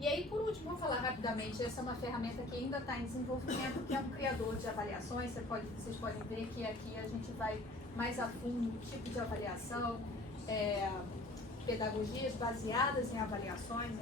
E aí, por último, vou falar rapidamente, essa é uma ferramenta que ainda está em desenvolvimento, que é um criador de avaliações. Vocês podem ver que aqui a gente vai mais a fundo, tipo de avaliação, pedagogias baseadas em avaliações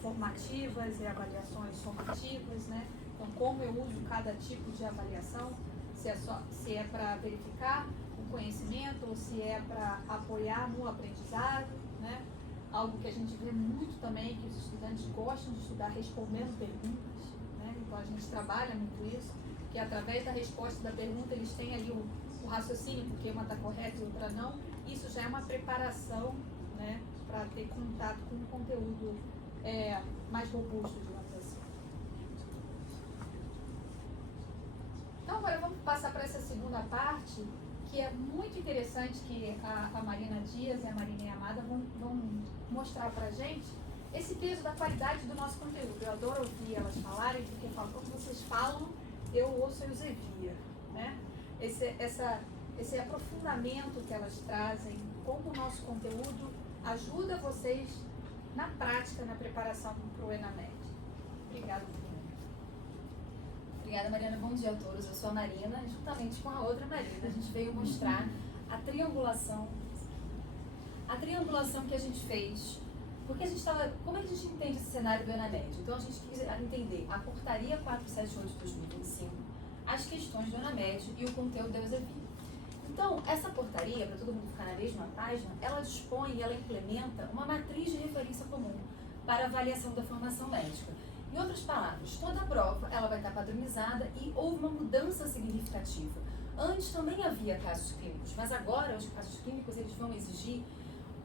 formativas e avaliações formativas, né? Então, como eu uso cada tipo de avaliação, se é para verificar o conhecimento ou se é para apoiar no aprendizado, né? Algo que a gente vê muito também, que os estudantes gostam de estudar respondendo perguntas, né? Então a gente trabalha muito isso, que através da resposta da pergunta eles têm ali o raciocínio, porque uma está correta e outra não. Isso já é uma preparação, né, para ter contato com um conteúdo mais robusto, digamos assim. Então agora vamos passar para essa segunda parte, que é muito interessante, que a Marina Dias e a Marina Yamada vão mostrar para a gente esse peso da qualidade do nosso conteúdo. Eu adoro ouvir elas falarem, porque quando vocês falam, eu ouço e os envia, né? Esse aprofundamento que elas trazem, como o nosso conteúdo ajuda vocês na prática, na preparação para o ENAMED. Obrigada, Marina. Obrigada, Mariana. Bom dia a todos. Eu sou a Marina, juntamente com a outra Marina. A gente veio mostrar a triangulação que a gente fez. Porque a gente estava... Como é que a gente entende esse cenário do ENAMED? Então, a gente quis entender a portaria 478 de 2025, as questões do ENAMED e o conteúdo da Eusebia. Então, essa portaria, para todo mundo ficar na mesma página, ela dispõe e ela implementa uma matriz de referência comum para avaliação da formação médica. Em outras palavras, toda a prova ela vai estar padronizada e houve uma mudança significativa. Antes também havia casos clínicos, mas agora os casos clínicos eles vão exigir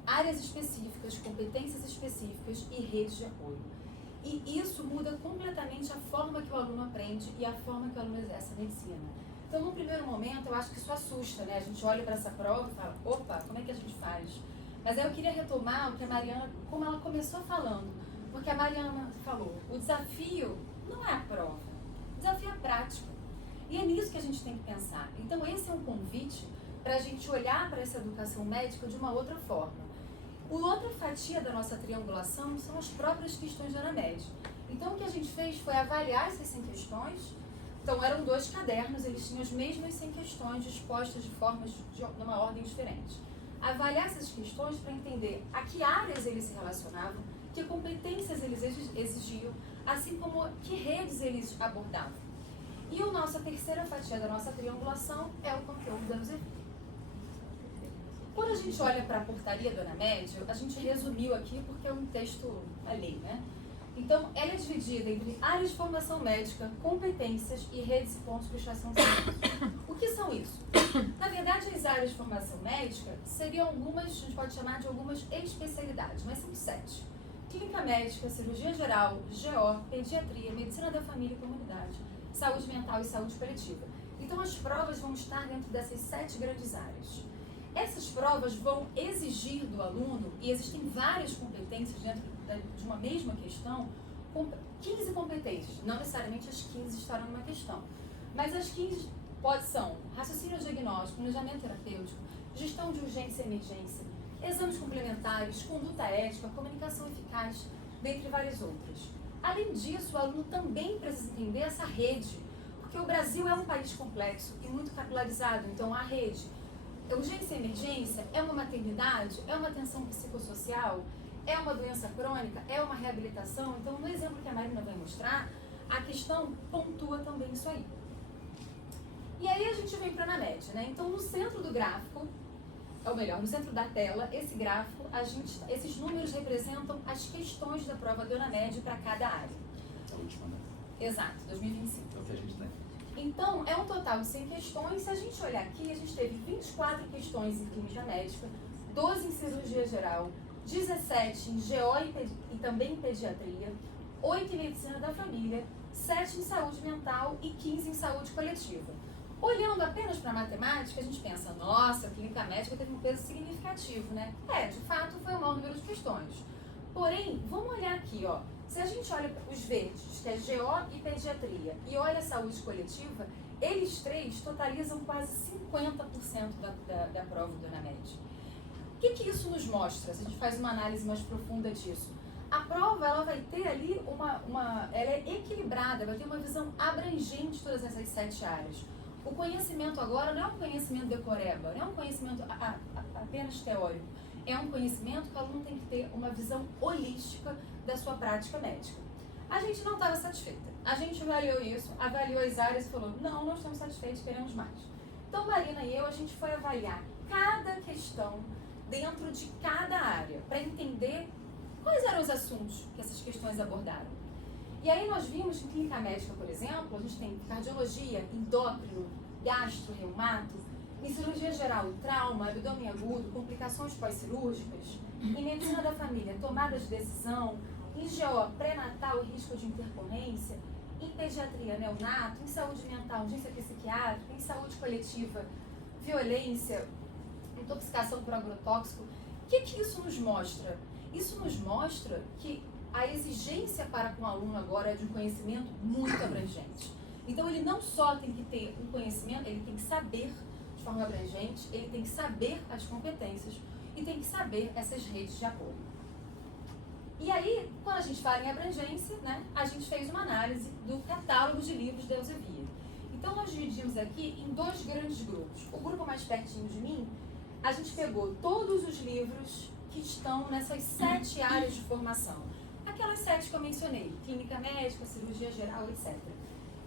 áreas específicas, competências específicas e redes de apoio. E isso muda completamente a forma que o aluno aprende e a forma que o aluno exerce a medicina. Então, no primeiro momento, eu acho que isso assusta, né? A gente olha para essa prova e fala, opa, como é que a gente faz? Mas aí eu queria retomar o que a Mariana, como ela começou falando, porque a Mariana falou, o desafio não é a prova, o desafio é a prática. E é nisso que a gente tem que pensar. Então, esse é um convite para a gente olhar para essa educação médica de uma outra forma. Outra fatia da nossa triangulação são as próprias questões do ENAMED. Então, o que a gente fez foi avaliar essas 100 questões. Então, eram 2 cadernos, eles tinham as mesmas 100 questões dispostas de formas de uma ordem diferente. Avaliar essas questões para entender a que áreas eles se relacionavam, que competências eles exigiam, assim como que redes eles abordavam. E a nossa terceira fatia da nossa triangulação é o conteúdo da Eusebia. Quando a gente olha para a portaria do ENAMED, a gente resumiu aqui porque é um texto ali, né? Então, ela é dividida entre áreas de formação médica, competências e redes e pontos de prestação de serviço. O que são isso? Na verdade, as áreas de formação médica seriam algumas, a gente pode chamar de algumas especialidades, mas são 7. Clínica médica, cirurgia geral, GO, pediatria, medicina da família e comunidade, saúde mental e saúde coletiva. Então, as provas vão estar dentro dessas 7 grandes áreas. Essas provas vão exigir do aluno, e existem várias competências dentro de uma mesma questão, 15 competências, não necessariamente as 15 estarão numa questão, mas as 15 são raciocínio diagnóstico, planejamento terapêutico, gestão de urgência e emergência, exames complementares, conduta ética, comunicação eficaz, dentre várias outras. Além disso, o aluno também precisa entender essa rede, porque o Brasil é um país complexo e muito capilarizado, então a rede, urgência e emergência é uma maternidade, é uma atenção psicossocial, é uma doença crônica, é uma reabilitação. Então, no exemplo que a Marina vai mostrar, a questão pontua também isso aí. E aí a gente vem para a ENAMED, né? Então, no centro do gráfico, ou melhor, no centro da tela, esse gráfico, esses números representam as questões da prova do ENAMED para cada área. A última, né? Exato, 2025. É o que a gente tem. Então, é um total de 100 questões. Se a gente olhar aqui, a gente teve 24 questões em clínica médica, 12 em cirurgia geral, 17 em GO e também em pediatria, 8 em medicina da família, 7 em saúde mental e 15 em saúde coletiva. Olhando apenas para a matemática, a gente pensa, nossa, a clínica médica teve um peso significativo, né? De fato, foi o maior número de questões. Porém, vamos olhar aqui, ó. Se a gente olha os verdes, que é GO e pediatria, e olha a saúde coletiva, eles 3 totalizam quase 50% da prova do ENAMED. O que isso nos mostra, se a gente faz uma análise mais profunda disso? A prova ela vai ter ali ela é equilibrada, vai ter uma visão abrangente de todas essas 7 áreas. O conhecimento agora não é um conhecimento decoreba, não é um conhecimento apenas teórico. É um conhecimento que o aluno tem que ter uma visão holística da sua prática médica. A gente não estava satisfeita. A gente avaliou isso, avaliou as áreas e falou, não estamos satisfeitos, queremos mais. Então, Marina e eu, a gente foi avaliar cada questão dentro de cada área, para entender quais eram os assuntos que essas questões abordaram. E aí nós vimos que em clínica médica, por exemplo, a gente tem cardiologia, endócrino, gastro, reumato, em cirurgia geral, trauma, abdômen agudo, complicações pós-cirúrgicas, em medicina da família, tomada de decisão, em GO, pré-natal e risco de intercorrência, em pediatria, neonato, em saúde mental, urgência psiquiátrica, em saúde coletiva, violência, intoxicação por agrotóxico. O que isso nos mostra? Isso nos mostra que a exigência para com o aluno agora é de um conhecimento muito abrangente. Então, ele não só tem que ter um conhecimento, ele tem que saber de forma abrangente, ele tem que saber as competências e tem que saber essas redes de apoio. E aí, quando a gente fala em abrangência, né, a gente fez uma análise do catálogo de livros da Elsevier. Então, nós dividimos aqui em 2 grandes grupos. O grupo mais pertinho de mim, a gente pegou todos os livros que estão nessas 7 áreas de formação. Aquelas 7 que eu mencionei, clínica médica, cirurgia geral, etc.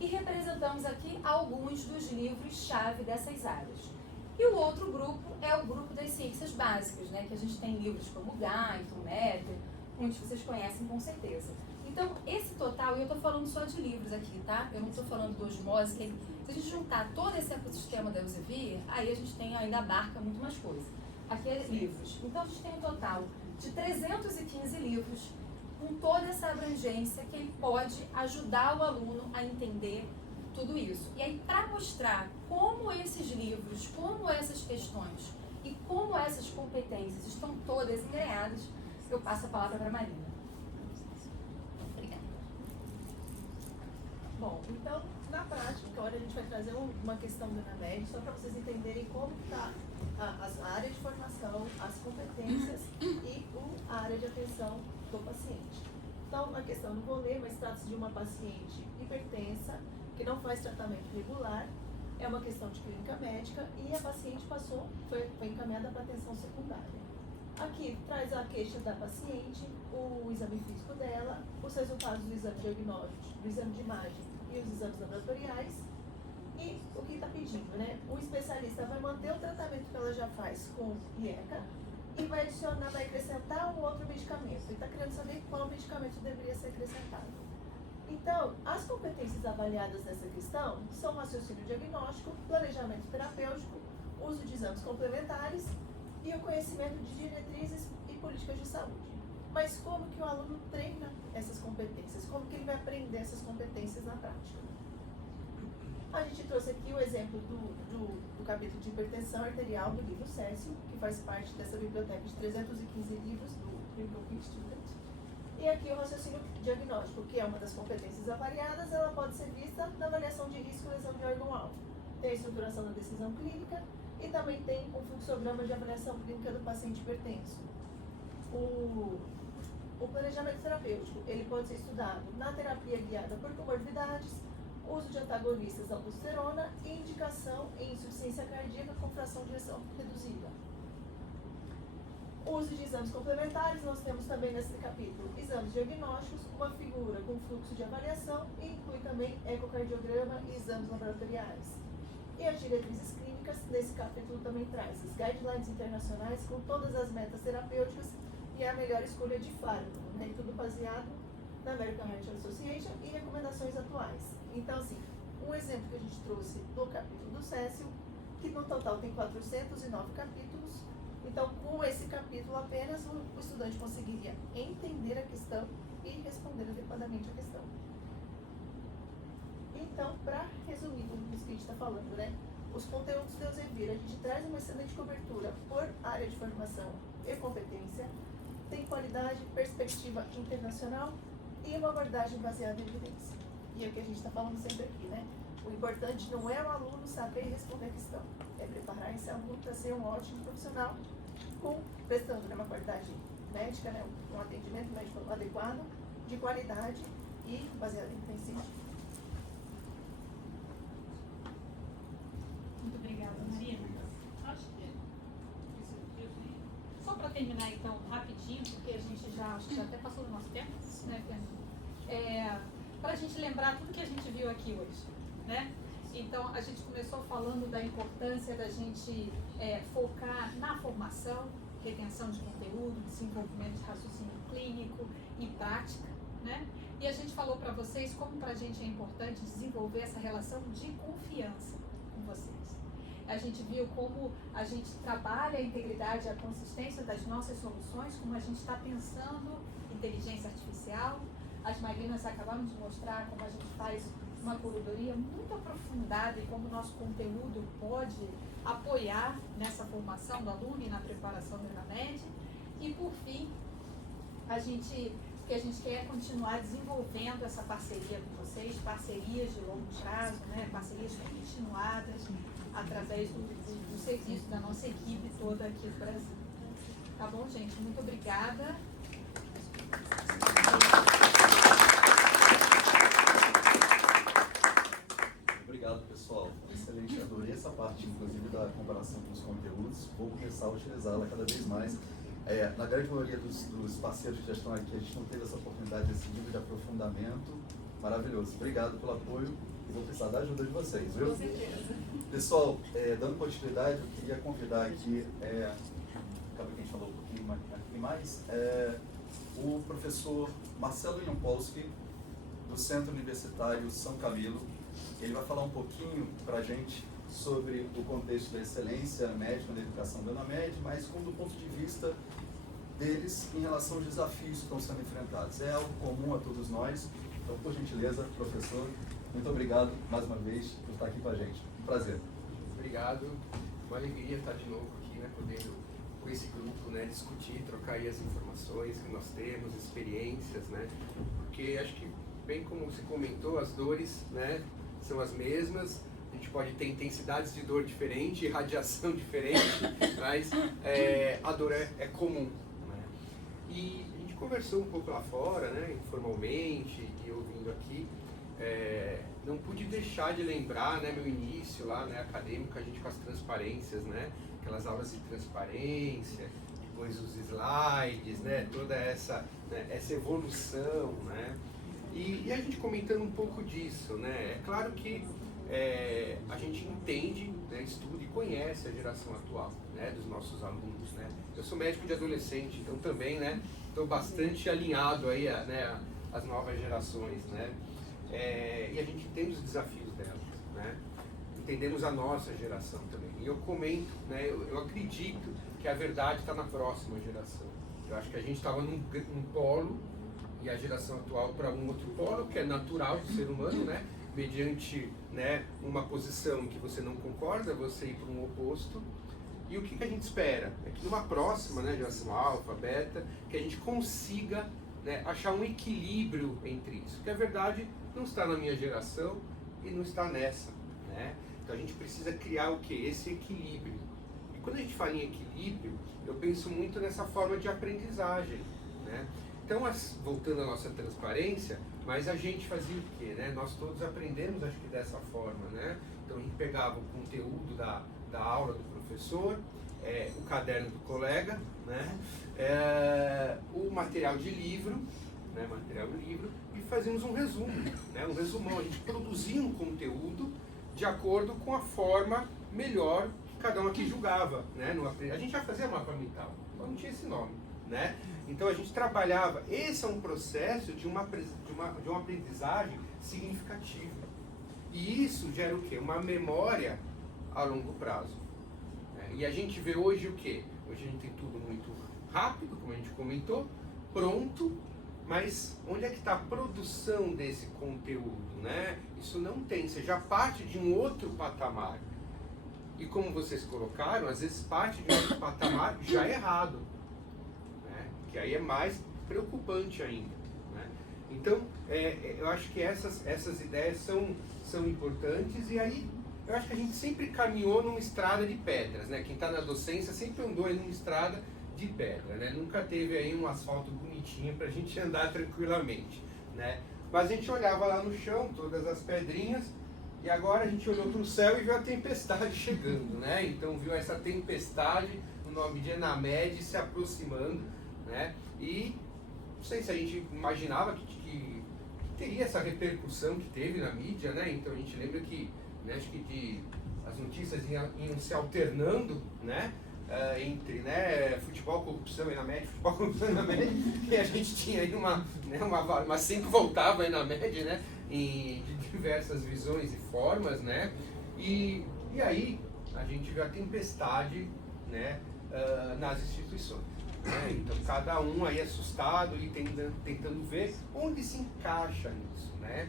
E representamos aqui alguns dos livros-chave dessas áreas. E o outro grupo é o grupo das ciências básicas, né? Que a gente tem livros como Guyton, Metter, muitos vocês conhecem com certeza. Então, esse total, e eu estou falando só de livros aqui, tá? Eu não estou falando do osmose, que se a gente juntar todo esse ecossistema da Elsevier, aí a gente tem ainda abarca muito mais coisa. Aqui é livros. Então, a gente tem um total de 315 livros com toda essa abrangência que ele pode ajudar o aluno a entender tudo isso. E aí, para mostrar como esses livros, como essas questões e como essas competências estão todas engrenadas, eu passo a palavra para a Marina. Obrigada. Bom, então, na prática, agora a gente vai trazer uma questão do ENAMED, só para vocês entenderem como está as áreas de formação, as competências e a área de atenção do paciente. Então, a questão não vou ler, mas trata-se de uma paciente hipertensa, que não faz tratamento regular, é uma questão de clínica médica e a paciente foi encaminhada para atenção secundária. Aqui traz a queixa da paciente, o exame físico dela, os resultados do exame diagnóstico, do exame de imagem e os exames laboratoriais e o que está pedindo, né? O especialista vai manter o tratamento que ela já faz com IECA e vai adicionar, vai acrescentar um outro medicamento. Ele está querendo saber qual medicamento deveria ser acrescentado. Então, as competências avaliadas nessa questão são raciocínio diagnóstico, planejamento terapêutico, uso de exames complementares e o conhecimento de diretrizes e políticas de saúde. Mas como que o aluno treina essas competências? Como que ele vai aprender essas competências na prática? A gente trouxe aqui o exemplo do capítulo de hipertensão arterial do livro Cécio, que faz parte dessa biblioteca de 315 livros do Clinical Institute. E aqui o raciocínio diagnóstico, que é uma das competências avaliadas, ela pode ser vista na avaliação de risco e lesão de órgão-alvo. Tem a estruturação da decisão clínica e também tem um fluxograma de avaliação clínica do paciente hipertenso. O planejamento terapêutico, ele pode ser estudado na terapia guiada por comorbidades, uso de antagonistas da aldosterona e indicação em insuficiência cardíaca com fração de ejeção reduzida. O uso de exames complementares, nós temos também nesse capítulo exames diagnósticos, uma figura com fluxo de avaliação e inclui também ecocardiograma e exames laboratoriais. E as diretrizes clínicas, nesse capítulo também traz as guidelines internacionais com todas as metas terapêuticas e a melhor escolha de fármaco, né? Tudo baseado na American Heart Association e recomendações atuais. Então, assim, um exemplo que a gente trouxe do capítulo do Cécio, que no total tem 409 capítulos. Então, com esse capítulo apenas, o estudante conseguiria entender a questão e responder adequadamente a questão. Então, para resumir tudo isso que a gente está falando, né? Os conteúdos do Elsevier, a gente traz uma excelente cobertura por área de formação e competência, tem qualidade, perspectiva internacional e uma abordagem baseada em evidência. E é o que a gente está falando sempre aqui, né? O importante não é o aluno saber responder a questão, é preparar esse aluno para ser um ótimo profissional, prestando uma qualidade médica, né, um atendimento médico adequado, de qualidade e baseado em princípios. Muito obrigada, Marina. Acho que só para terminar então rapidinho, porque a gente acho que já até passou do nosso tempo, né, Fernanda? Para a gente lembrar tudo que a gente viu aqui hoje, né? Então a gente começou falando da importância da gente focar na formação, retenção de conteúdo, desenvolvimento de raciocínio clínico e prática, né? E a gente falou para vocês como para a gente é importante desenvolver essa relação de confiança com vocês. A gente viu como a gente trabalha a integridade e a consistência das nossas soluções, como a gente está pensando inteligência artificial. As Marinas acabaram de mostrar como a gente faz uma curadoria muito aprofundada e como o nosso conteúdo pode apoiar nessa formação do aluno e na preparação do ENAMED. E, por fim, a gente quer continuar desenvolvendo essa parceria com vocês, parcerias de longo prazo, né? Parcerias continuadas através do serviço da nossa equipe toda aqui do Brasil. Tá bom, gente? Muito obrigada. Obrigado, pessoal. Excelente. Adorei essa parte, inclusive, da comparação com os conteúdos. Vou começar a utilizá-la cada vez mais. Na grande maioria dos parceiros que já estão aqui, a gente não teve essa oportunidade desse nível de aprofundamento. Maravilhoso. Obrigado pelo apoio e vou precisar da ajuda de vocês, viu? Com certeza. Pessoal, dando continuidade, eu queria convidar aqui, acabou que a gente falou um pouquinho mais, o professor Marcelo Jampolsky, do Centro Universitário São Camilo. Ele vai falar um pouquinho para a gente sobre o contexto da excelência médica na educação da ENAMED, mas do ponto de vista deles em relação aos desafios que estão sendo enfrentados. É algo comum a todos nós, então, por gentileza, professor, muito obrigado mais uma vez por estar aqui com a gente. Um prazer. Obrigado, uma alegria estar de novo aqui, né, podendo com esse grupo, né, discutir, trocar aí as informações que nós temos, experiências, né, porque acho que, bem como você comentou, as dores, né, são as mesmas. A gente pode ter intensidades de dor diferente, radiação diferente, mas a dor é comum, né? E a gente conversou um pouco lá fora, né, informalmente, e ouvindo aqui, não pude deixar de lembrar, né, meu início lá, né, acadêmico, a gente com as transparências, né, aquelas aulas de transparência, depois os slides, né, toda essa evolução, né, e a gente comentando um pouco disso, né, é claro que a gente entende, né, estuda e conhece a geração atual, né, dos nossos alunos, né. Eu sou médico de adolescente, então também, né, estou bastante alinhado aí, né, às novas gerações, né, e a gente entende os desafios delas, né, entendemos a nossa geração também. E eu comento, né, eu acredito que a verdade está na próxima geração. Eu acho que a gente estava num polo e a geração atual para um outro polo, que é natural do ser humano, né, mediante, né, uma posição que você não concorda, você ir para um oposto. E o que a gente espera? É que numa próxima, né, geração alfa, beta, que a gente consiga, né, achar um equilíbrio entre isso. Porque a verdade não está na minha geração e não está nessa, né? Então a gente precisa criar o quê? Esse equilíbrio. E quando a gente fala em equilíbrio, eu penso muito nessa forma de aprendizagem, né? Então, voltando à nossa transparência, mas a gente fazia o quê, né? Nós todos aprendemos, acho que dessa forma, né? Então a gente pegava o conteúdo da aula do professor, o caderno do colega, né? O material de livro, né? E fazíamos um resumo, né? Um resumão. A gente produzia um conteúdo de acordo com a forma melhor que cada um aqui julgava, né? A gente já fazia mapa mental, mas não tinha esse nome, né? Então a gente trabalhava. Esse é um processo de uma aprendizagem significativa. E isso gera o quê? Uma memória a longo prazo. E a gente vê hoje o quê? Hoje a gente tem tudo muito rápido, como a gente comentou, pronto, mas onde é que está a produção desse conteúdo, né? Isso não tem, você já parte de um outro patamar. E como vocês colocaram, às vezes parte de um outro patamar já errado, né? Que aí é mais preocupante ainda, né? Então, eu acho que essas ideias são importantes, e aí eu acho que a gente sempre caminhou numa estrada de pedras, né? Quem está na docência sempre andou em uma estrada de de pedra, né? Nunca teve aí um asfalto bonitinho para a gente andar tranquilamente, né? Mas a gente olhava lá no chão, todas as pedrinhas, e agora a gente olhou para o céu e viu a tempestade chegando, né? Então viu essa tempestade, o nome de Enamed, se aproximando, né? E não sei se a gente imaginava que teria essa repercussão que teve na mídia, né? Então a gente lembra que, né, acho que as notícias iam se alternando, né? Entre, né, futebol, corrupção, Enamed, futebol, corrupção, Enamed, e a gente tinha aí uma sempre voltava Enamed, né? De diversas visões e formas, né? E aí a gente viu a tempestade, né, nas instituições. Então cada um aí assustado e tentando ver onde se encaixa nisso, né?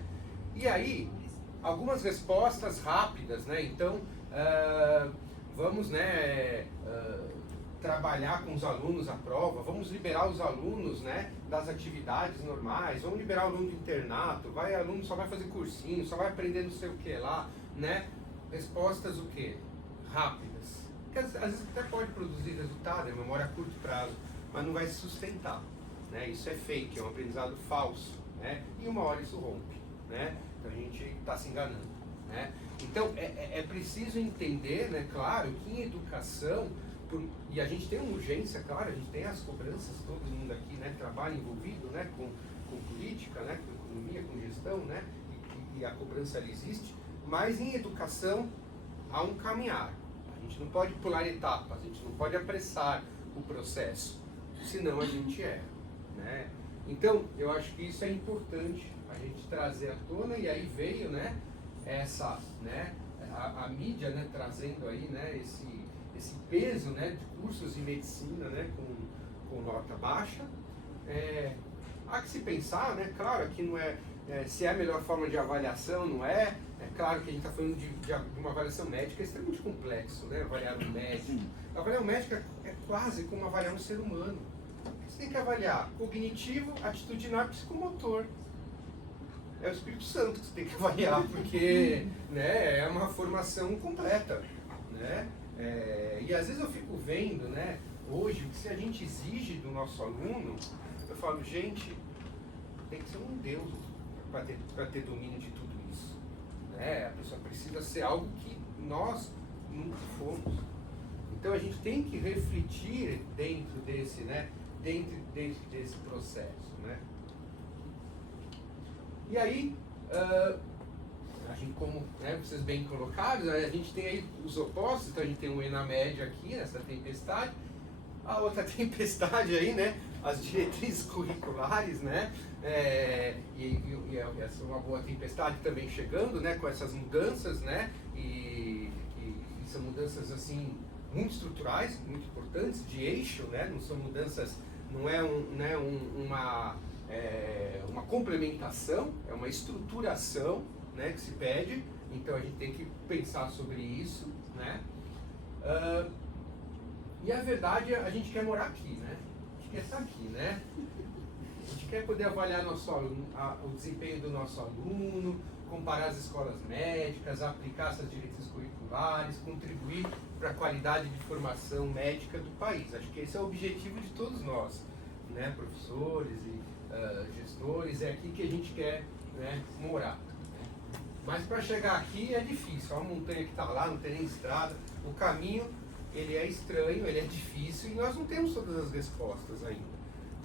E aí algumas respostas rápidas, né? Então vamos, né, trabalhar com os alunos a prova, vamos liberar os alunos, né, das atividades normais, vamos liberar o aluno do internato, aluno só vai fazer cursinho, só vai aprender não sei o que lá, né? Respostas o quê? Rápidas. Que às vezes até pode produzir resultado, é memória a curto prazo, mas não vai se sustentar, né? Isso é fake, é um aprendizado falso, né? E uma hora isso rompe, né? Então a gente está se enganando, né? Então é preciso entender, né, claro, que em educação, e a gente tem uma urgência, claro, a gente tem as cobranças, todo mundo aqui, né, trabalha envolvido, né, com política, né, com economia, com gestão, né, e a cobrança ali existe, mas em educação há um caminhar. A gente não pode pular etapas, a gente não pode apressar o processo, senão a gente erra, né? Então, eu acho que isso é importante a gente trazer à tona, e aí veio, né, essa, né, a mídia, né, trazendo aí, né, esse peso, né, de cursos de medicina, né, com nota baixa. Há que se pensar, né, claro que não se é a melhor forma de avaliação, não é. É claro que a gente está falando de uma avaliação médica, é extremamente complexo, né, avaliar um médico. Avaliar um médico é quase como avaliar um ser humano. Você tem que avaliar cognitivo, atitudinal e psicomotor. É o Espírito Santo que você tem que avaliar, porque, né, é uma formação completa, né? E às vezes eu fico vendo, né, hoje, o que se a gente exige do nosso aluno, eu falo, gente, tem que ser um Deus para ter domínio de tudo isso, né? A pessoa precisa ser algo que nós nunca fomos. Então a gente tem que refletir dentro desse, né, dentro desse processo, né? E aí, a gente, como, né, vocês bem colocaram, a gente tem aí os opostos. Então a gente tem um Enamed aqui nessa tempestade, a outra tempestade aí, né, as diretrizes curriculares, né, e essa é uma boa tempestade também chegando, né, com essas mudanças, né, e são mudanças assim muito estruturais, muito importantes, de eixo, né, não são mudanças, não é uma complementação, é uma estruturação, né, que se pede. Então a gente tem que pensar sobre isso, né? E a verdade, a gente quer morar aqui, né? A gente quer estar aqui, né? A gente quer poder avaliar nosso aluno, o desempenho do nosso aluno, comparar as escolas médicas, aplicar essas diretrizes curriculares, contribuir para a qualidade de formação médica do país. Acho que esse é o objetivo de todos nós, né? Professores e gestores, é aqui que a gente quer, né, morar. Mas para chegar aqui é difícil, é uma montanha que está lá, não tem nem estrada, o caminho ele é estranho, ele é difícil e nós não temos todas as respostas ainda,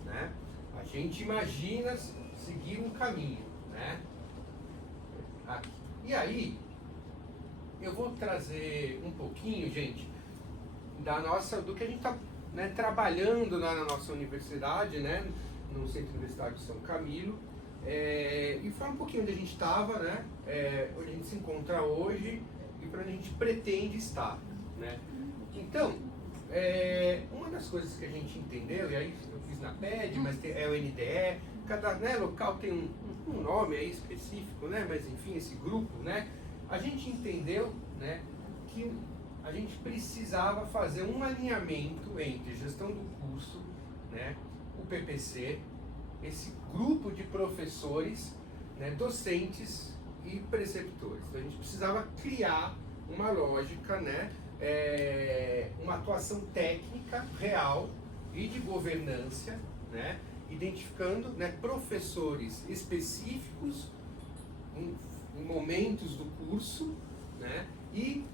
né? A gente imagina seguir um caminho, né? Aqui. E aí, eu vou trazer um pouquinho, gente, do que a gente está, né, trabalhando na nossa universidade, né, no Centro Universitário de São Camilo, e falar um pouquinho onde a gente estava, né, onde a gente se encontra hoje e para onde a gente pretende estar, né. Então, uma das coisas que a gente entendeu, e aí eu fiz na PED, mas é o NDE, cada, né, local tem um nome aí específico, né, mas enfim, esse grupo, né, a gente entendeu, né, que a gente precisava fazer um alinhamento entre gestão do curso, né, o PPC, esse grupo de professores, né, docentes e preceptores. Então a gente precisava criar uma lógica, né, uma atuação técnica real, e de governança, né, identificando, né, professores específicos em momentos do curso, né, e,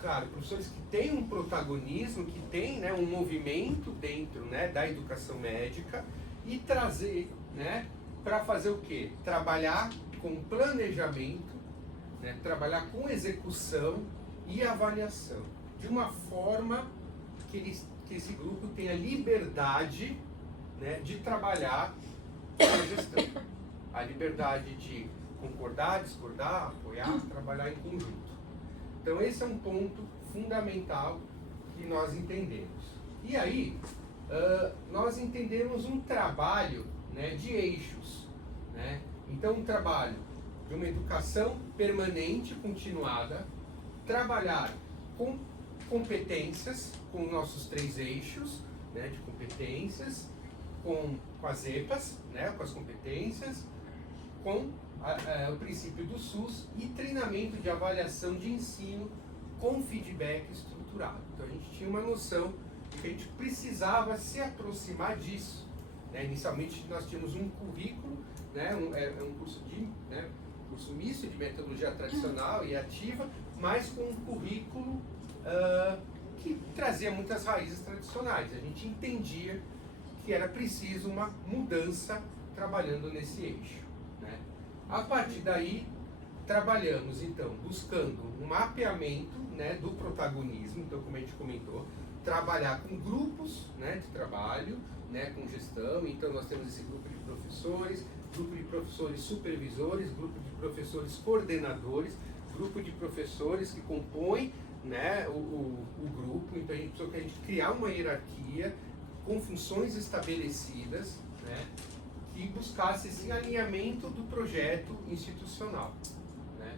claro, professores que têm um protagonismo, que têm, né, um movimento dentro, né, da educação médica, e trazer, né, para fazer o quê? Trabalhar com planejamento, né, trabalhar com execução e avaliação, de uma forma que esse grupo tenha liberdade, né, de trabalhar com a gestão. A liberdade de concordar, discordar, apoiar, trabalhar em conjunto. Então esse é um ponto fundamental que nós entendemos. E aí, nós entendemos um trabalho, né, de eixos, né? Então um trabalho de uma educação permanente, continuada, trabalhar com competências, com nossos 3 eixos, né, de competências, com as EPAs, né, com as competências, com o princípio do SUS e treinamento de avaliação de ensino com feedback estruturado. Então a gente tinha uma noção de que a gente precisava se aproximar disso, né? Inicialmente nós tínhamos um currículo, né, um curso curso misto de metodologia tradicional e ativa, mas com um currículo que trazia muitas raízes tradicionais. A gente entendia que era preciso uma mudança trabalhando nesse eixo, né? A partir daí, trabalhamos então buscando um mapeamento, né, do protagonismo. Então, como a gente comentou, trabalhar com grupos, né, de trabalho, né, com gestão. Então nós temos esse grupo de professores supervisores, grupo de professores coordenadores, grupo de professores que compõem, né, o grupo. Então a gente precisou que a gente criar uma hierarquia com funções estabelecidas, né, que buscasse esse alinhamento do projeto institucional, né.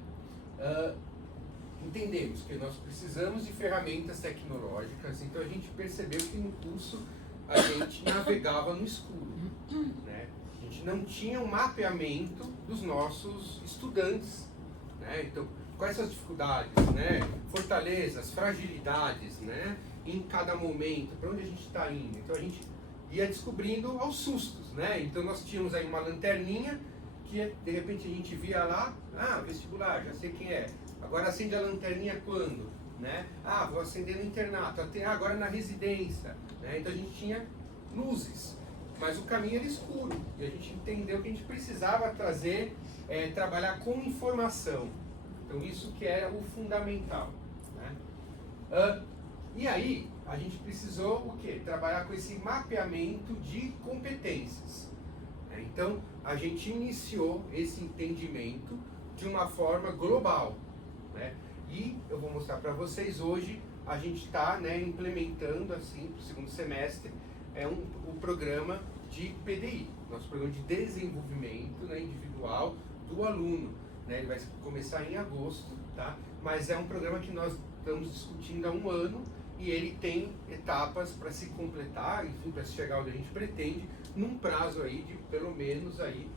Entendemos que nós precisamos de ferramentas tecnológicas, então a gente percebeu que no curso a gente navegava no escuro, né? A gente não tinha um mapeamento dos nossos estudantes, né? Então, quais são as dificuldades, né? Fortalezas, fragilidades, né? Em cada momento, para onde a gente está indo. Então a gente ia descobrindo aos sustos, né? Então nós tínhamos aí uma lanterninha que de repente a gente via lá, vestibular, já sei quem é. Agora acende a lanterninha quando? Né? Vou acender no internato, agora na residência. Né? Então a gente tinha luzes, mas o caminho era escuro. E a gente entendeu que a gente precisava trabalhar com informação. Então isso que era o fundamental. Né? E aí a gente precisou o quê? Trabalhar com esse mapeamento de competências. Né? Então a gente iniciou esse entendimento de uma forma global. Né? E eu vou mostrar para vocês hoje, a gente está, né, implementando assim para o segundo semestre o programa de PDI, nosso programa de desenvolvimento, né, individual do aluno. Né? Ele vai começar em agosto, tá? Mas é um programa que nós estamos discutindo há 1 ano e ele tem etapas para se completar, enfim, para se chegar onde a gente pretende, num prazo aí de pelo menos aí,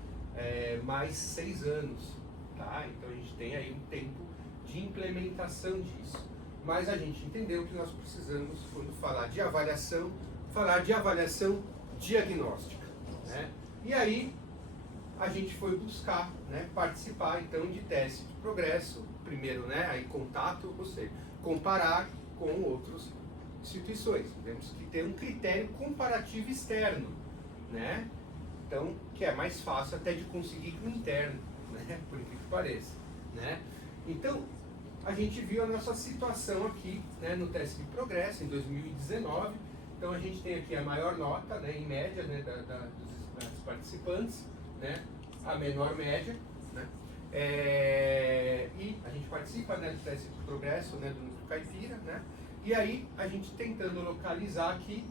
mais 6 anos. Tá? Então a gente tem aí um tempo de implementação disso. Mas a gente entendeu que nós precisamos, quando falar de avaliação diagnóstica. Né? E aí a gente foi buscar, né, participar então de teste de progresso, primeiro, né, aí contato, ou seja, comparar com outras instituições. Temos que ter um critério comparativo externo, né? Então, que é mais fácil até de conseguir que o interno, né, por incrível que pareça, né? Então, a gente viu a nossa situação aqui, né, no teste de progresso em 2019. Então a gente tem aqui a maior nota, né, em média, né, dos participantes, né, a menor média, né, e a gente participa, né, do teste de progresso, né, do Núcleo Caipira, né, e aí a gente tentando localizar aqui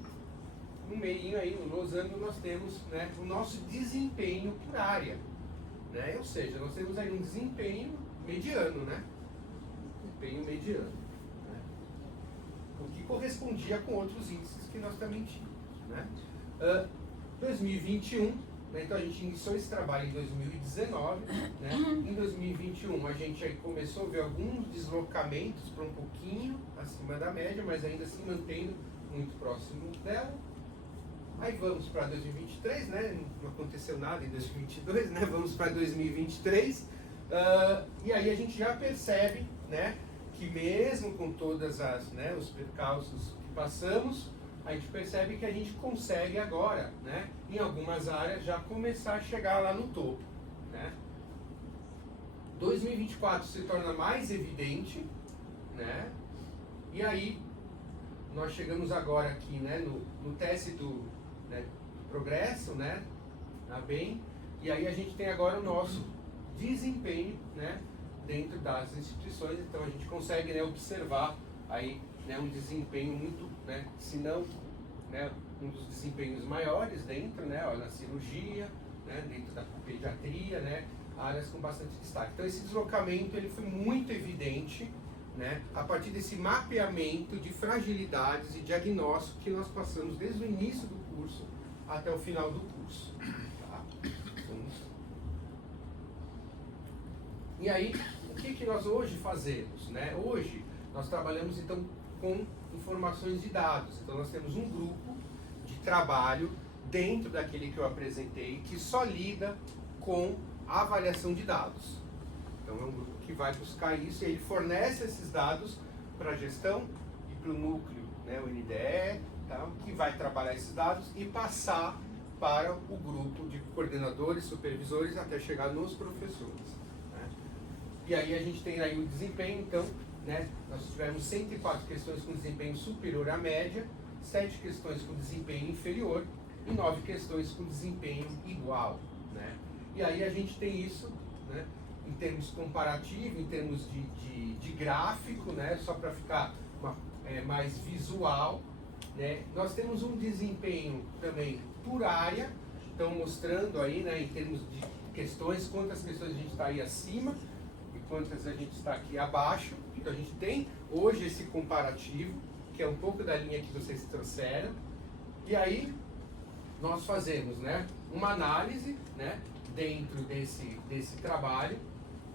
no meio aí, no losango, nós temos, né, o nosso desempenho por área, né, ou seja, nós temos aí um desempenho mediano, né, desempenho mediano, né? O que correspondia com outros índices que nós também tínhamos, né? 2021, né? Então a gente iniciou esse trabalho em 2019, né? Em 2021 a gente aí começou a ver alguns deslocamentos para um pouquinho acima da média, mas ainda assim mantendo muito próximo dela, Aí vamos para 2023, né? Não aconteceu nada em 2022, né? Vamos para 2023. E aí a gente já percebe, né, que mesmo com todas os percalços que passamos, a gente percebe que a gente consegue agora, né, em algumas áreas, já começar a chegar lá no topo, né? 2024 se torna mais evidente, né? E aí nós chegamos agora aqui, né, no teste do progresso, né? Tá bem? E aí a gente tem agora o nosso desempenho, né, dentro das instituições. Então a gente consegue, né, observar aí, né, um desempenho muito, né, se não, né, um dos desempenhos maiores dentro, né, ó, na cirurgia, né, dentro da pediatria, né, áreas com bastante destaque. Então esse deslocamento ele foi muito evidente, né, a partir desse mapeamento de fragilidades e diagnóstico que nós passamos desde o início do curso até o final do curso. Tá? E aí, o que nós hoje fazemos, né? Hoje nós trabalhamos então com informações de dados. Então nós temos um grupo de trabalho dentro daquele que eu apresentei que só lida com a avaliação de dados. Então é um grupo que vai buscar isso e ele fornece esses dados para a gestão e para o núcleo, né, o NDE, tá, que vai trabalhar esses dados e passar para o grupo de coordenadores, supervisores, até chegar nos professores. Né? E aí a gente tem aí o desempenho, então, né, nós tivemos 104 questões com desempenho superior à média, 7 questões com desempenho inferior e 9 questões com desempenho igual. Né? E aí a gente tem isso, né, em termos comparativos, em termos de gráfico, né, só para ficar mais visual, né. Nós temos um desempenho também por área, então mostrando aí, né, em termos de questões, quantas questões a gente está aí acima e quantas a gente está aqui abaixo. Então a gente tem hoje esse comparativo, que é um pouco da linha que vocês trouxeram, e aí nós fazemos, né, uma análise, né, dentro desse trabalho,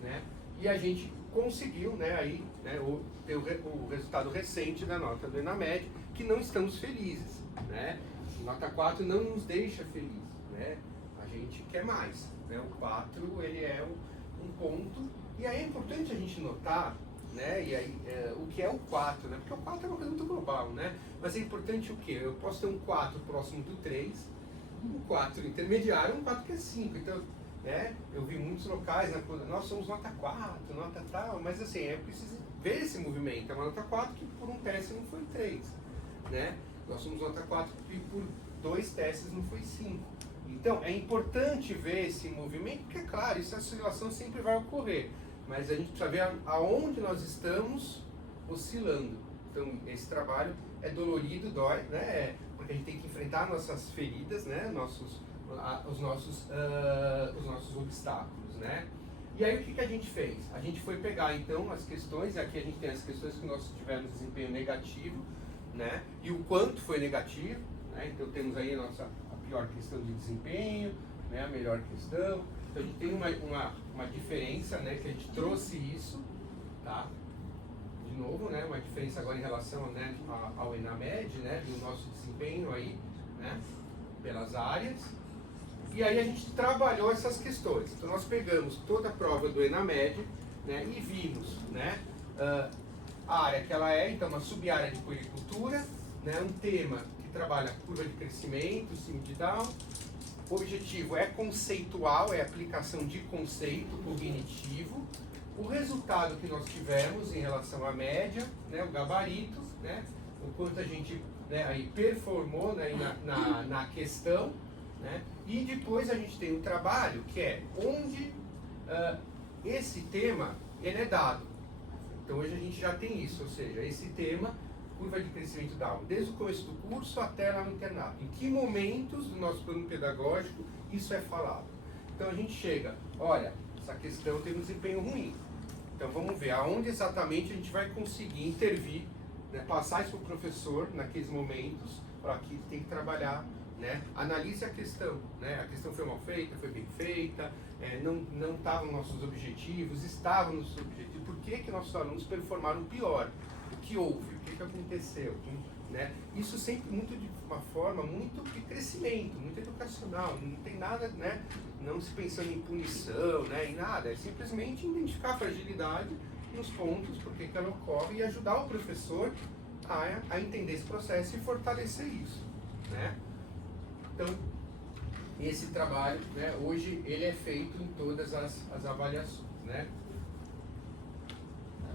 né, e a gente conseguiu, né, aí, né, ter o resultado recente da nota do ENAMED, que não estamos felizes, né? Nota 4 não nos deixa felizes, né? A gente quer mais, né? O 4 ele é um ponto, e aí é importante a gente notar, né, e aí, o que é o 4, né? Porque o 4 é uma coisa muito global, né? Mas é importante o quê? Eu posso ter um 4 próximo do 3, um 4 intermediário, um 4 que é 5. Então, né, eu vi muitos locais, né, nós somos nota 4, nota tal, mas assim, é preciso ver esse movimento. É uma nota 4 que por um teste não foi 3. Né? Nós somos nota 4 e por 2 testes não foi 5. Então, é importante ver esse movimento, porque, é claro, essa oscilação sempre vai ocorrer. Mas a gente precisa ver aonde nós estamos oscilando. Então, esse trabalho é dolorido, dói, né? Porque a gente tem que enfrentar nossas feridas, né? Os nossos obstáculos, né? E aí, o que a gente fez? A gente foi pegar, então, as questões, aqui a gente tem as questões que nós tivemos desempenho negativo, né? E o quanto foi negativo, né? Então, temos aí a pior questão de desempenho, né? A melhor questão. Então, a gente tem uma diferença, né? Que a gente trouxe isso, tá? De novo, né? Uma diferença agora em relação, né, ao ENAMED, né? Do nosso desempenho aí, né? Pelas áreas. E aí a gente trabalhou essas questões. Então nós pegamos toda a prova do ENAMED, né, e vimos, né, a área que ela é, então uma sub-área de puericultura, né, um tema que trabalha curva de crescimento, síndrome de Down. O objetivo é conceitual, é aplicação de conceito cognitivo. O resultado que nós tivemos em relação à média, né, o gabarito, né, o quanto a gente, né, aí performou, né, na questão. Né? E depois a gente tem um trabalho que é onde esse tema ele é dado. Então hoje a gente já tem isso, ou seja, esse tema, curva de crescimento Down, desde o começo do curso até lá no internato. Em que momentos do nosso plano pedagógico isso é falado? Então a gente chega, olha, essa questão tem um desempenho ruim. Então vamos ver aonde exatamente a gente vai conseguir intervir, né, passar isso para o professor naqueles momentos, para que tem que trabalhar. Né? Analise a questão, né? A questão foi mal feita, foi bem feita, não estavam nos nossos objetivos, estavam nos nossos objetivos. Por que nossos alunos performaram pior? O que houve? O que aconteceu? né? Isso sempre muito de uma forma muito de crescimento, muito educacional, não tem nada, né? Não se pensando em punição, né? Em nada, é simplesmente identificar a fragilidade nos pontos, porque ela ocorre, e ajudar o professor a entender esse processo e fortalecer isso, né? Então, esse trabalho, né, hoje ele é feito em todas as avaliações, né?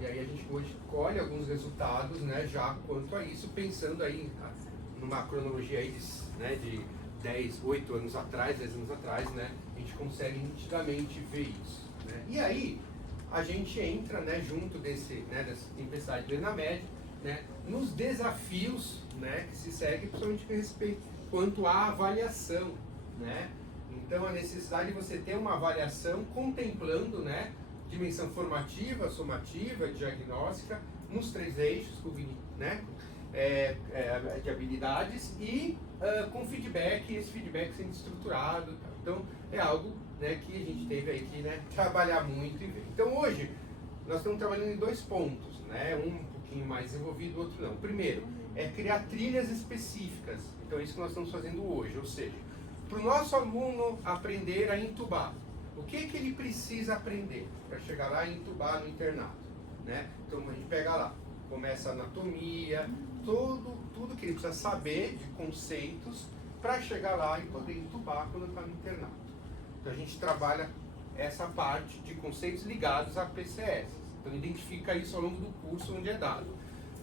E aí a gente hoje colhe alguns resultados, né, já quanto a isso, pensando aí numa cronologia aí de 8 anos atrás, 10 anos atrás, né, a gente consegue nitidamente ver isso, né? E aí a gente entra, né, junto dessa tempestade do ENAMED, né, nos desafios, né, que se seguem, principalmente com respeito quanto à avaliação, né? Então a necessidade de você ter uma avaliação contemplando, né, dimensão formativa, somativa, diagnóstica, nos 3 eixos, né, de habilidades e com feedback, esse feedback sendo estruturado. Então é algo, né, que a gente teve aí que, né, trabalhar muito e ver. Então hoje nós estamos trabalhando em 2 pontos, né, um pouquinho mais desenvolvido, o outro não. O primeiro é criar trilhas específicas. Então é isso que nós estamos fazendo hoje, ou seja, para o nosso aluno aprender a intubar, o que ele precisa aprender para chegar lá e intubar no internato, né? Então a gente pega lá, começa a anatomia, tudo que ele precisa saber de conceitos para chegar lá e poder intubar quando está no internato. Então a gente trabalha essa parte de conceitos ligados a PCS. Então identifica isso ao longo do curso onde é dado.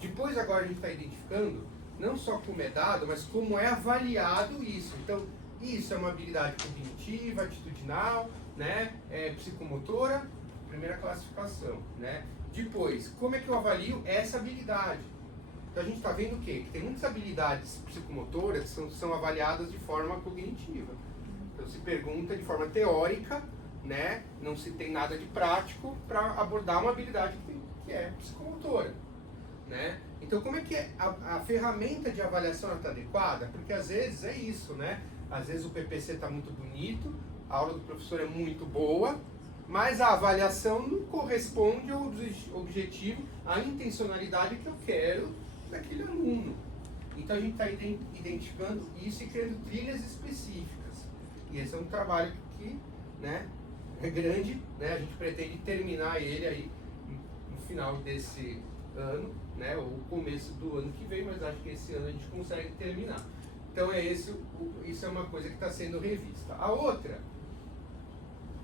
Depois agora a gente está identificando não só como é dado, mas como é avaliado isso. Então isso é uma habilidade cognitiva, atitudinal, né, psicomotora, primeira classificação, né? Depois, como é que eu avalio essa habilidade? Então a gente está vendo o quê? Que tem muitas habilidades psicomotoras que são avaliadas de forma cognitiva. Então se pergunta de forma teórica, né? Não se tem nada de prático para abordar uma habilidade que é psicomotora, né? Então como é que a ferramenta de avaliação está adequada? Porque às vezes é isso, né? Às vezes o PPC está muito bonito, a aula do professor é muito boa, mas a avaliação não corresponde ao objetivo, à intencionalidade que eu quero daquele aluno. Então a gente está identificando isso e criando trilhas específicas. E esse é um trabalho que, né, é grande, né? A gente pretende terminar ele aí no final desse ano, né, ou começo do ano que vem, mas acho que esse ano a gente consegue terminar. Então isso é uma coisa que está sendo revista. A outra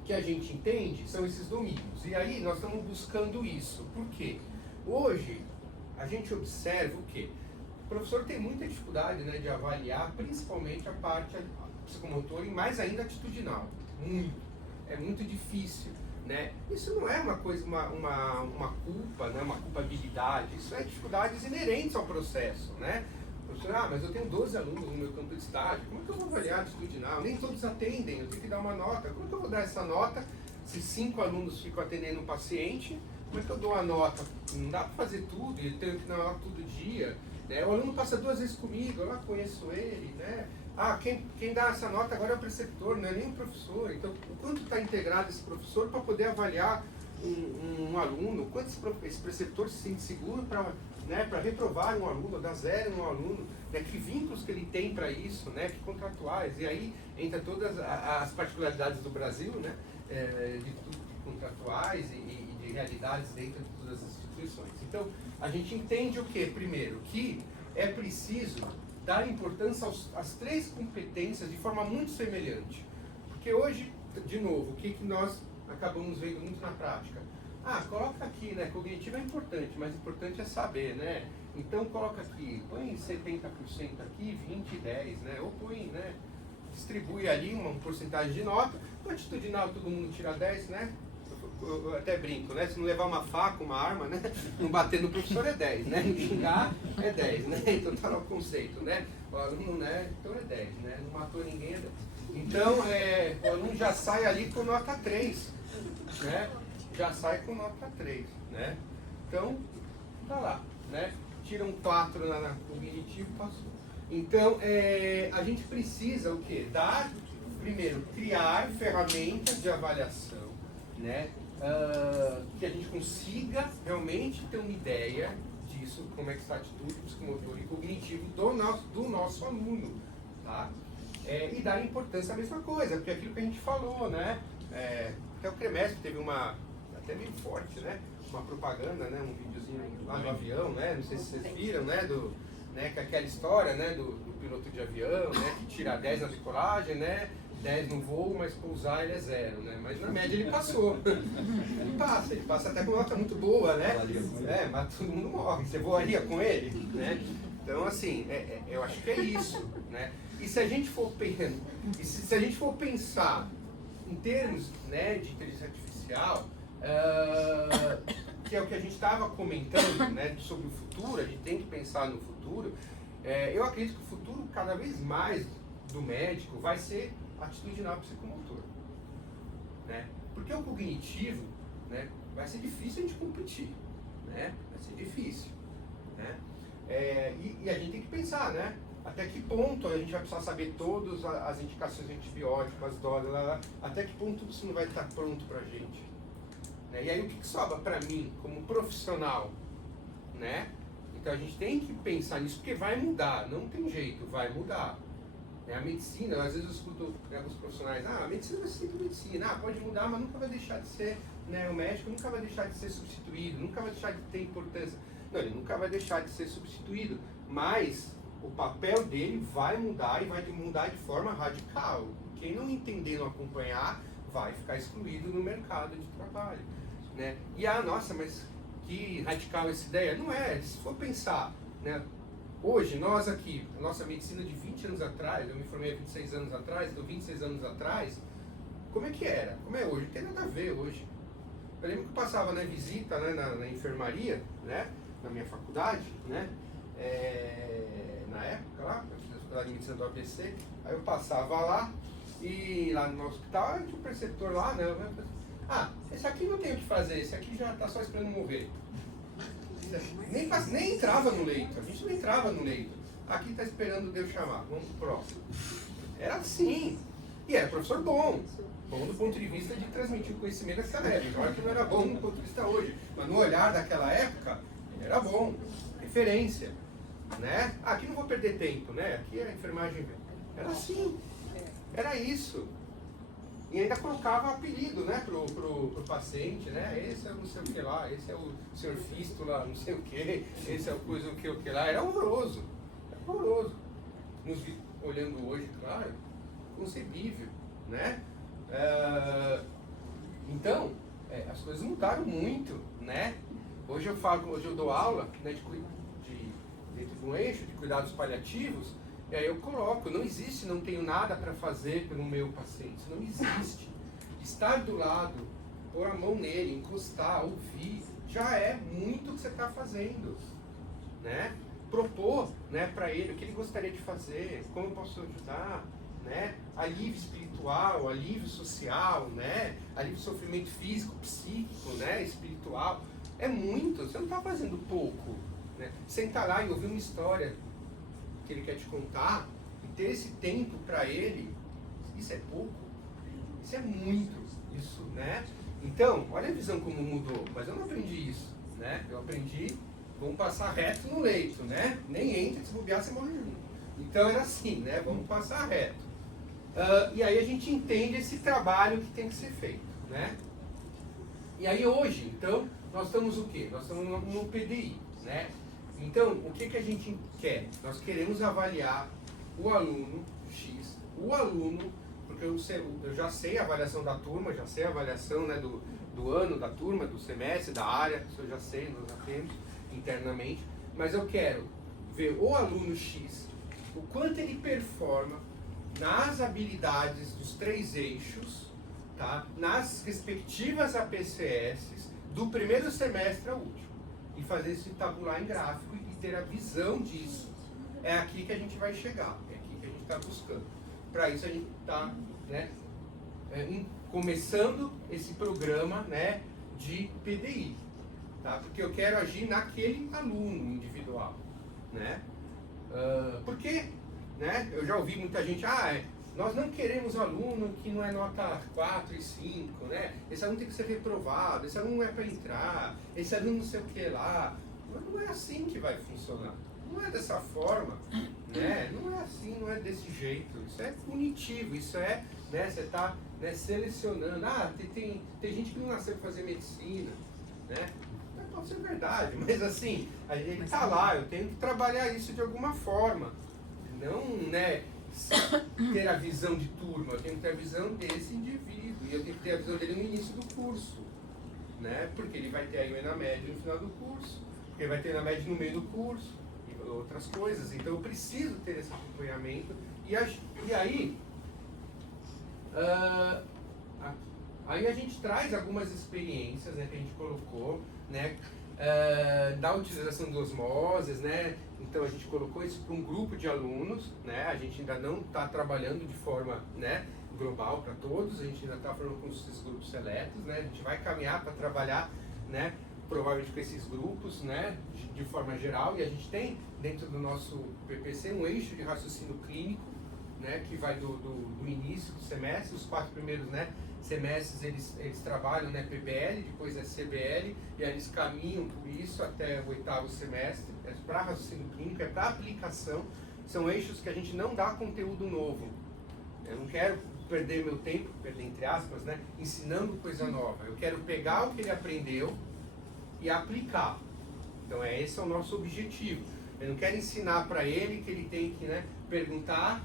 que a gente entende são esses domínios. E aí nós estamos buscando isso. Por quê? Hoje a gente observa o quê? O professor tem muita dificuldade, né, de avaliar principalmente a parte psicomotora e mais ainda atitudinal. É muito difícil, né? Isso não é uma coisa, uma culpa, né, uma culpabilidade. Isso é dificuldades inerentes ao processo, né? Mas eu tenho 12 alunos no meu campo de estágio, como é que eu vou avaliar atitudinal? Nem todos atendem, eu tenho que dar uma nota. Como é que eu vou dar essa nota se 5 alunos ficam atendendo um paciente? Como é que eu dou a nota? Não dá para fazer tudo, eu tenho que dar nota todo dia, né? O aluno passa 2 vezes comigo, eu conheço ele, né? Quem dá essa nota agora é o preceptor, não é nem o professor. Então, o quanto está integrado esse professor para poder avaliar um aluno? O quanto esse preceptor se sente seguro para, né, para reprovar um aluno, dar 0 em um aluno, né, que vínculos que ele tem para isso, né, que contratuais, e aí entra todas as particularidades do Brasil, né, de contratuais e de realidades dentro de todas as instituições. Então, a gente entende o que? Primeiro, que é preciso dar importância às 3 competências de forma muito semelhante. Porque hoje, de novo, o que nós acabamos vendo muito na prática? Coloca aqui, né? Cognitivo é importante, mas importante é saber, né? Então coloca aqui, põe 70% aqui, 20 e 10, né? Ou põe, né? Distribui ali uma porcentagem de nota. No atitudinal todo mundo tira 10, né? Eu até brinco, né? Se não levar uma faca, uma arma, né? Não bater no professor é 10, né? Não xingar é 10, né? Então tá lá o conceito, né? O aluno, né? Então é 10, né? Não matou ninguém é 10. Então, o aluno já sai ali com nota 3, né? Já sai com nota 3, né? Então, tá lá, né? Tira um 4 na cognitivo, passou. Então, a gente precisa o quê? Primeiro, criar ferramentas de avaliação, né? Que a gente consiga realmente ter uma ideia de disso, como é que está a atitude psicomotor e cognitivo do nosso aluno, tá? E dar importância à mesma coisa, porque aquilo que a gente falou, né? Até o CREMESP teve uma, até meio forte, né? Uma propaganda, né? Um videozinho lá no avião, né? Não sei se vocês viram, né? Que é aquela história, né? Do piloto de avião, né? Que tira 10 na decolagem, né? 10 no voo, mas pousar ele é 0, né? Mas na média ele passou. Ele passa até com nota muito boa, né? Mas todo mundo morre. Você voaria com ele, né? Então, assim, eu acho que é isso, né? E se a gente for pensar em termos, né, de inteligência artificial, que é o que a gente estava comentando, né, sobre o futuro, a gente tem que pensar no futuro, eu acredito que o futuro, cada vez mais, do médico vai ser atitudinal psicomotor, né? Porque o cognitivo, né, vai ser difícil a gente competir, né? Vai ser difícil, né? E a gente tem que pensar, né? Até que ponto a gente vai precisar saber todas as indicações antibióticas, as doses, até que ponto isso não vai estar pronto pra gente, né? E aí o que sobra pra mim como profissional, né? Então a gente tem que pensar nisso, porque vai mudar, não tem jeito, vai mudar. A medicina, às vezes eu escuto alguns profissionais, a medicina vai ser sempre medicina, pode mudar, mas nunca vai deixar de ser, né, o médico nunca vai deixar de ser substituído, nunca vai deixar de ter importância. Não, ele nunca vai deixar de ser substituído, mas o papel dele vai mudar e vai mudar de forma radical. Quem não entender, não acompanhar, vai ficar excluído no mercado de trabalho, né? E nossa, mas que radical essa ideia? Não é, se for pensar, né? Hoje, nós aqui, a nossa medicina de 20 anos atrás, eu me formei há 26 anos atrás, então 26 anos atrás, como é que era? Como é hoje? Não tem nada a ver hoje. Eu lembro que eu passava na visita, né, na enfermaria, né, na minha faculdade, né, na época lá, eu fiz a faculdade de medicina do ABC, aí eu passava lá, e lá no hospital, tinha um preceptor lá, né, esse aqui não tem o que fazer, esse aqui já está só esperando morrer. Nem entrava no leito, a gente não entrava no leito. Aqui está esperando Deus chamar, vamos pro próximo. Era assim. E era professor bom do ponto de vista de transmitir o conhecimento daquela época. Claro que não era bom do ponto de vista hoje, mas no olhar daquela época, ele era bom. Referência. Né? Aqui não vou perder tempo, né? Aqui a enfermagem era assim. Era isso. E ainda colocava apelido, né, pro paciente, né? Esse é o não sei o que lá, esse é o senhor fístula, não sei o que, esse é o coisa o que lá. Era horroroso. Era horroroso. Olhando hoje, claro, concebível, né? Então, as coisas mudaram muito, né? Hoje eu dou aula, né, dentro de um eixo de cuidados paliativos. E aí eu coloco, não existe, não tenho nada para fazer pelo meu paciente, isso não existe. Estar do lado, pôr a mão nele, encostar, ouvir, já é muito o que você está fazendo, né? Propor, né, para ele o que ele gostaria de fazer, como eu posso ajudar, né? Alívio espiritual, alívio social, né? Alívio de sofrimento físico, psíquico, né? Espiritual, é muito, você não está fazendo pouco, né? Sentar lá e ouvir uma história que ele quer te contar e ter esse tempo para ele, isso é pouco, isso é muito, isso, né? Então, olha a visão como mudou, mas eu não aprendi isso, né? Eu aprendi, vamos passar reto no leito, né? Nem entra, se bobear, você morre junto. Então era assim, né? Vamos passar reto. E aí a gente entende esse trabalho que tem que ser feito, né? E aí hoje, então, nós estamos o quê? Nós estamos no PDI, né? Então, o que a gente quer? Nós queremos avaliar o aluno X, porque eu já sei a avaliação da turma, já sei a avaliação, né, do ano, da turma, do semestre, da área, isso eu já sei, nós já temos internamente, mas eu quero ver o aluno X, o quanto ele performa nas habilidades dos 3 eixos, tá? Nas respectivas APCS, do primeiro semestre ao último. E fazer esse tabular em gráfico e ter a visão disso. É aqui que a gente vai chegar, é aqui que a gente está buscando. Para isso a gente está, né, começando esse programa, né, de PDI, tá? Porque eu quero agir naquele aluno individual, né? Porque, né, eu já ouvi muita gente, nós não queremos aluno que não é nota 4 e 5, né? Esse aluno tem que ser reprovado, esse aluno não é para entrar, esse aluno não sei o que lá. Mas não é assim que vai funcionar. Não é dessa forma, né? Não é assim, não é desse jeito. Isso é punitivo, isso é, né? Você está, né, selecionando. Ah, tem gente que não nasceu para fazer medicina, né? Pode ser verdade, mas assim, ele está lá, eu tenho que trabalhar isso de alguma forma. Não, né, ter a visão de turma, eu tenho que ter a visão desse indivíduo. E eu tenho que ter a visão dele no início do curso, né? Porque ele vai ter aí o ENAMED no final do curso, porque ele vai ter o ENAMED no meio do curso, e outras coisas. Então eu preciso ter esse acompanhamento. E aí, aí a gente traz algumas experiências, né, que a gente colocou, né, da utilização de osmoses, né? Então a gente colocou isso para um grupo de alunos, né? A gente ainda não está trabalhando de forma, né, global para todos, a gente ainda está falando com esses grupos seletos, né? A gente vai caminhar para trabalhar, né, provavelmente com esses grupos, né, de forma geral, e a gente tem dentro do nosso PPC um eixo de raciocínio clínico, né, que vai do início do semestre, os 4 primeiros, né, semestres eles trabalham, né, PBL, depois é CBL, e aí eles caminham por isso até o 8º semestre. É para raciocínio clínico, é para aplicação. São eixos que a gente não dá conteúdo novo. Eu não quero perder meu tempo, perder entre aspas, né, ensinando coisa nova. Eu quero pegar o que ele aprendeu e aplicar. Então esse é o nosso objetivo. Eu não quero ensinar para ele que ele tem que, né, perguntar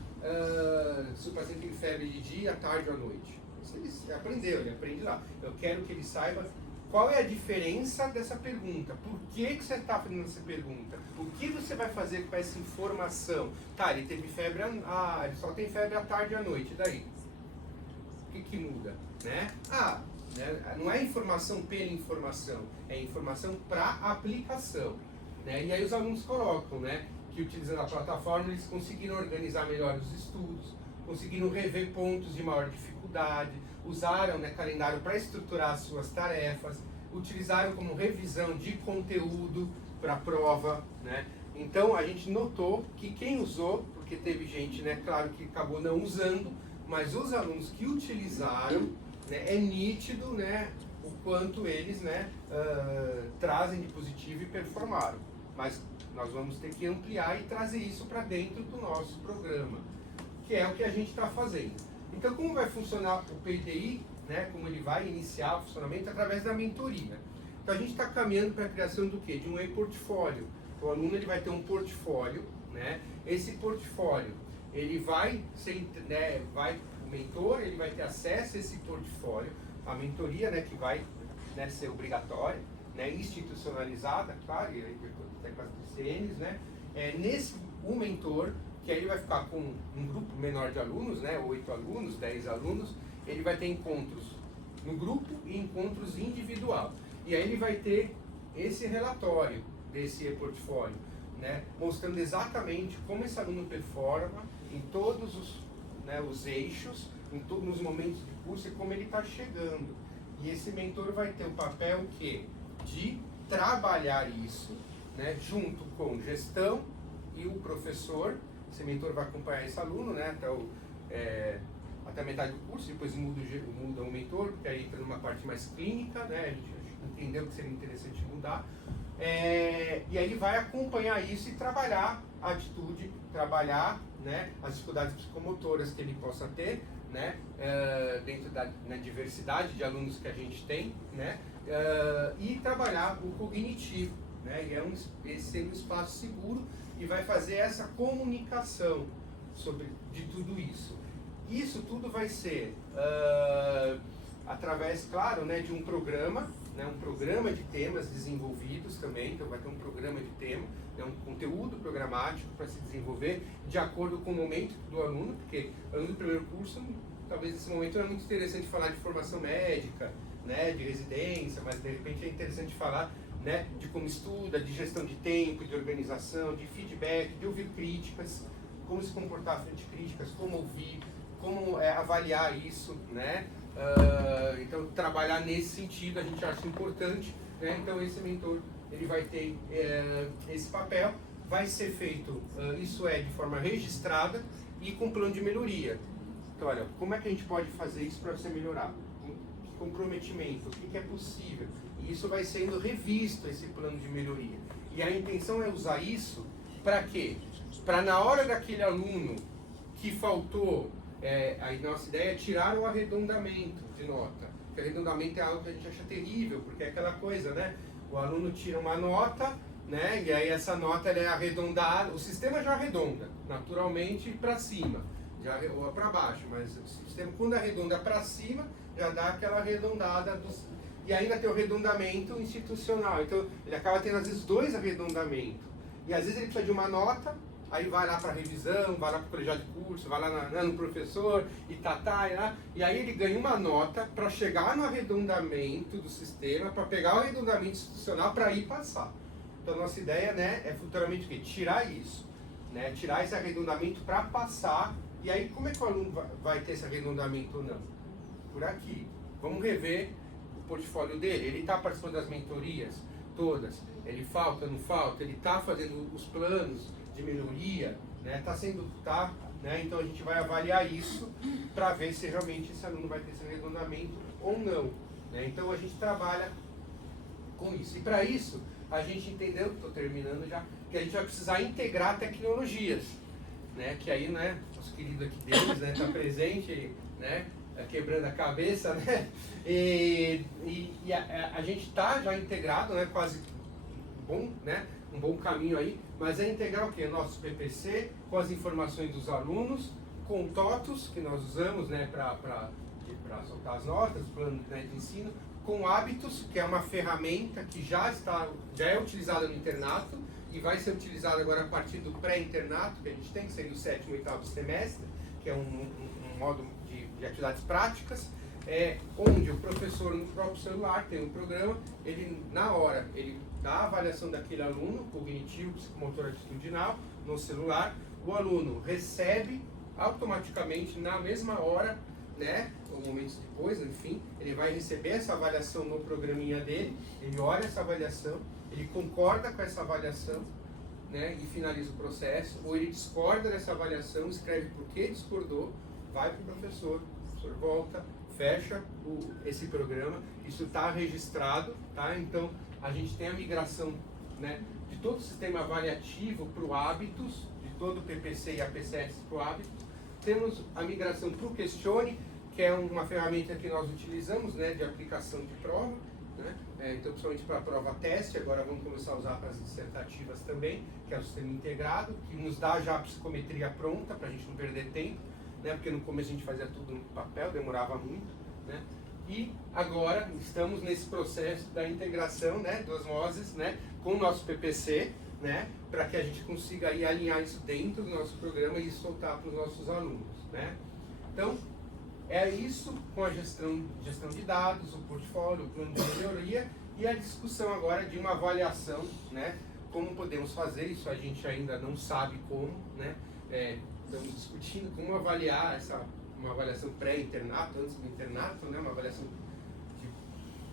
se o paciente tem febre de dia, tarde ou à noite. Isso ele aprendeu, ele aprende lá. Eu quero que ele saiba qual é a diferença dessa pergunta. Por que você está fazendo essa pergunta? O que você vai fazer com essa informação? Tá, ele teve febre, ele só tem febre à tarde e à noite, e daí? O que muda? Né? Né? Não é informação pela informação, é informação para aplicação. Né? E aí os alunos colocam, né, que utilizando a plataforma eles conseguiram organizar melhor os estudos, conseguiram rever pontos de maior dificuldade, usaram, né, calendário para estruturar as suas tarefas, utilizaram como revisão de conteúdo para a prova, né? Então a gente notou que quem usou, porque teve gente, né, claro que acabou não usando, mas os alunos que utilizaram, né, é nítido, né, o quanto eles, né, trazem de positivo e performaram. Mas nós vamos ter que ampliar e trazer isso para dentro do nosso programa, que é o que a gente está fazendo. Então, como vai funcionar o PDI, né, como ele vai iniciar o funcionamento? Através da mentoria. Então, a gente está caminhando para a criação do quê? De um e-portfólio. O aluno ele vai ter um portfólio, né? Esse portfólio, ele vai ser, né, o mentor ele vai ter acesso a esse portfólio, a mentoria, né, que vai, né, ser obrigatória, né, institucionalizada, claro, e aí até com as DCNs, né? O mentor, que aí ele vai ficar com um grupo menor de alunos, né, 8 alunos, 10 alunos, ele vai ter encontros no grupo e encontros individual. E aí ele vai ter esse relatório desse e-portfólio, né, mostrando exatamente como esse aluno performa em todos os, né, os eixos, em todos os momentos de curso e como ele está chegando. E esse mentor vai ter o papel de trabalhar isso, né, junto com gestão e o professor. Esse mentor vai acompanhar esse aluno, né, até a metade do curso, depois muda o mentor, porque aí entra numa parte mais clínica, né, a gente entendeu que seria interessante mudar. E aí ele vai acompanhar isso e trabalhar a atitude, trabalhar, né, as dificuldades psicomotoras que ele possa ter, né, dentro da diversidade de alunos que a gente tem, né, e trabalhar o cognitivo, né, e esse ser um espaço seguro e vai fazer essa comunicação de tudo isso. Isso tudo vai ser através, claro, né, de um programa, né, um programa de temas desenvolvidos também, então vai ter um programa de tema, né, um conteúdo programático para se desenvolver de acordo com o momento do aluno, porque o aluno do primeiro curso, talvez nesse momento não é muito interessante falar de formação médica, né, de residência, mas de repente é interessante falar, né, de como estuda, de gestão de tempo, de organização, de feedback, de ouvir críticas, como se comportar frente a críticas, como ouvir, como avaliar isso, né? Então trabalhar nesse sentido a gente acha importante, né? Então esse mentor ele vai ter esse papel, vai ser feito, isso de forma registrada e com plano de melhoria. Então olha, como é que a gente pode fazer isso para você melhorar? Comprometimento, o que é possível? E isso vai sendo revisto, esse plano de melhoria. E a intenção é usar isso para quê? Para na hora daquele aluno que faltou, a nossa ideia é tirar o arredondamento de nota. Porque arredondamento é algo que a gente acha terrível, porque é aquela coisa, né? O aluno tira uma nota, né? E aí essa nota ela é arredondada, o sistema já arredonda naturalmente para cima, já ou para baixo, mas o sistema quando arredonda para cima já dá aquela arredondada e ainda tem o arredondamento institucional. Então ele acaba tendo às vezes 2 arredondamentos. E às vezes ele precisa de uma nota, aí vai lá para revisão, vai lá para o colegiado de curso, vai lá no professor e aí ele ganha uma nota para chegar no arredondamento do sistema, para pegar o arredondamento institucional para ir passar. Então a nossa ideia, né, é futuramente o quê? Tirar isso, né, tirar esse arredondamento para passar. E aí como é que o aluno vai ter esse arredondamento ou não? Por aqui. Vamos rever o portfólio dele. Ele está participando das mentorias todas, ele falta, não falta, ele está fazendo os planos de melhoria, né? Né? Então a gente vai avaliar isso para ver se realmente esse aluno vai ter esse arredondamento ou não, né? Então a gente trabalha com isso. E para isso a gente entendeu, estou terminando já, que a gente vai precisar integrar tecnologias, né? Que aí, né, nosso querido aqui deles, né, está presente, né? Quebrando a cabeça, né? E a gente está já integrado, né? Quase bom, né? Um bom caminho aí, mas é integrar o que? Nosso PPC com as informações dos alunos, com o TOTUS, que nós usamos, né, para soltar as notas, plano, né, de ensino, com Hábitos, que é uma ferramenta que já é utilizada no internato e vai ser utilizada agora a partir do pré-internato, que a gente tem, que ser do 7º e 8º semestre, que é um modo de atividades práticas, onde o professor no próprio celular tem um programa, ele na hora, ele dá a avaliação daquele aluno, cognitivo, psicomotor atitudinal, no celular, o aluno recebe automaticamente na mesma hora, né, ou momentos depois, enfim, ele vai receber essa avaliação no programinha dele, ele olha essa avaliação, ele concorda com essa avaliação, né, e finaliza o processo, ou ele discorda dessa avaliação, escreve por que discordou, vai para o professor volta, fecha esse programa, isso está registrado, tá? Então a gente tem a migração, né, de todo o sistema avaliativo para o Hábitos, de todo o PPC e a PCS para o Hábitos. Temos a migração para o Questione, que é uma ferramenta que nós utilizamos, né, de aplicação de prova, né? Então principalmente para a prova teste, agora vamos começar a usar para as dissertativas também, que é o sistema integrado, que nos dá já a psicometria pronta para a gente não perder tempo, né? Porque no começo a gente fazia tudo no papel, demorava muito, né? E agora estamos nesse processo da integração, né, do Osmoses, né, com o nosso PPC, né, para que a gente consiga aí alinhar isso dentro do nosso programa e soltar para os nossos alunos, né? Então, é isso com a gestão de dados, o portfólio, o plano de melhoria e a discussão agora de uma avaliação, né, como podemos fazer isso, a gente ainda não sabe como, né? Estamos discutindo como avaliar uma avaliação pré-internato, antes do internato, né? Uma avaliação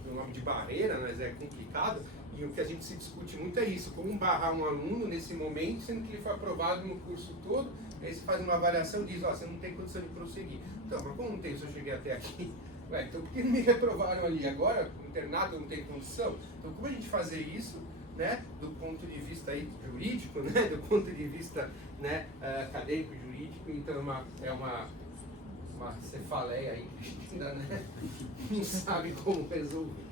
no nome de barreira, mas é complicado. E o que a gente se discute muito é isso, como barrar um aluno nesse momento, sendo que ele foi aprovado no curso todo, aí você faz uma avaliação e diz, você não tem condição de prosseguir. Então, mas como não tem, se eu cheguei até aqui? Então por que me reprovaram ali? Agora, no internato, eu não tenho condição? Então, como a gente fazer isso, né, do ponto de vista aí jurídico, né, do ponto de vista, né, acadêmico, jurídico, então é uma cefaleia aí que a gente ainda, né, não sabe como resolver,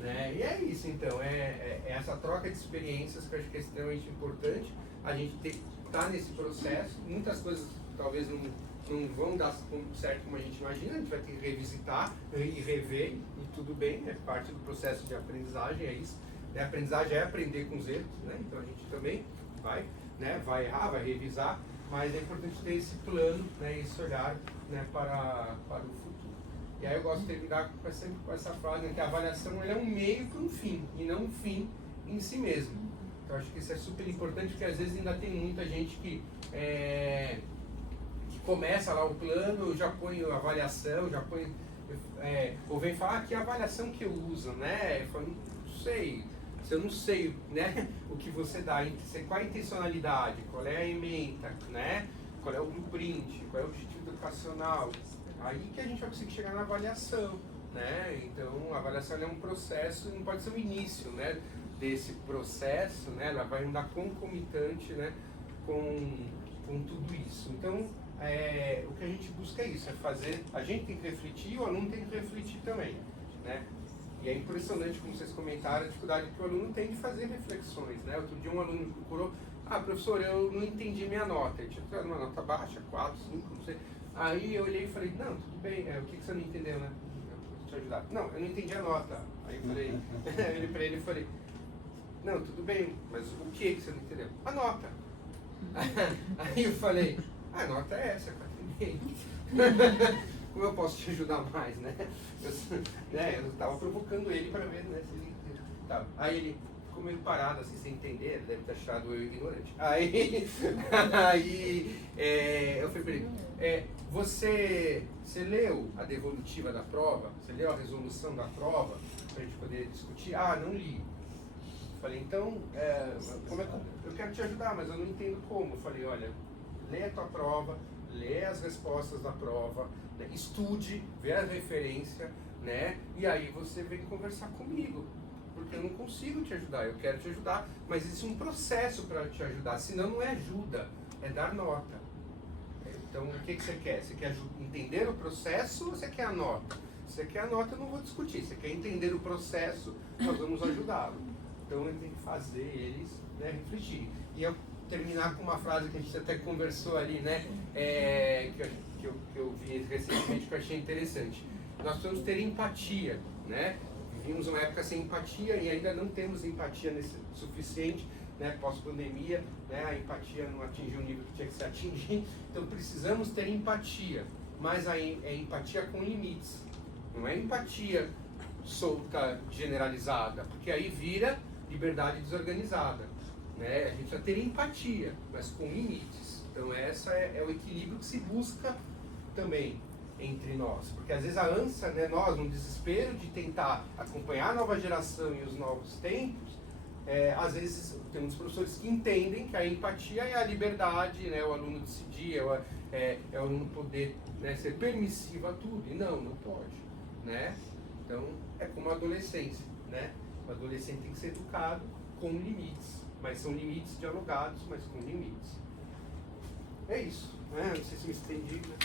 né? E é isso, então, é essa troca de experiências que eu acho que é extremamente importante, a gente tá nesse processo, muitas coisas talvez não vão dar certo como a gente imagina, a gente vai ter que revisitar e rever, e tudo bem, é parte do processo de aprendizagem, é isso. A aprendizagem é aprender com os erros, né? Então a gente também vai errar, vai revisar, mas é importante ter esse plano, né, esse olhar, né, para o futuro. E aí eu gosto de terminar sempre com essa frase, né, que a avaliação é um meio para um fim, e não um fim em si mesmo. Então acho que isso é super importante, porque às vezes ainda tem muita gente que começa lá o plano, já põe a avaliação, já põe... ou vem falar que a avaliação que eu uso, né? Eu falo, não sei... Se eu não sei, né, o que você dá, qual é a intencionalidade, qual é a ementa, né, qual é o blueprint, qual é o objetivo educacional, aí que a gente vai conseguir chegar na avaliação, né? Então a avaliação é um processo, não pode ser um início, né, desse processo, né, ela vai andar concomitante, né, com tudo isso. Então, o que a gente busca é isso, é fazer, a gente tem que refletir e o aluno tem que refletir também, né? E é impressionante, como vocês comentaram, a dificuldade que o aluno tem de fazer reflexões, né? Outro dia um aluno me procurou, professor, eu não entendi minha nota, ele tinha tirado uma nota baixa, 4, 5, não sei. Aí eu olhei e falei, não, tudo bem, o que você não entendeu, né? Eu posso te ajudar. Não, eu não entendi a nota. Aí eu falei, eu olhei pra ele e falei, não, tudo bem, mas o que você não entendeu? A nota. Aí eu falei, a nota é essa, 4,5. Como eu posso te ajudar mais, né? Eu tava provocando ele para ver, né, se ele... Tá. Aí ele ficou meio parado, assim, sem entender, ele deve ter achado eu ignorante. Aí eu falei pra ele, você leu a devolutiva da prova? Você leu a resolução da prova pra gente poder discutir? Não li. Falei, então, como é que eu quero te ajudar, mas eu não entendo como. Eu falei, olha, lê a tua prova, lê as respostas da prova, né, estude, vê a referência, né, e aí você vem conversar comigo, porque eu não consigo te ajudar, eu quero te ajudar, mas existe um processo para te ajudar, senão não é ajuda, é dar nota. Então, o que você quer? Você quer entender o processo ou você quer a nota? Se você quer a nota, eu não vou discutir. Se você quer entender o processo, nós vamos ajudá-lo. Então, ele tem que fazer eles, né, refletir. E eu terminar com uma frase que a gente até conversou ali, né, que eu vi recentemente, que eu achei interessante. Nós precisamos ter empatia, né? Vivimos uma época sem empatia e ainda não temos empatia suficiente, né, pós-pandemia, né, a empatia não atingiu o nível que tinha que se atingir, então precisamos ter empatia, mas é empatia com limites, não é empatia solta, generalizada, porque aí vira liberdade desorganizada, né? A gente precisa ter empatia, mas com limites. Então essa é o equilíbrio que se busca também entre nós, porque às vezes a ânsia, né, nós no desespero de tentar acompanhar a nova geração e os novos tempos, às vezes tem muitos professores que entendem que a empatia é a liberdade, né, o aluno decidir, o aluno poder, né, ser permissivo a tudo, e não pode, né? Então é como a adolescência, né? O adolescente tem que ser educado com limites, mas são limites dialogados, mas com limites. É isso, né? Não sei se me estendi, né?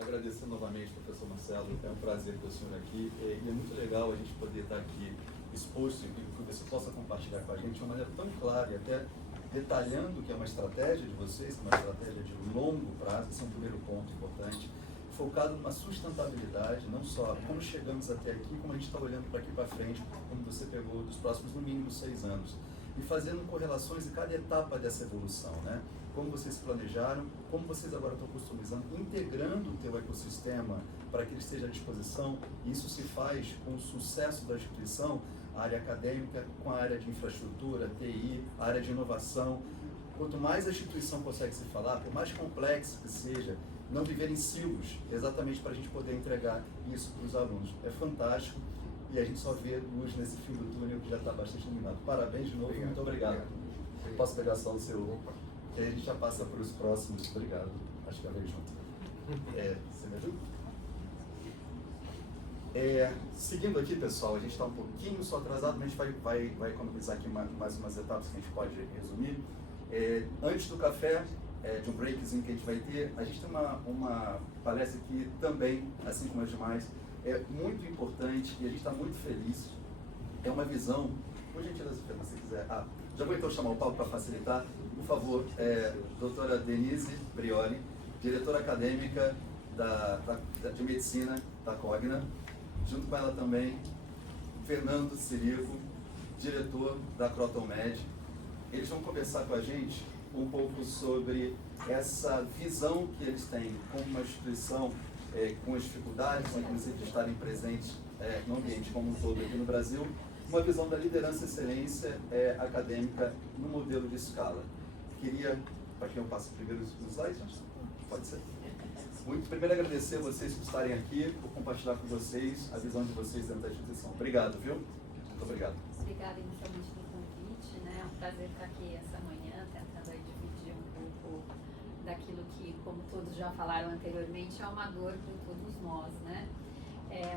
Agradecer novamente, professor Marcelo, é um prazer ter o senhor aqui e é muito legal a gente poder estar aqui exposto e que você possa compartilhar com a gente de uma maneira tão clara e até detalhando que é uma estratégia de vocês, uma estratégia de longo prazo, esse é um primeiro ponto importante, focado numa sustentabilidade, não só como chegamos até aqui, como a gente está olhando para aqui para frente, como você pegou dos próximos, no mínimo, 6 anos, e fazendo correlações em cada etapa dessa evolução, né? Como vocês se planejaram, como vocês agora estão customizando, integrando o teu ecossistema para que ele esteja à disposição. Isso se faz com o sucesso da instituição, a área acadêmica, com a área de infraestrutura, TI, a área de inovação. Quanto mais a instituição consegue se falar, por mais complexo que seja, não viver em silos, exatamente para a gente poder entregar isso para os alunos. É fantástico e a gente só vê luz nesse fim do túnel que já está bastante iluminado. Parabéns de novo, muito obrigado. Posso pegar só o seu... E aí a gente já passa para os próximos. Obrigado. Acho que é bem junto. Você me ajuda? Seguindo aqui, pessoal, a gente está um pouquinho só atrasado, mas a gente vai economizar aqui mais umas etapas que a gente pode resumir. Antes do café, de um breakzinho que a gente vai ter, a gente tem uma palestra que também, assim como as demais, é muito importante e a gente está muito feliz. É uma visão, por gentileza, se você quiser. Já vou então chamar o Paulo para facilitar. Por favor, doutora Denise Brioli, diretora acadêmica de medicina da Cogna, junto com ela também Fernando Sirico, diretor da Croton-Med. Eles vão conversar com a gente um pouco sobre essa visão que eles têm como uma instituição com as dificuldades, inclusive de estarem presentes no ambiente como um todo aqui no Brasil, uma visão da liderança e excelência acadêmica no modelo de escala. Queria, para quem eu passo primeiro os slides, pode ser. Primeiro agradecer a vocês por estarem aqui, por compartilhar com vocês a visão de vocês dentro da instituição. Obrigado, viu? Muito obrigado. Obrigada inicialmente pelo convite, né? É um prazer estar aqui essa manhã, tentando aí dividir um pouco daquilo que, como todos já falaram anteriormente, é uma dor para todos nós, né?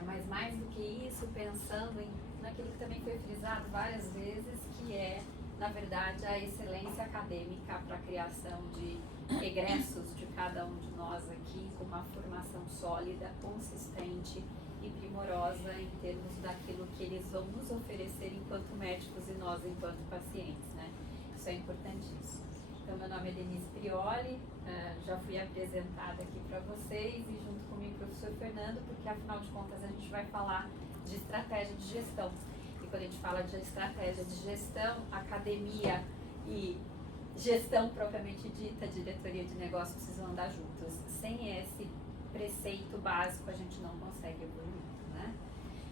Mas mais do que isso, pensando naquilo que também foi frisado várias vezes, que é, na verdade, a excelência acadêmica para a criação de egressos de cada um de nós aqui, com uma formação sólida, consistente e primorosa em termos daquilo que eles vão nos oferecer enquanto médicos e nós enquanto pacientes, né? Isso é importantíssimo. Então, meu nome é Denise Prioli, já fui apresentada aqui para vocês e junto comigo o professor Fernando, porque afinal de contas a gente vai falar de estratégia de gestão. E quando a gente fala de estratégia de gestão, academia e gestão propriamente dita, diretoria de negócios precisam andar juntos. Sem esse preceito básico a gente não consegue evoluir, né?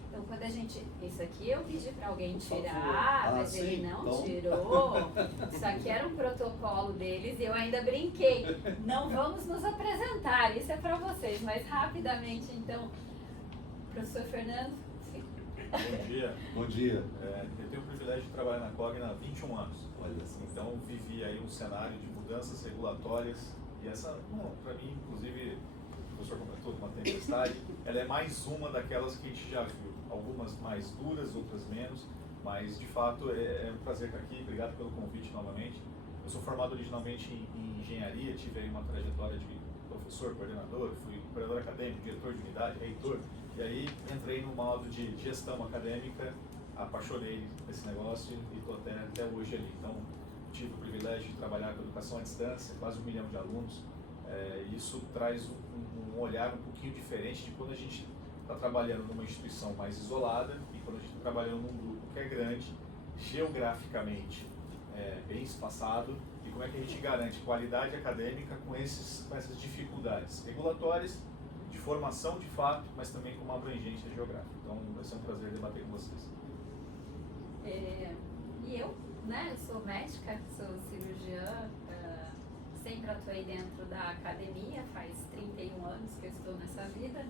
Então quando a gente... Isso aqui eu pedi para alguém tirar, mas sim, ele não então. tirou. Isso aqui era um protocolo deles e eu ainda brinquei. Não vamos nos apresentar, isso é para vocês. Mas rapidamente, então, professor Fernando. Bom dia. Bom dia. Eu tenho o privilégio de trabalhar na Cogna há 21 anos. Olha só. Então, vivi aí um cenário de mudanças regulatórias e essa, para mim, inclusive, o professor comentou de uma tempestade, ela é mais uma daquelas que a gente já viu. Algumas mais duras, outras menos, mas, de fato, é um prazer estar aqui. Obrigado pelo convite novamente. Eu sou formado originalmente em engenharia, tive aí uma trajetória de professor, coordenador, fui coordenador acadêmico, diretor de unidade, reitor. E aí entrei no modo de gestão acadêmica, apaixonei nesse negócio e estou até hoje ali. Então, tive o privilégio de trabalhar com educação à distância, quase 1 milhão de alunos. Isso traz um olhar um pouquinho diferente de quando a gente está trabalhando numa instituição mais isolada e quando a gente está trabalhando num grupo que é grande, geograficamente bem espaçado, e como é que a gente garante qualidade acadêmica com essas dificuldades regulatórias, de formação de fato, mas também com uma abrangência geográfica. Então, vai ser um prazer debater com vocês. E eu, né, eu sou médica, sou cirurgiã, sempre atuei dentro da academia, faz 31 anos que eu estou nessa vida,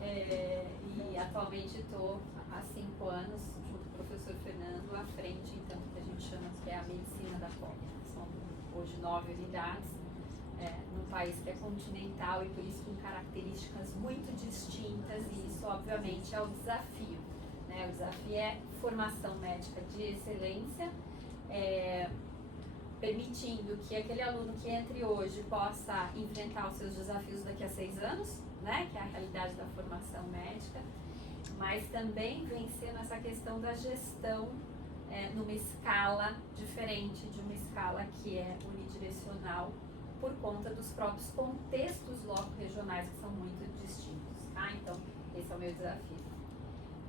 e atualmente estou há 5 anos, junto com o professor Fernando, à frente, então, do que a gente chama que é a medicina da Cogna. São hoje 9 unidades, num país que é continental e por isso com características muito distintas, e isso obviamente é o desafio, né? O desafio é formação médica de excelência, permitindo que aquele aluno que entre hoje possa enfrentar os seus desafios daqui a 6 anos, né? Que é a realidade da formação médica, mas também vencendo essa questão da gestão numa escala diferente de uma escala que é unidirecional, por conta dos próprios contextos loco-regionais que são muito distintos, tá? Então, esse é o meu desafio.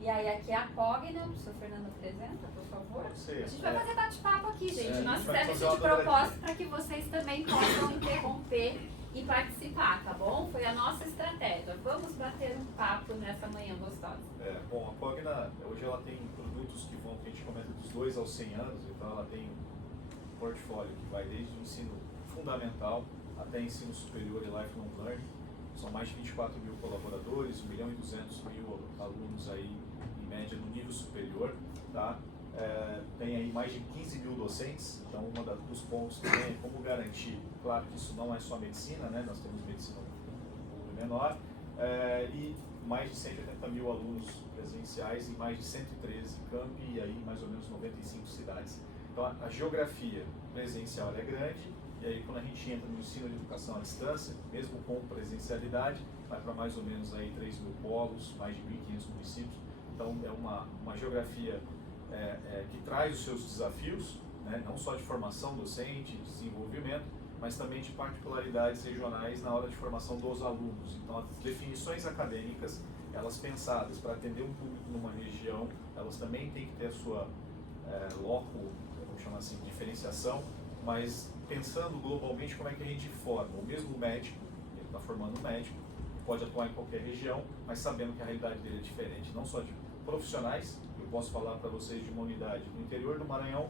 E aí, aqui é a Cogna, o professor Fernando apresenta, por favor. Pode ser. A gente vai fazer bate-papo aqui, gente. Nós vai fizemos fazer isso de uma propósito para que vocês também possam interromper e participar, tá bom? Foi a nossa estratégia. Vamos bater um papo nessa manhã gostosa. Bom, a Cogna, hoje ela tem produtos que vão, que a gente comenta, dos 2 aos 100 anos, então ela tem um portfólio que vai desde o ensino fundamental até ensino superior e lifelong learning. São mais de 24 mil colaboradores, 1.200.000 alunos aí, em média, no nível superior, tá? Tem aí mais de 15 mil docentes, então dos pontos também é como garantir, claro que isso não é só medicina, né? Nós temos medicina um pouco menor, e mais de 180 mil alunos presenciais em mais de 113 campi e aí mais ou menos 95 cidades. Então a geografia presencial é grande, e aí quando a gente entra no ensino de educação à distância, mesmo com presencialidade, vai para mais ou menos aí 3 mil polos, mais de 1.500 municípios. Então é uma geografia que traz os seus desafios, né, não só de formação docente, de desenvolvimento, mas também de particularidades regionais na hora de formação dos alunos. Então as definições acadêmicas, elas pensadas para atender um público numa região, elas também têm que ter a sua loco, vamos chamar assim, diferenciação, mas pensando globalmente como é que a gente forma. O mesmo médico, ele está formando um médico, pode atuar em qualquer região, mas sabendo que a realidade dele é diferente, não só de profissionais. Eu posso falar para vocês de uma unidade no interior do Maranhão,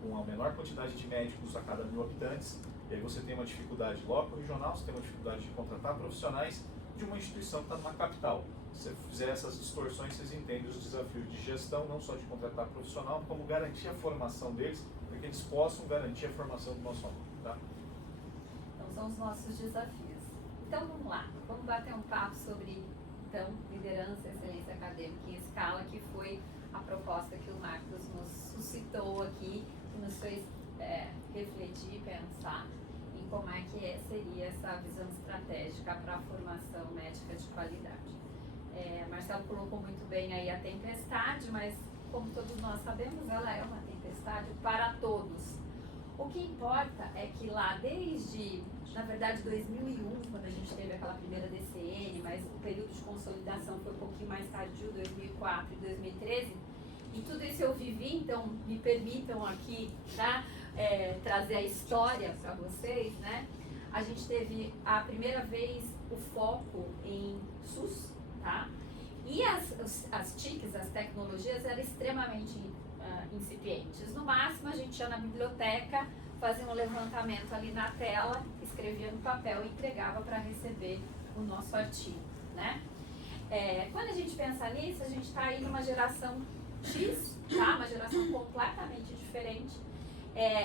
com a menor quantidade de médicos a cada 1.000 habitantes, e aí você tem uma dificuldade local, regional, você tem uma dificuldade de contratar profissionais de uma instituição que está numa capital. Se você fizer essas distorções, vocês entendem os desafios de gestão, não só de contratar profissional, como garantir a formação deles, para que eles possam garantir a formação do nosso aluno. Tá? Então, são os nossos desafios. Então, vamos lá. Vamos bater um papo sobre, então, gestão, liderança, excelência acadêmica em escala, que foi a proposta que o Marcos nos suscitou aqui, que nos fez refletir, pensar em como é que seria essa visão estratégica para a formação médica de qualidade. Marcelo colocou muito bem aí a tempestade, mas como todos nós sabemos, ela é uma tempestade para todos. O que importa é que lá desde, na verdade, 2001, quando a gente teve aquela primeira DCN, mas o período de consolidação foi um pouquinho mais tardio, 2004 e 2013, e tudo isso eu vivi, então me permitam aqui, tá, trazer a história para vocês, né? A gente teve a primeira vez o foco em SUS, tá? E as TICs, as tecnologias, eram extremamente incipientes. No máximo, a gente ia na biblioteca, fazia um levantamento ali na tela, escrevia no papel e entregava para receber o nosso artigo, né? Quando a gente pensa nisso, a gente está aí numa geração X, tá? Uma geração completamente diferente,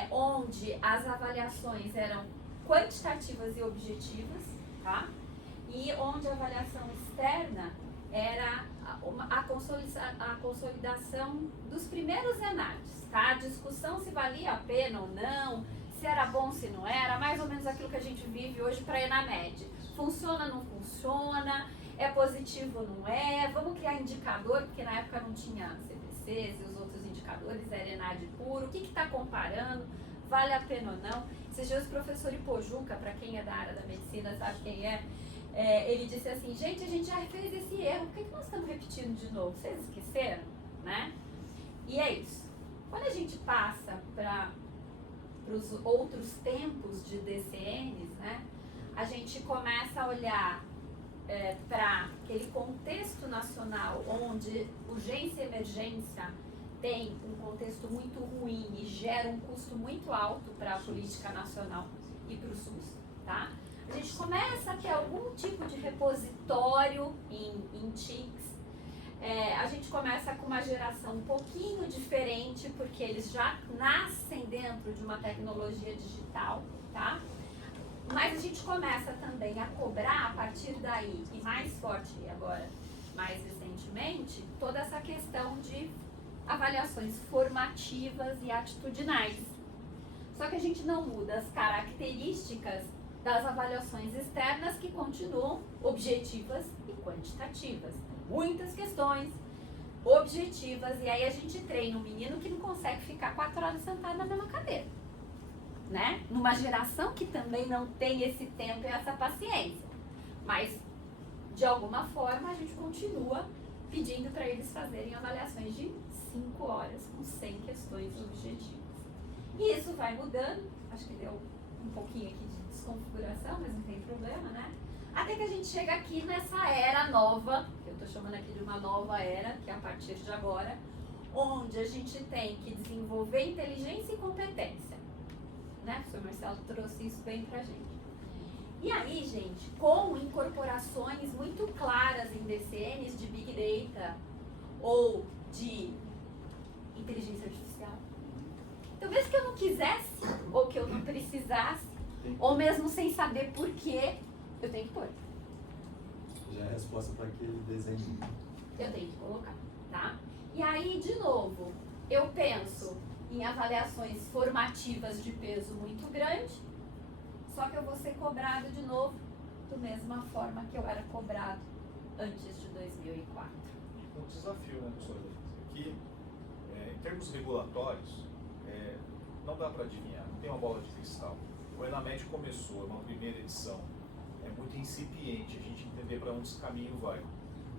onde as avaliações eram quantitativas e objetivas, tá? E onde a avaliação externa era a consolidação dos primeiros ENADs, tá? A discussão se valia a pena ou não, se era bom, se não era, mais ou menos aquilo que a gente vive hoje para a ENAMED. Funciona, não funciona, é positivo ou não é, vamos criar indicador, porque na época não tinha CPCs e os outros indicadores, era ENAD puro, o que está comparando, vale a pena ou não. Esses dias o professor Ipojuca, para quem é da área da medicina, sabe quem é, ele disse assim, gente, a gente já fez esse erro, por que nós estamos repetindo de novo? Vocês esqueceram? Né? E é isso. Quando a gente passa para os outros tempos de DCNs, né, a gente começa a olhar para aquele contexto nacional onde urgência e emergência tem um contexto muito ruim e gera um custo muito alto para a política nacional e para o SUS, tá? A gente começa a ter algum tipo de repositório em TICs. A gente começa com uma geração um pouquinho diferente, porque eles já nascem dentro de uma tecnologia digital, tá? Mas a gente começa também a cobrar a partir daí, e mais forte agora, mais recentemente, toda essa questão de avaliações formativas e atitudinais. Só que a gente não muda as características das avaliações externas, que continuam objetivas e quantitativas. Muitas questões objetivas, e aí a gente treina um menino que não consegue ficar 4 horas sentado na mesma cadeira, né? Numa geração que também não tem esse tempo e essa paciência. Mas, de alguma forma, a gente continua pedindo para eles fazerem avaliações de 5 horas, com 100 questões objetivas. E isso vai mudando, acho que deu um pouquinho aqui de desconfiguração, mas não tem problema, né? Até que a gente chega aqui nessa era nova, que eu estou chamando aqui de uma nova era, que é a partir de agora, onde a gente tem que desenvolver inteligência e competência, né? O professor Marcelo trouxe isso bem pra gente. E aí, gente, com incorporações muito claras em DCNs de Big Data ou de inteligência artificial. Então, mesmo que eu não quisesse, ou que eu não precisasse, ou mesmo sem saber por quê, eu tenho que pôr. Já é a resposta para aquele desenho. Eu tenho que colocar, tá? E aí, de novo, eu penso em avaliações formativas de peso muito grande, só que eu vou ser cobrado de novo da mesma forma que eu era cobrado antes de 2004. Um desafio, né, professora? Que, em termos regulatórios, não dá para adivinhar, não tem uma bola de cristal. O ENAMED começou, uma primeira edição, é muito incipiente a gente entender para onde esse caminho vai.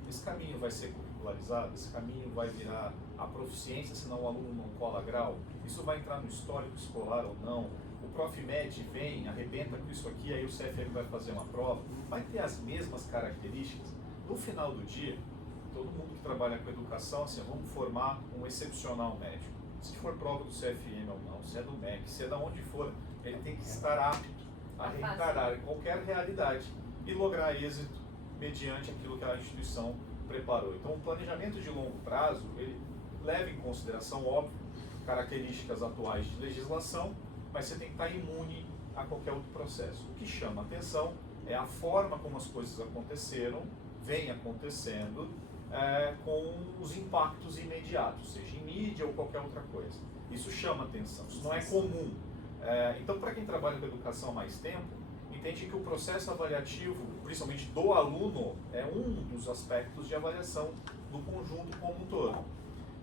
Esse caminho vai ser curricularizado, esse caminho vai virar a proficiência, senão o aluno não cola grau, isso vai entrar no histórico escolar ou não, o Profmed vem, arrebenta com isso aqui, aí o CFM vai fazer uma prova, vai ter as mesmas características. No final do dia, todo mundo que trabalha com educação, assim, vamos formar um excepcional médico. Se for prova do CFM ou não, se é do MEC, se é de onde for, ele tem que estar apto a reencarar qualquer realidade e lograr êxito mediante aquilo que a instituição preparou. Então, o planejamento de longo prazo, ele leva em consideração, óbvio, características atuais de legislação, mas você tem que estar imune a qualquer outro processo. O que chama atenção é a forma como as coisas aconteceram vem acontecendo com os impactos imediatos, seja em mídia ou qualquer outra coisa. Isso chama atenção, isso não é comum. Então, para quem trabalha com educação há mais tempo, entende que o processo avaliativo, principalmente do aluno, é um dos aspectos de avaliação do conjunto como um todo.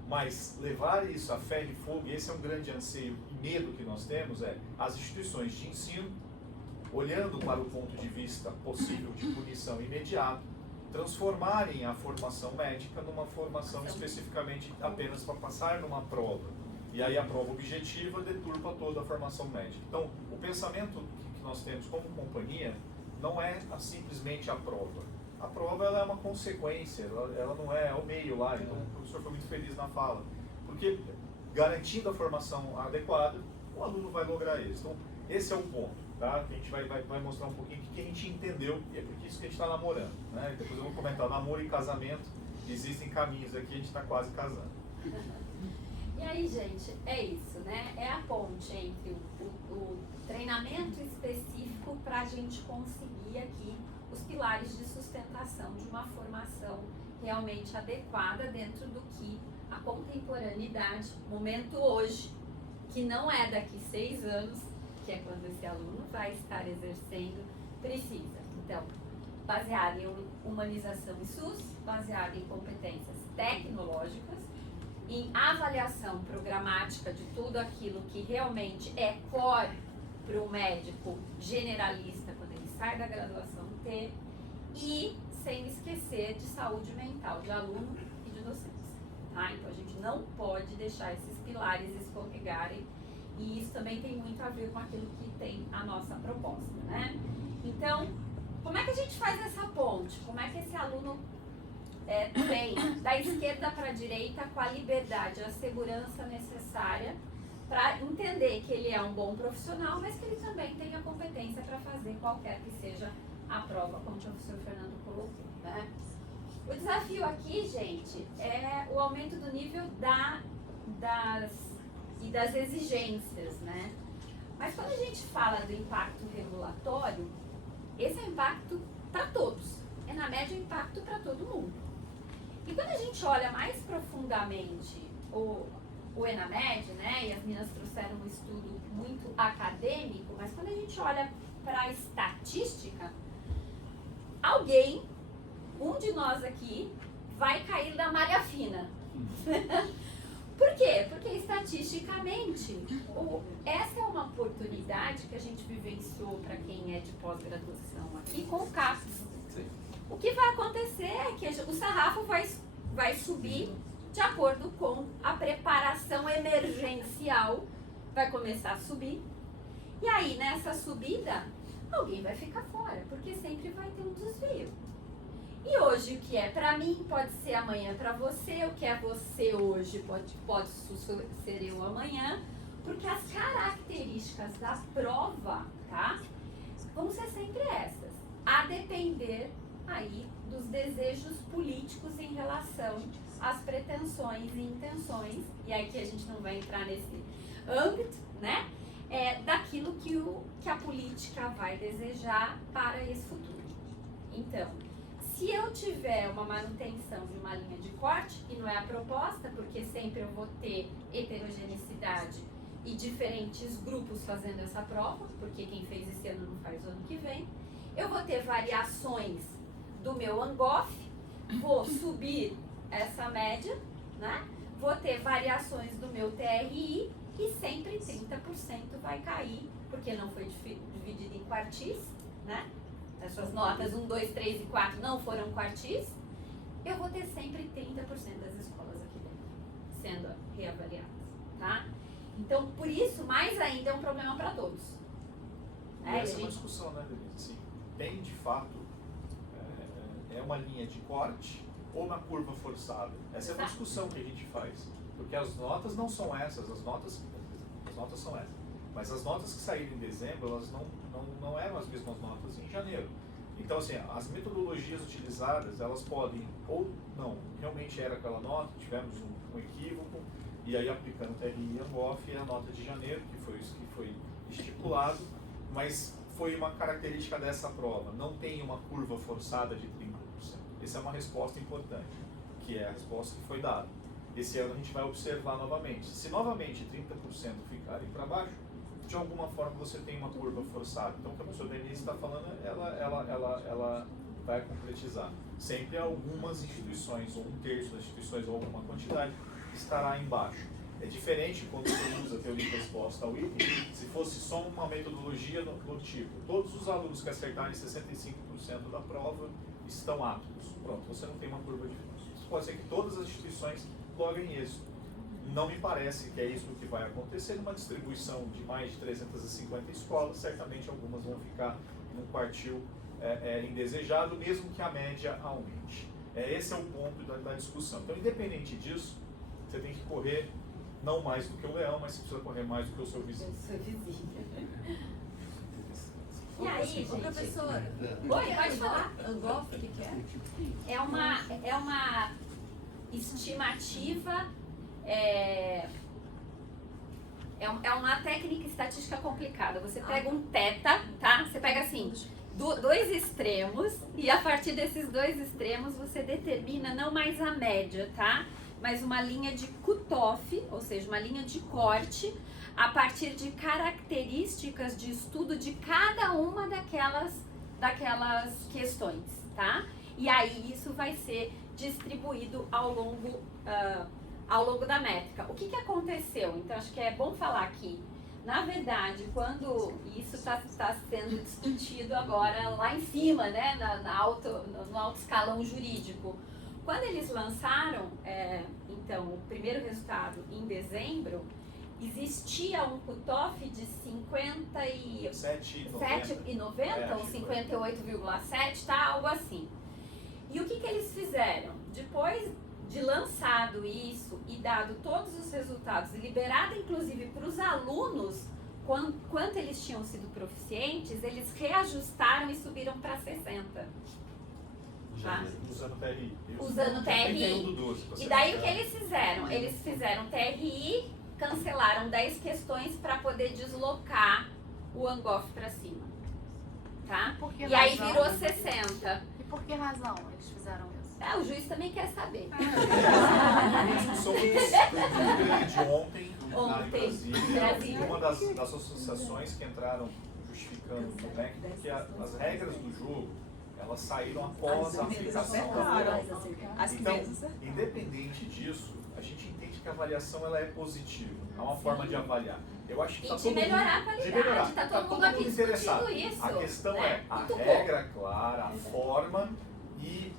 Mas levar isso a ferro e fogo, e esse é um grande anseio e medo que nós temos, as instituições de ensino, olhando para o ponto de vista possível de punição imediata, transformarem a formação médica numa formação especificamente apenas para passar numa prova. E aí a prova objetiva deturpa toda a formação médica. Então, o pensamento que nós temos como companhia não é simplesmente a prova. A prova ela é uma consequência, ela não é o meio lá. Então, o professor foi muito feliz na fala. Porque, garantindo a formação adequada, o aluno vai lograr isso. Então, esse é o ponto, tá? Que a gente vai mostrar um pouquinho o que a gente entendeu, e é por isso que a gente está namorando, né? Depois eu vou comentar, namoro e casamento, existem caminhos aqui, a gente está quase casando. E aí, gente, é isso, né? É a ponte entre o treinamento específico para a gente conseguir aqui os pilares de sustentação de uma formação realmente adequada dentro do que a contemporaneidade, momento hoje, que não é daqui 6 anos, que é quando esse aluno vai estar exercendo, precisa. Então, baseado em humanização e SUS, baseado em competências tecnológicas, em avaliação programática de tudo aquilo que realmente é core para o médico generalista quando ele sai da graduação ter, e sem esquecer de saúde mental de aluno e de docência. Tá? Então a gente não pode deixar esses pilares escorregarem, e isso também tem muito a ver com aquilo que tem a nossa proposta, né? Então, como é que a gente faz essa ponte? Como é que esse aluno vem da esquerda para a direita com a liberdade, a segurança necessária para entender que ele é um bom profissional, mas que ele também tem a competência para fazer qualquer que seja a prova, como o professor Fernando colocou, né? O desafio aqui, gente, é o aumento do nível das exigências, né? Mas quando a gente fala do impacto regulatório, esse é um impacto para todos. É, na média, um impacto para todo mundo. E quando a gente olha mais profundamente o ENAMED, né, e as meninas trouxeram um estudo muito acadêmico, mas quando a gente olha para a estatística, alguém, um de nós aqui, vai cair da malha fina. Por quê? Porque estatisticamente, essa é uma oportunidade que a gente vivenciou para quem é de pós-graduação aqui com o CAPES. O que vai acontecer é que o sarrafo vai subir de acordo com a preparação emergencial, vai começar a subir. E aí, nessa subida, alguém vai ficar fora, porque sempre vai ter um desvio. E hoje o que é para mim pode ser amanhã para você, o que é você hoje pode ser eu amanhã, porque as características da prova, tá, vão ser sempre essas, a depender aí dos desejos políticos em relação às pretensões e intenções, e aí que a gente não vai entrar nesse âmbito, né, daquilo que a política vai desejar para esse futuro. Então, se eu tiver uma manutenção de uma linha de corte, e não é a proposta, porque sempre eu vou ter heterogeneidade e diferentes grupos fazendo essa prova, porque quem fez esse ano não faz o ano que vem, eu vou ter variações do meu ANGOF, vou subir essa média, né? Vou ter variações do meu TRI e sempre 30% vai cair, porque não foi dividido em quartis, né? Essas notas 1, 2, 3 e 4 não foram quartis, eu vou ter sempre 30% das escolas aqui dentro sendo reavaliadas, tá? Então, por isso, mais ainda é um problema para todos. Essa é uma discussão, né, Denise? Assim, tem, de fato, uma linha de corte ou uma curva forçada? Essa é uma discussão que a gente faz. Porque as notas não são essas, as notas são essas. Mas as notas que saíram em dezembro, elas não eram as mesmas notas em janeiro. Então, assim, as metodologias utilizadas, elas podem, ou não, realmente era aquela nota, tivemos um equívoco, e aí aplicando TRI e ANGOF, é a nota de janeiro, que foi isso que foi estipulado, mas foi uma característica dessa prova? Não tem uma curva forçada de 30%. Essa é uma resposta importante, que é a resposta que foi dada. Esse ano a gente vai observar novamente. Se novamente 30% ficarem para baixo, de alguma forma você tem uma curva forçada. Então, o que a professora Denise está falando, ela vai concretizar. Sempre algumas instituições, ou um terço das instituições, ou alguma quantidade, estará embaixo. É diferente quando você usa a teoria de resposta ao item, se fosse só uma metodologia do tipo, todos os alunos que acertarem 65% da prova estão aptos. Pronto, você não tem uma curva de fluxo. Pode ser que todas as instituições loguem isso. Não me parece que é isso que vai acontecer. Numa distribuição de mais de 350 escolas, certamente algumas vão ficar num quartil indesejado, mesmo que a média aumente. Esse é o ponto da discussão. Então, independente disso, você tem que correr não mais do que o leão, mas você precisa correr mais do que o seu vizinho. E aí, gente? Professora, Oi, pode falar. Angoff, o que é? É uma estimativa, é uma técnica estatística complicada. Você pega um teta, tá? Você pega assim, dois extremos, e a partir desses dois extremos você determina não mais a média, tá? Mas uma linha de cutoff, ou seja, uma linha de corte, a partir de características de estudo de cada uma daquelas questões, tá? E aí isso vai ser distribuído ao longo da métrica. O que aconteceu? Então, acho que é bom falar aqui. Na verdade, quando isso está sendo discutido agora lá em cima, né, no alto escalão jurídico, quando eles lançaram, então, o primeiro resultado em dezembro, existia um cutoff de 57,90 ou 58,7, tá? Algo assim. E o que eles fizeram? Depois de lançado isso e dado todos os resultados, e liberado inclusive para os alunos quanto eles tinham sido proficientes, eles reajustaram e subiram para 60. Tá? Usando TRI. Usando TRI. E daí o que eles fizeram? Eles fizeram TRI, cancelaram 10 questões para poder deslocar o Angoff para cima. Tá? E aí virou 60. E por que razão eles fizeram isso? O juiz também quer saber. A discussão de ontem em Brasília, uma das associações que entraram justificando o MEC, porque as regras do jogo, elas saíram após a aplicação da prova. Então, independente disso, a gente entende que a avaliação ela é positiva. É uma forma de avaliar. Eu acho que e de melhorar a qualidade. Está todo mundo aqui discutindo isso. A questão é a muito regra clara, a forma e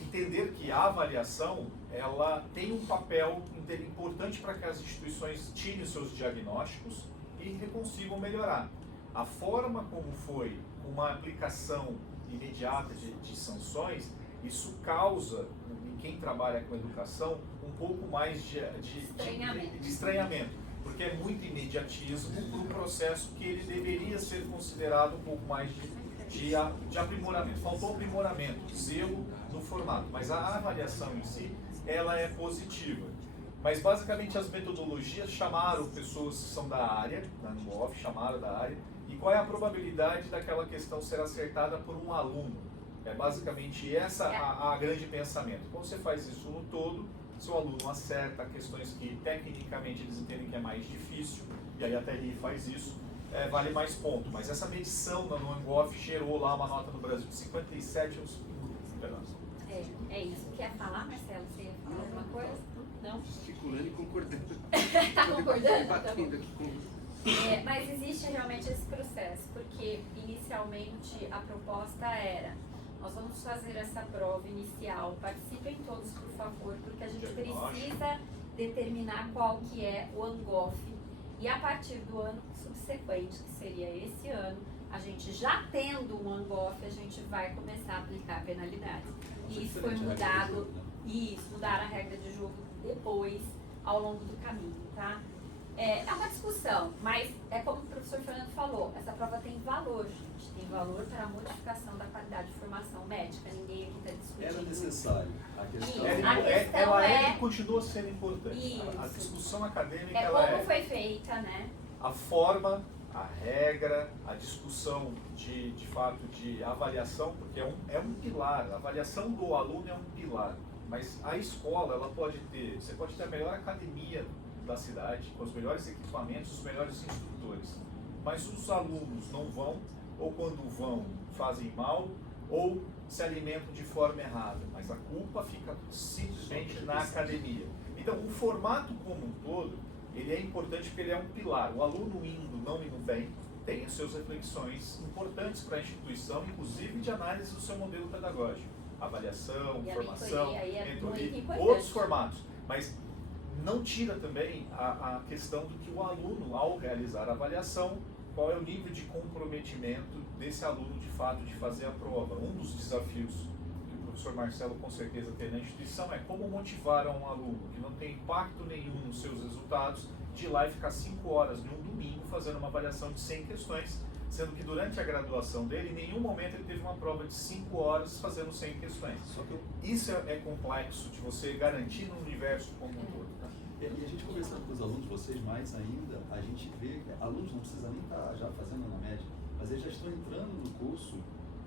entender que a avaliação ela tem um papel importante para que as instituições tirem os seus diagnósticos e consigam melhorar. A forma como foi uma aplicação imediata de sanções, isso causa, em quem trabalha com educação, um pouco mais de estranhamento, porque é muito imediatismo para um processo que ele deveria ser considerado um pouco mais de aprimoramento. Faltou aprimoramento, zelo no formato, mas a avaliação em si, ela é positiva. Mas basicamente as metodologias chamaram pessoas que são da área, da Angoff, chamaram da área, e qual é a probabilidade daquela questão ser acertada por um aluno? É basicamente essa a grande pensamento. Quando você faz isso no todo, seu aluno acerta questões que tecnicamente eles entendem que é mais difícil, e aí a TRI faz isso, vale mais ponto. Mas essa medição no Angoff gerou lá uma nota no Brasil de 57 um pedaço. É isso. Quer falar, Marcelo? Você ia falar alguma coisa? Não? Especulando e concordando. Tá concordando? Batendo aqui com... Mas existe realmente esse processo, porque inicialmente a proposta era: nós vamos fazer essa prova inicial, participem todos por favor, porque a gente precisa determinar qual que é o Angoff. E a partir do ano subsequente, que seria esse ano, a gente já tendo um Angoff, a gente vai começar a aplicar penalidades. E isso foi mudado, mudaram a regra de jogo depois, ao longo do caminho, tá? É uma discussão, mas é como o professor Fernando falou, essa prova tem valor, gente. Tem valor para a modificação da qualidade de formação médica. Ninguém aqui está discutindo. Era necessário. A questão ela é e continua sendo importante. Isso. A discussão acadêmica como foi feita, né? A forma, a regra, a discussão de fato de avaliação, porque é um pilar, a avaliação do aluno é um pilar, mas a escola, ela pode ter, você pode ter a melhor academia da cidade, com os melhores equipamentos, os melhores instrutores, mas os alunos não vão, ou quando vão, fazem mal, ou se alimentam de forma errada, mas a culpa fica simplesmente na academia. Então, o formato como um todo, ele é importante porque ele é um pilar. O aluno indo, não indo bem, tem as suas reflexões importantes para a instituição, inclusive de análise do seu modelo pedagógico. Avaliação, E a formação, mentoria aí é mentoria, muito importante. outros formatos. Mas não tira também a questão do que o aluno, ao realizar a avaliação, qual é o nível de comprometimento desse aluno, de fato, de fazer a prova. Um dos desafios que o professor Marcelo com certeza tem na instituição é como motivar um aluno que não tem impacto nenhum nos seus resultados de ir lá e ficar 5 horas em um domingo fazendo uma avaliação de 100 questões, sendo que durante a graduação dele, em nenhum momento ele teve uma prova de 5 horas fazendo 100 questões. Só que isso é complexo de você garantir no universo como um todo. Tá? E a gente conversando com os alunos, vocês mais ainda, a gente vê que alunos não precisam nem estar já fazendo na média, mas eles já estão entrando no curso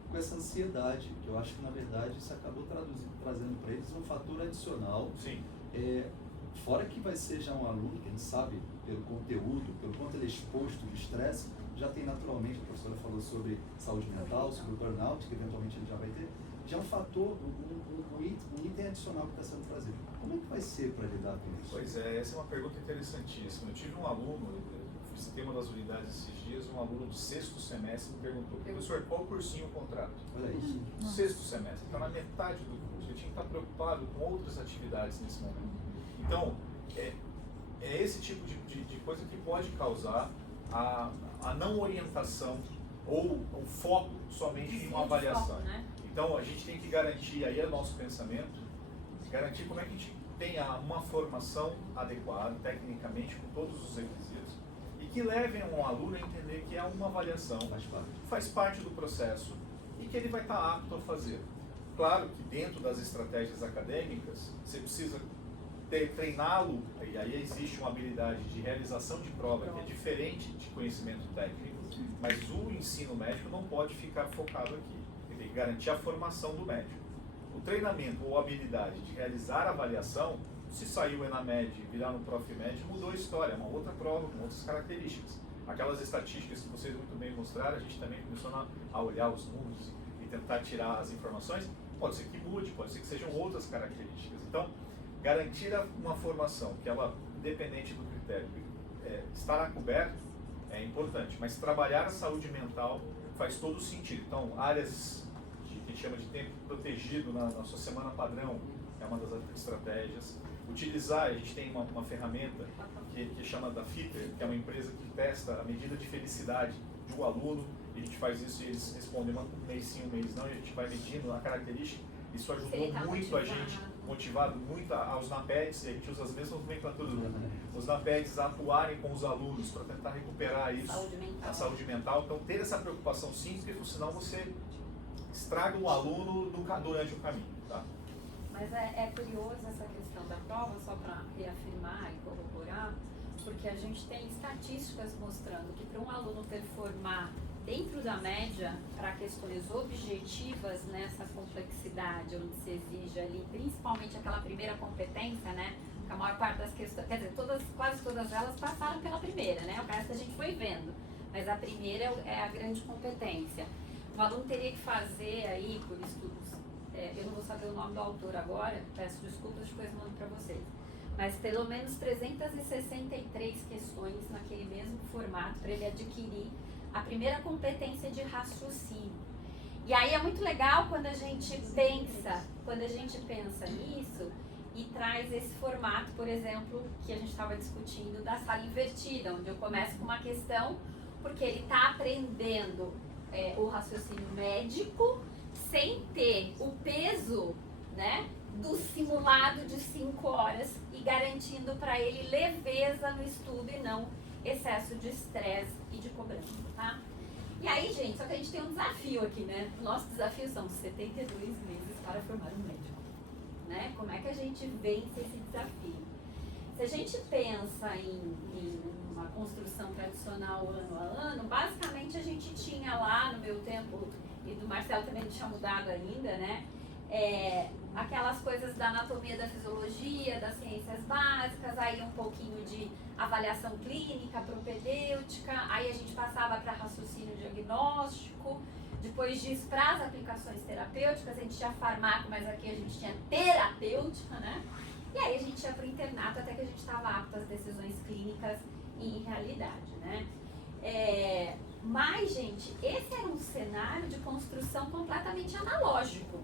com essa ansiedade, que eu acho que na verdade isso acabou trazendo para eles um fator adicional. Sim. Fora que vai ser já um aluno, que a gente sabe pelo conteúdo, pelo quanto ele é exposto ao estresse, já tem naturalmente, a professora falou sobre saúde mental, sobre o burnout, que eventualmente ele já vai ter, já é um fator, um item adicional que está sendo trazido. Como é que vai ser para lidar com isso? Pois é, essa é uma pergunta interessantíssima. Eu tive um aluno, eu visitei uma das unidades esses dias, um aluno do 6º semestre me perguntou: professor, qual cursinho eu contrato? Olha isso. 6º semestre, está na metade do curso, ele tinha que estar preocupado com outras atividades nesse momento. Então, é esse tipo de coisa que pode causar a não orientação ou o foco somente em uma avaliação. Né? Então, a gente tem que garantir, aí é o nosso pensamento, garantir como é que a gente tenha uma formação adequada, tecnicamente, com todos os requisitos, e que levem um aluno a entender que é uma avaliação, faz parte do processo, e que ele vai estar apto a fazer. Claro que dentro das estratégias acadêmicas, você precisa treiná-lo, e aí existe uma habilidade de realização de prova que é diferente de conhecimento técnico, mas o ensino médico não pode ficar focado aqui. Ele tem que garantir a formação do médico. O treinamento ou habilidade de realizar a avaliação, se saiu o ENAMED e virar no ProfMed, mudou a história, é uma outra prova com outras características. Aquelas estatísticas que vocês muito bem mostraram, a gente também começou a olhar os números e tentar tirar as informações. Pode ser que mude, pode ser que sejam outras características. Então, garantir uma formação que ela, independente do critério, estará coberto, é importante. Mas trabalhar a saúde mental faz todo sentido. Então, áreas que a gente chama de tempo protegido na sua semana padrão é uma das estratégias. Utilizar, a gente tem uma ferramenta que chama da Fitter, que é uma empresa que testa a medida de felicidade de um aluno. A gente faz isso e eles respondem um mês sim, um mês não, e a gente vai medindo a característica. Isso ajudou muito a gente, motivado muito aos NAPEDs, e a gente usa as mesmas nomenclaturas, os NAPEDs a atuarem com os alunos para tentar recuperar isso, a saúde mental. Então, ter essa preocupação sim, porque senão você estraga o aluno durante o caminho. Tá? Mas é curioso essa questão da prova, só para reafirmar e corroborar, porque a gente tem estatísticas mostrando que para um aluno performar dentro da média, para questões objetivas nessa complexidade, onde se exige ali, principalmente aquela primeira competência, né? A maior parte das questões, quer dizer, quase todas elas passaram pela primeira, né? O resto a gente foi vendo, mas a primeira é a grande competência. O aluno teria que fazer aí, por estudos, eu não vou saber o nome do autor agora, peço desculpas, depois mando para vocês, mas pelo menos 363 questões naquele mesmo formato para ele adquirir a primeira competência de raciocínio. E aí é muito legal quando a gente pensa nisso e traz esse formato, por exemplo, que a gente estava discutindo da sala invertida, onde eu começo com uma questão, porque ele está aprendendo o raciocínio médico sem ter o peso, né, do simulado de 5 horas e garantindo para ele leveza no estudo e não excesso de estresse e de cobrança, tá? E aí, gente, só que a gente tem um desafio aqui, né? O nosso desafio são 72 meses para formar um médico, né? Como é que a gente vence esse desafio? Se a gente pensa em uma construção tradicional ano a ano, basicamente a gente tinha lá no meu tempo, e do Marcelo também não tinha mudado ainda, né? Aquelas coisas da anatomia da fisiologia, das ciências básicas, aí um pouquinho de avaliação clínica, propedêutica, aí a gente passava para raciocínio diagnóstico, depois disso para as aplicações terapêuticas, a gente tinha farmácia, mas aqui a gente tinha terapêutica, né? E aí a gente ia para o internato até que a gente estava apto às decisões clínicas e em realidade, né? Mas, gente, esse era um cenário de construção completamente analógico.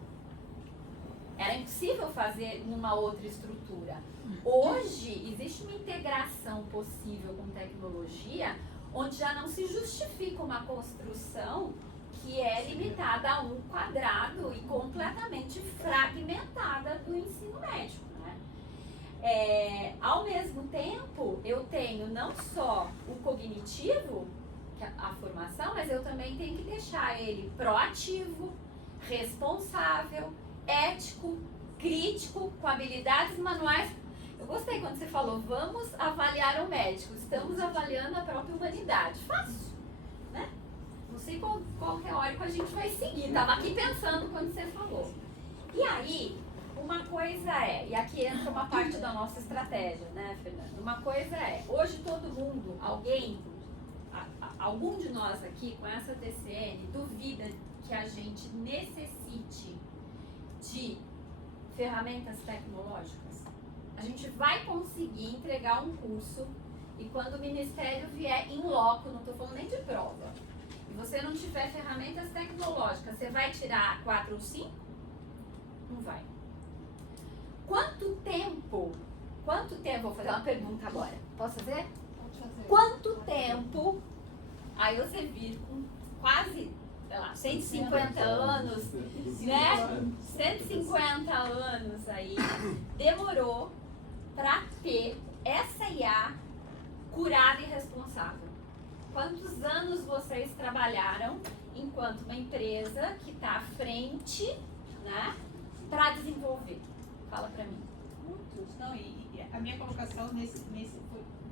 Era impossível fazer numa outra estrutura. Hoje, existe uma integração possível com tecnologia, onde já não se justifica uma construção que é limitada a um quadrado e completamente fragmentada do ensino médico, né? Ao mesmo tempo, eu tenho não só o cognitivo, a formação, mas eu também tenho que deixar ele proativo, responsável, ético, crítico, com habilidades manuais. Eu gostei quando você falou, vamos avaliar o médico, estamos avaliando a própria humanidade. Fácil, né? Não sei qual teórico a gente vai seguir, estava aqui pensando quando você falou. E aí, uma coisa e aqui entra uma parte da nossa estratégia, né, Fernanda? Uma coisa hoje todo mundo, algum de nós aqui com essa TCN duvida que a gente necessite de ferramentas tecnológicas? A gente vai conseguir entregar um curso e quando o Ministério vier em loco, não estou falando nem de prova, e você não tiver ferramentas tecnológicas, você vai tirar 4 ou 5? Não vai. Quanto tempo, vou fazer uma pergunta agora, posso fazer? Pode fazer. Quanto tempo, aí você vir com quase, sei lá, 150 anos, né? 150 anos aí, demorou para ter essa IA curada e responsável? Quantos anos vocês trabalharam enquanto uma empresa que está à frente, né, para desenvolver? Fala para mim. Muitos, não, e a minha colocação foi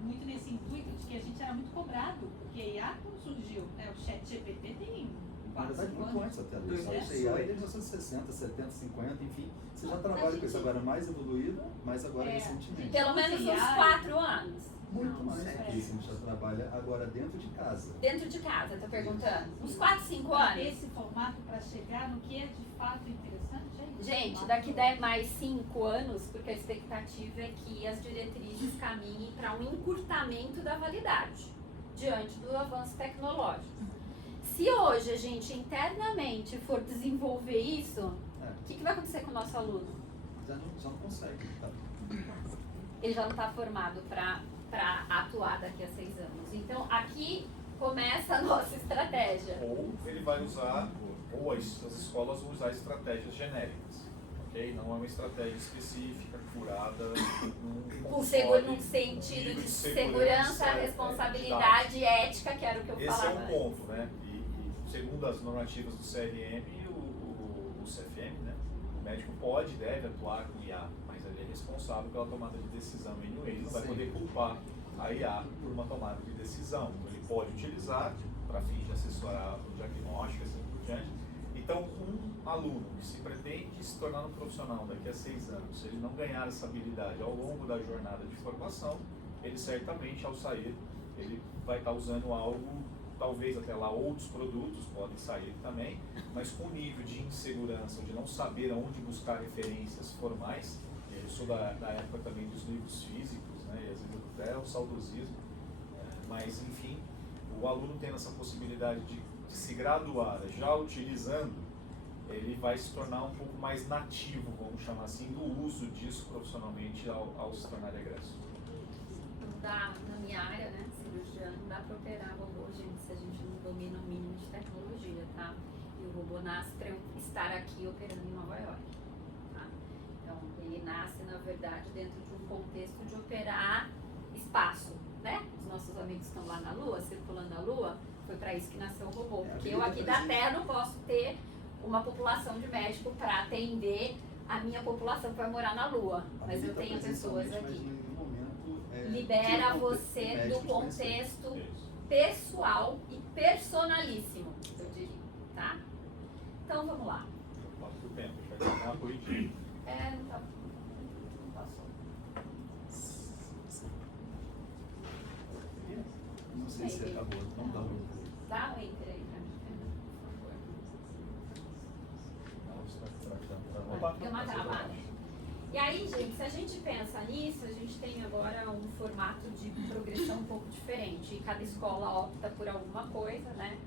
muito nesse intuito de que a gente era muito cobrado, porque a IA quando surgiu, né, o chat GPT tem Na verdade, muito antes até disso. A É. AI desde 1960, 70, 50, enfim. Você já trabalha com isso agora mais evoluída, mas agora recentemente. Pelo menos uns 4 anos. Muito mais é. do que isso. A gente já trabalha agora dentro de casa. Dentro de casa, tô perguntando. Uns 4, 5 anos. Esse formato para chegar no que é de fato interessante é isso. Gente, daqui 10 mais 5 anos, porque a expectativa é que as diretrizes caminhem para um encurtamento da validade diante do avanço tecnológico. Se hoje a gente internamente for desenvolver isso, o que vai acontecer com o nosso aluno? Já não consegue. Tá? Ele já não está formado para atuar daqui a 6 anos. Então, aqui começa a nossa estratégia. Ou ele vai usar, ou as escolas vão usar estratégias genéricas, ok? Não é uma estratégia específica, curada, Num sentido de segurança, responsabilidade e ética, que era o que eu falava. Esse é um ponto, né? E segundo as normativas do CRM e o CFM, né? O médico pode e deve atuar com IA, mas ele é responsável pela tomada de decisão em UA. Ele não vai poder culpar a IA por uma tomada de decisão. Ele pode utilizar para fins de assessorar o diagnóstico, assim por diante. Então, um aluno que se pretende se tornar um profissional daqui a 6 anos, se ele não ganhar essa habilidade ao longo da jornada de formação, ele certamente, ao sair, ele vai estar usando algo, talvez até lá outros produtos podem sair também, mas com nível de insegurança, de não saber aonde buscar referências formais. Eu sou da época também dos livros físicos, né, e às vezes até o saudosismo, mas enfim, o aluno tendo essa possibilidade de se graduar já utilizando, ele vai se tornar um pouco mais nativo, vamos chamar assim, do uso disso profissionalmente ao se tornar egresso. Não dá, na minha área, né, cirurgia, não dá para operar robô, gente, se a gente não domina o mínimo de tecnologia, tá? E o robô nasce para eu estar aqui operando em Nova York, tá? Então, ele nasce, na verdade, dentro de um contexto de operar espaço, né? Os nossos amigos estão lá na Lua, circulando a Lua, foi para isso que nasceu o robô, porque eu aqui da Terra não posso ter uma população de médico para atender a minha população vai morar na Lua, mas eu Habilita tenho pessoas presencialmente, mas aqui. em nenhum momento Libera tira você médico do de conhecimento. contexto Isso. pessoal e personalíssimo, eu diria, tá? Então vamos lá. Passa o tempo, a gente vai dar uma corridinha. Não tá. Não passou. Não sei se acabou, não dá muito. Dá um enter aí pra mim, Não, isso vai por favor. Deu uma travada. E aí, gente, se a gente pensa nisso, a gente tem agora um formato de progressão um pouco diferente. E cada escola opta por alguma coisa, né?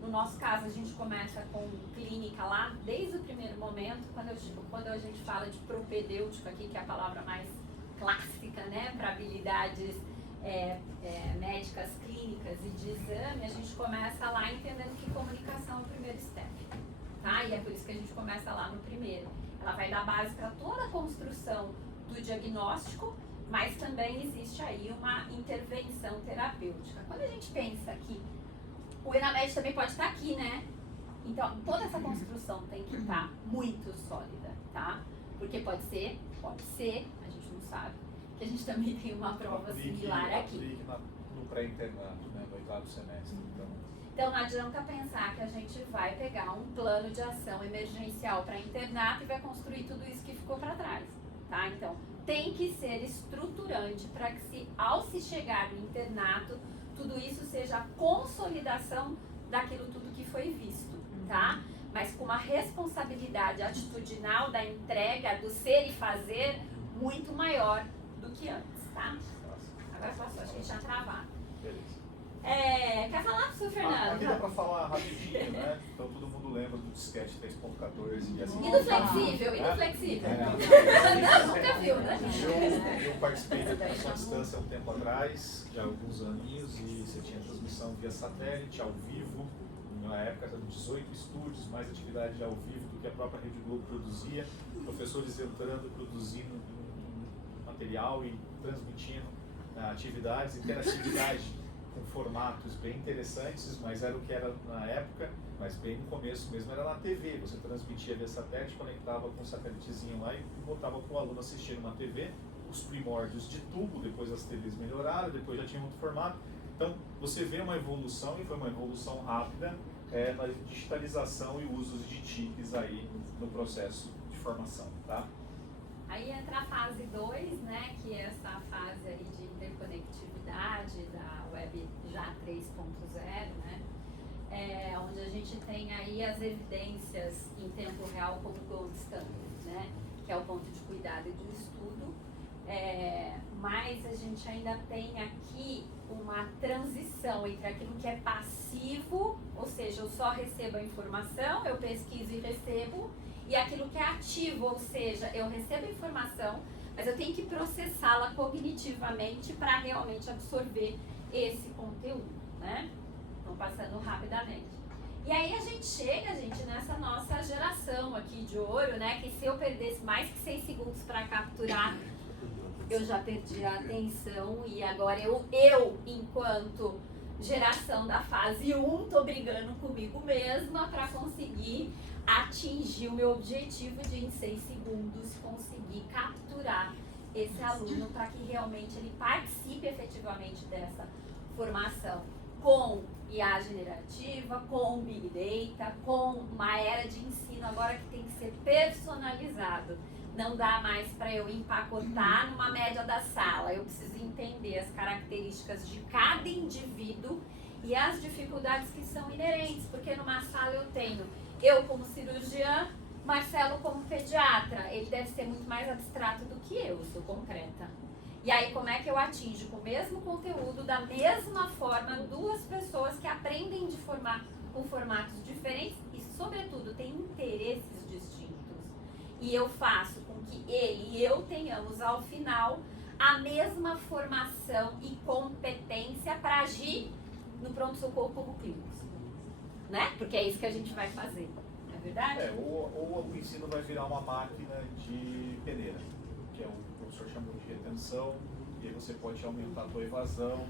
No nosso caso, a gente começa com clínica lá, desde o primeiro momento, quando a gente fala de propedêutico aqui, que é a palavra mais clássica, né, para habilidades médicas, clínicas e de exame, a gente começa lá entendendo que comunicação é o primeiro step, tá? E é por isso que a gente começa lá no primeiro. Ela vai dar base para toda a construção do diagnóstico, mas também existe aí uma intervenção terapêutica. Quando a gente pensa que o ENAMED também pode estar aqui, né? Então, toda essa construção tem que estar muito sólida, tá? Porque pode ser, a gente não sabe, que a gente também tem uma prova similar aqui. Aplique no pré-internato, né, no 8º semestre. Então, não adianta pensar que a gente vai pegar um plano de ação emergencial para internato e vai construir tudo isso que ficou para trás, tá? Então, tem que ser estruturante para que, ao se chegar no internato, tudo isso seja a consolidação daquilo tudo que foi visto, tá? Mas com uma responsabilidade atitudinal da entrega, do ser e fazer, muito maior do que antes, tá? Agora passou, acho que a gente tinha travado. Beleza. Quer falar, professor Fernando? Aqui dá pra falar rapidinho, né? Então todo mundo lembra do disquete 3.14 e assim. E do flexível, e do flexível? Nunca viu, né? Eu participei da educação à distância há um tempo atrás, já há alguns aninhos, e você tinha transmissão via satélite, ao vivo. Na época eram 18 estúdios, mais atividade ao vivo do que a própria Rede Globo produzia. Professores entrando, produzindo material e transmitindo atividades, interatividade com formatos bem interessantes, mas era o que era na época, mas bem no começo mesmo era na TV. Você transmitia via satélite, conectava com um satélitezinho lá e botava para o aluno assistir uma TV, os primórdios de tubo, depois as TVs melhoraram, depois já tinha outro formato. Então você vê uma evolução, e foi uma evolução rápida, na digitalização e usos de TICs aí no processo de formação, tá? Aí entra a fase 2, né, que é essa fase aí de interconectividade da Web já 3.0, né, onde a gente tem aí as evidências em tempo real como gold standard, né, que é o ponto de cuidado e de estudo, mas a gente ainda tem aqui uma transição entre aquilo que é passivo, ou seja, eu só recebo a informação, eu pesquiso e recebo, e aquilo que é ativo, ou seja, eu recebo a informação, mas eu tenho que processá-la cognitivamente para realmente absorver esse conteúdo, né? Então, passando rapidamente. E aí a gente chega, nessa nossa geração aqui de ouro, né? Que se eu perdesse mais que 6 segundos para capturar, eu já perdi a atenção, e agora eu enquanto geração da fase 1, tô brigando comigo mesma para conseguir atingir o meu objetivo de, em 6 segundos, conseguir capturar esse aluno para que realmente ele participe efetivamente dessa formação com IA generativa, com Big Data, com uma era de ensino agora que tem que ser personalizado. Não dá mais para eu empacotar numa média da sala, eu preciso entender as características de cada indivíduo e as dificuldades que são inerentes, porque numa sala eu tenho eu como cirurgiã, Marcelo como pediatra, ele deve ser muito mais abstrato do que eu sou concreta. E aí como é que eu atinjo com o mesmo conteúdo, da mesma forma, duas pessoas que aprendem com formatos diferentes e, sobretudo, têm interesses distintos. E eu faço com que ele e eu tenhamos, ao final, a mesma formação e competência para agir no pronto-socorro como clínicos. Né? Porque é isso que a gente vai fazer, não é verdade? Ou o ensino vai virar uma máquina de peneira, que é o professor chamou de retenção, e aí você pode aumentar a tua evasão.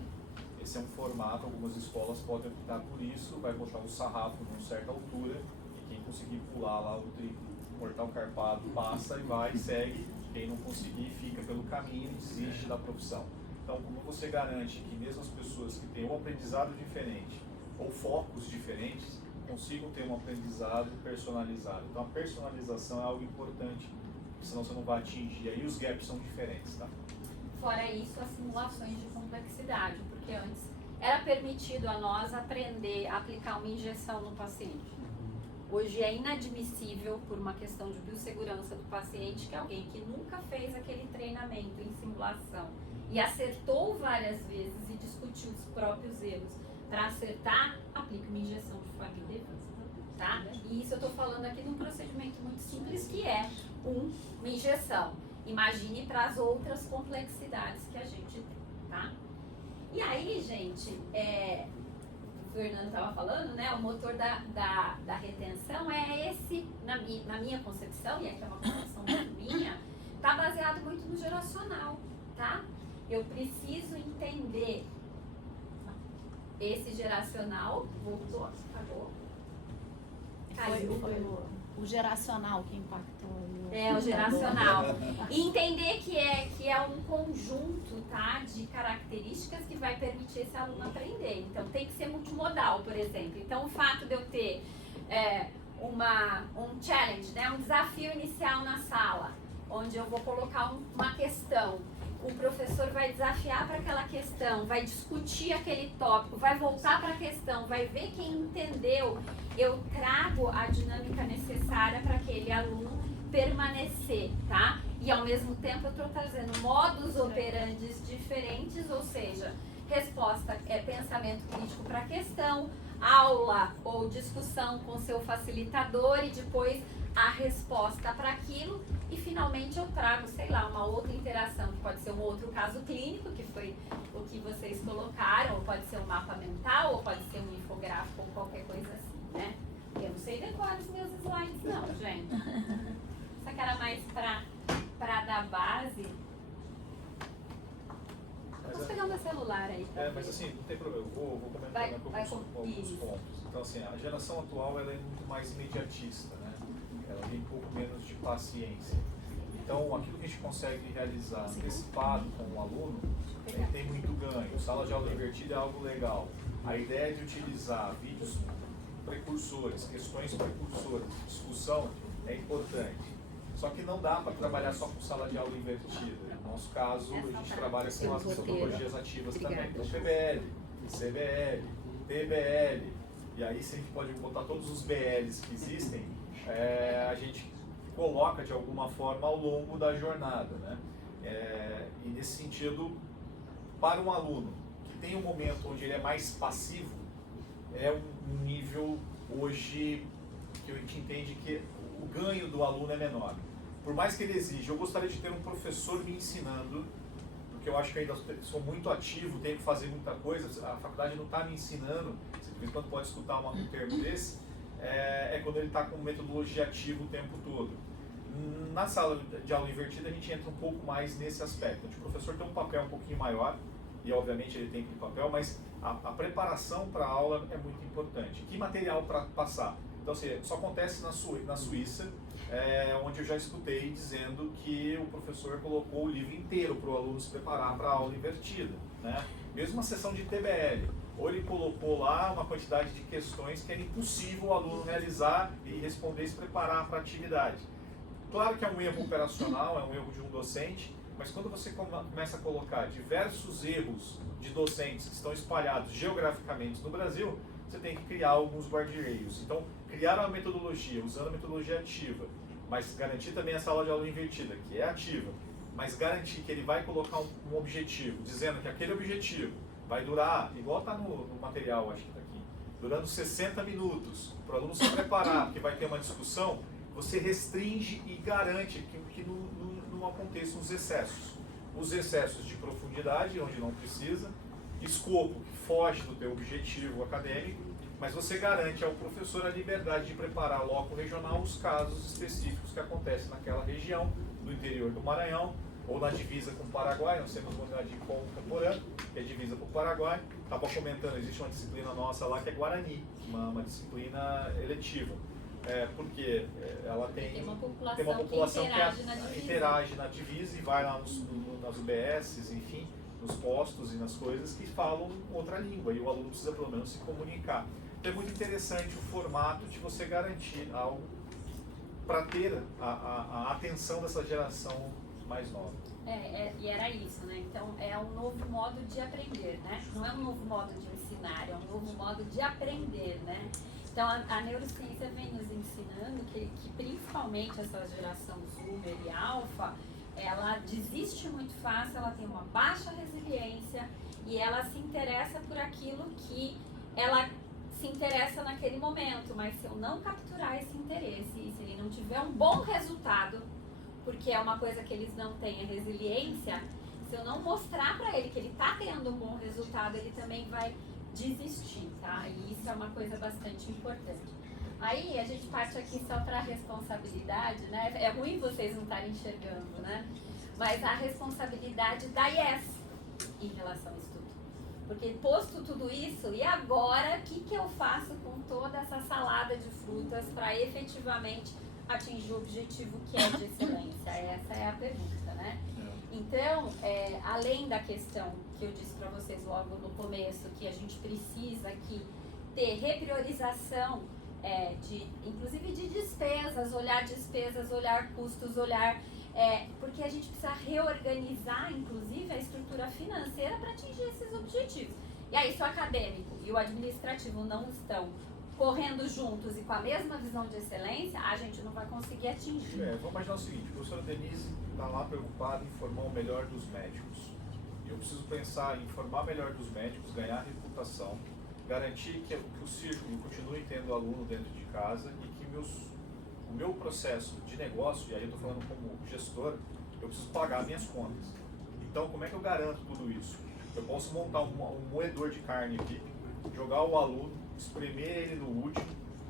Esse é um formato, algumas escolas podem optar por isso, vai botar um sarrafo numa certa altura, e quem conseguir pular lá o triplo portão carpado passa e vai, segue. Quem não conseguir fica pelo caminho e desiste da profissão. Então, como você garante que mesmo as pessoas que têm um aprendizado diferente ou focos diferentes consigam ter um aprendizado personalizado? Então, a personalização é algo importante, senão você não vai atingir. Aí os gaps são diferentes, tá? Fora isso, as simulações de complexidade, porque antes era permitido a nós aprender a aplicar uma injeção no paciente. Hoje é inadmissível, por uma questão de biossegurança do paciente, que alguém que nunca fez aquele treinamento em simulação e acertou várias vezes e discutiu os próprios erros para acertar, aplique uma injeção de forma indevida, tá? E isso eu estou falando aqui de um procedimento muito simples, que é uma injeção. Imagine para as outras complexidades que a gente tem, tá? E aí, gente, o Fernando estava falando, né? O motor da retenção é esse, na minha concepção, e aqui é uma concepção muito minha, está baseado muito no geracional, tá? Eu preciso entender esse geracional. Voltou, acabou. Caiu. Foi o geracional que impactou. O geracional. E entender que é um conjunto, tá, de características que vai permitir esse aluno aprender. Então, tem que ser multimodal, por exemplo. Então, o fato de eu ter um challenge, né, um desafio inicial na sala, onde eu vou colocar uma questão, o professor vai desafiar para aquela questão, vai discutir aquele tópico, vai voltar para a questão, vai ver quem entendeu. Eu trago a dinâmica necessária para aquele aluno permanecer, tá? E ao mesmo tempo eu estou trazendo modus operandi diferentes, ou seja, resposta é pensamento crítico para a questão, aula ou discussão com seu facilitador e depois a resposta para aquilo, e finalmente eu trago, sei lá, uma outra interação, que pode ser um outro caso clínico, que foi o que vocês colocaram, ou pode ser um mapa mental, ou pode ser um infográfico, ou qualquer coisa assim, né? Eu não sei decorar os meus slides não, gente. Isso aqui era mais pra dar base. Posso pegar o meu celular aí? Mas assim, não tem problema, eu vou comentar alguns pontos. Então assim, a geração atual ela é muito mais imediatista, né? Ela tem um pouco menos de paciência. Então, aquilo que a gente consegue realizar antecipado com o aluno, tem muito ganho. Sala de aula invertida é algo legal. A ideia de utilizar vídeos precursores, questões precursoras, discussão, é importante. Só que não dá para trabalhar só com sala de aula invertida. No nosso caso, a gente trabalha com as metodologias ativas também. Então, PBL, CBL, PBL, e aí se a gente pode botar todos os BLs que existem, a gente coloca de alguma forma ao longo da jornada, né? E nesse sentido, para um aluno que tem um momento onde ele é mais passivo, é um nível hoje que a gente entende que o ganho do aluno é menor. Por mais que ele exija, eu gostaria de ter um professor me ensinando, porque eu acho que ainda sou muito ativo, tenho que fazer muita coisa, a faculdade não está me ensinando, você de vez em quando pode escutar um termo desse, quando ele está com metodologia ativa o tempo todo. Na sala de aula invertida a gente entra um pouco mais nesse aspecto. O professor tem um papel um pouquinho maior, e obviamente ele tem aquele papel, mas a preparação para a aula é muito importante. Que material para passar? Então, assim, isso acontece na Suíça, onde eu já escutei dizendo que o professor colocou o livro inteiro para o aluno se preparar para a aula invertida, né? Mesmo uma sessão de TBL, ou ele colocou lá uma quantidade de questões que era impossível o aluno realizar e responder e se preparar para a atividade. Claro que é um erro operacional, é um erro de um docente, mas quando você começa a colocar diversos erros de docentes que estão espalhados geograficamente no Brasil, você tem que criar alguns guardrails. Então, criar uma metodologia, usando a metodologia ativa, mas garantir também a sala de aula invertida, que é ativa, mas garantir que ele vai colocar um objetivo, dizendo que aquele objetivo vai durar, igual está no material, acho que está aqui, durando 60 minutos, para o aluno se preparar, porque vai ter uma discussão, você restringe e garante que não aconteçam os excessos. Os excessos de profundidade, onde não precisa, escopo que foge do teu objetivo acadêmico, mas você garante ao professor a liberdade de preparar loco regional os casos específicos que acontecem naquela região, no interior do Maranhão, ou na divisa com o Paraguai. Nós temos uma unidade de Contemporâneo, que é divisa com o Paraguai. Estava comentando, existe uma disciplina nossa lá que é Guarani, uma disciplina eletiva. Porque ela Tem uma tem uma população que interage na divisa e vai lá nas UBSs, enfim, nos postos e nas coisas que falam outra língua, e o aluno precisa pelo menos se comunicar. Então é muito interessante o formato de você garantir algo para ter a atenção dessa geração mais nova. E era isso, né? Então é um novo modo de aprender, né? Não é um novo modo de ensinar, é um novo modo de aprender, né? Então a neurociência vem nos ensinando que principalmente essa geração Zoomer e Alpha, ela desiste muito fácil, ela tem uma baixa resiliência e ela se interessa por aquilo que ela se interessa naquele momento, mas se eu não capturar esse interesse e se ele não tiver um bom resultado, porque é uma coisa que eles não têm a resiliência, se eu não mostrar para ele que ele está tendo um bom resultado, ele também vai desistir, tá? E isso é uma coisa bastante importante. Aí a gente parte aqui só para a responsabilidade, né? É ruim vocês não estarem enxergando, né? Mas a responsabilidade da IES em relação a isso tudo. Porque posto tudo isso, e agora o que eu faço com toda essa salada de frutas para efetivamente atingir o objetivo que é de excelência? Essa é a pergunta, né? Então, além da questão que eu disse para vocês logo no começo, que a gente precisa aqui ter repriorização, inclusive de despesas, olhar custos, porque a gente precisa reorganizar, inclusive, a estrutura financeira para atingir esses objetivos. E aí, se o acadêmico e o administrativo não estão correndo juntos e com a mesma visão de excelência, a gente não vai conseguir atingir. Vamos imaginar o seguinte: a professora Denise está lá preocupada em formar o melhor dos médicos. Eu preciso pensar em formar o melhor dos médicos, ganhar reputação, garantir que o círculo continue tendo aluno dentro de casa e que o meu processo de negócio, e aí eu estou falando como gestor, eu preciso pagar minhas contas. Então, como é que eu garanto tudo isso? Eu posso montar um moedor de carne aqui, jogar o aluno, espremer ele no último,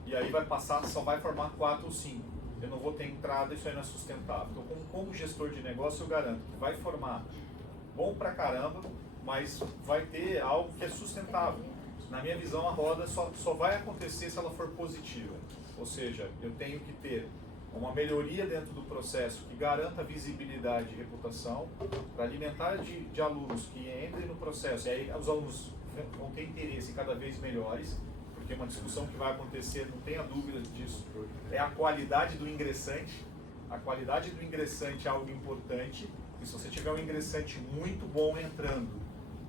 e aí só vai formar 4 ou 5. Eu não vou ter entrada, isso aí não é sustentável. Então, como gestor de negócio, eu garanto que vai formar bom pra caramba, mas vai ter algo que é sustentável. Na minha visão, a roda só vai acontecer se ela for positiva. Ou seja, eu tenho que ter uma melhoria dentro do processo que garanta visibilidade e reputação, para alimentar de alunos que entrem no processo, e aí os alunos vão ter interesse cada vez melhores, porque uma discussão que vai acontecer, não tenha dúvida disso, é a qualidade do ingressante. A qualidade do ingressante é algo importante, e se você tiver um ingressante muito bom entrando,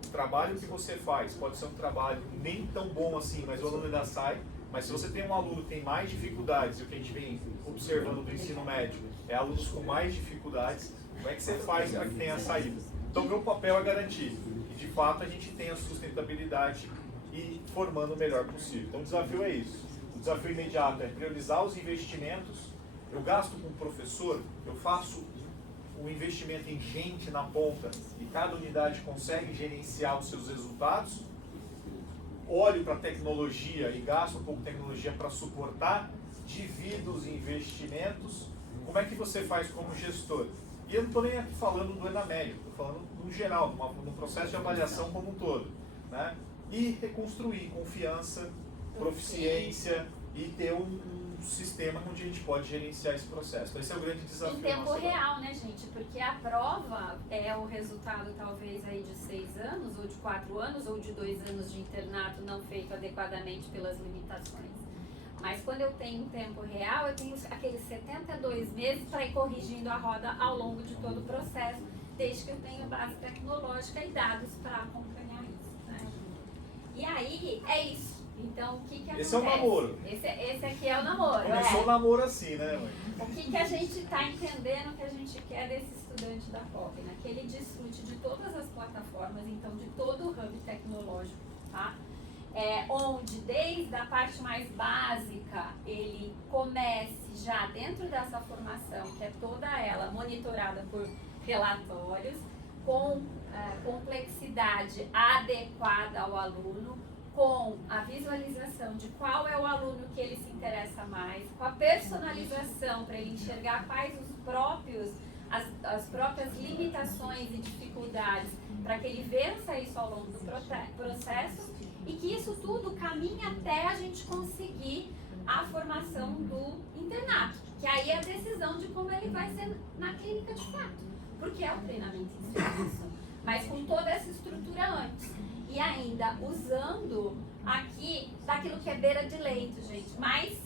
o trabalho que você faz pode ser um trabalho nem tão bom assim, mas o aluno ainda sai. Mas se você tem um aluno que tem mais dificuldades, e o que a gente vem observando do ensino médio é alunos com mais dificuldades, como é que você faz para que tenha saída? Então, meu papel é garantir que, de fato, a gente tenha sustentabilidade e formando o melhor possível. Então, o desafio é isso. O desafio imediato é priorizar os investimentos. Eu gasto com o professor, eu faço um investimento em gente na ponta e cada unidade consegue gerenciar os seus resultados. Olho para a tecnologia e gasto um pouco de tecnologia para suportar, divido os investimentos. Como é que você faz como gestor? E eu não estou nem aqui falando do ENAMED, estou falando no geral, no processo de avaliação como um todo, né? E reconstruir confiança, proficiência e ter um sistema onde a gente pode gerenciar esse processo. Então, esse é o grande desafio. Em tempo real, né, gente? Porque a prova é o resultado, talvez, aí de 6 anos, ou de 4 anos, ou de 2 anos de internato não feito adequadamente pelas limitações. Mas quando eu tenho um tempo real, eu tenho aqueles 72 meses para ir corrigindo a roda ao longo de todo o processo, desde que eu tenha base tecnológica e dados para acompanhar isso, né? E aí, é isso. Então, o que acontece? Esse é o namoro. Esse aqui é o namoro. Começou o namoro assim, né, mãe? O que a gente está entendendo que a gente quer desse estudante da POP, né? Que ele desfrute de todas as plataformas, então de todo o hub tecnológico, tá? Onde desde a parte mais básica ele comece já dentro dessa formação, que é toda ela monitorada por relatórios, com complexidade adequada ao aluno, com a visualização de qual é o aluno que ele se interessa mais, com a personalização para ele enxergar quais as próprias limitações e dificuldades, para que ele vença isso ao longo do processo, e que isso tudo caminhe até a gente conseguir a formação do internato, que aí é a decisão de como ele vai ser na clínica de fato, porque é o treinamento em serviço, mas com toda essa estrutura antes. E ainda usando aqui daquilo que é beira de leito, gente, mas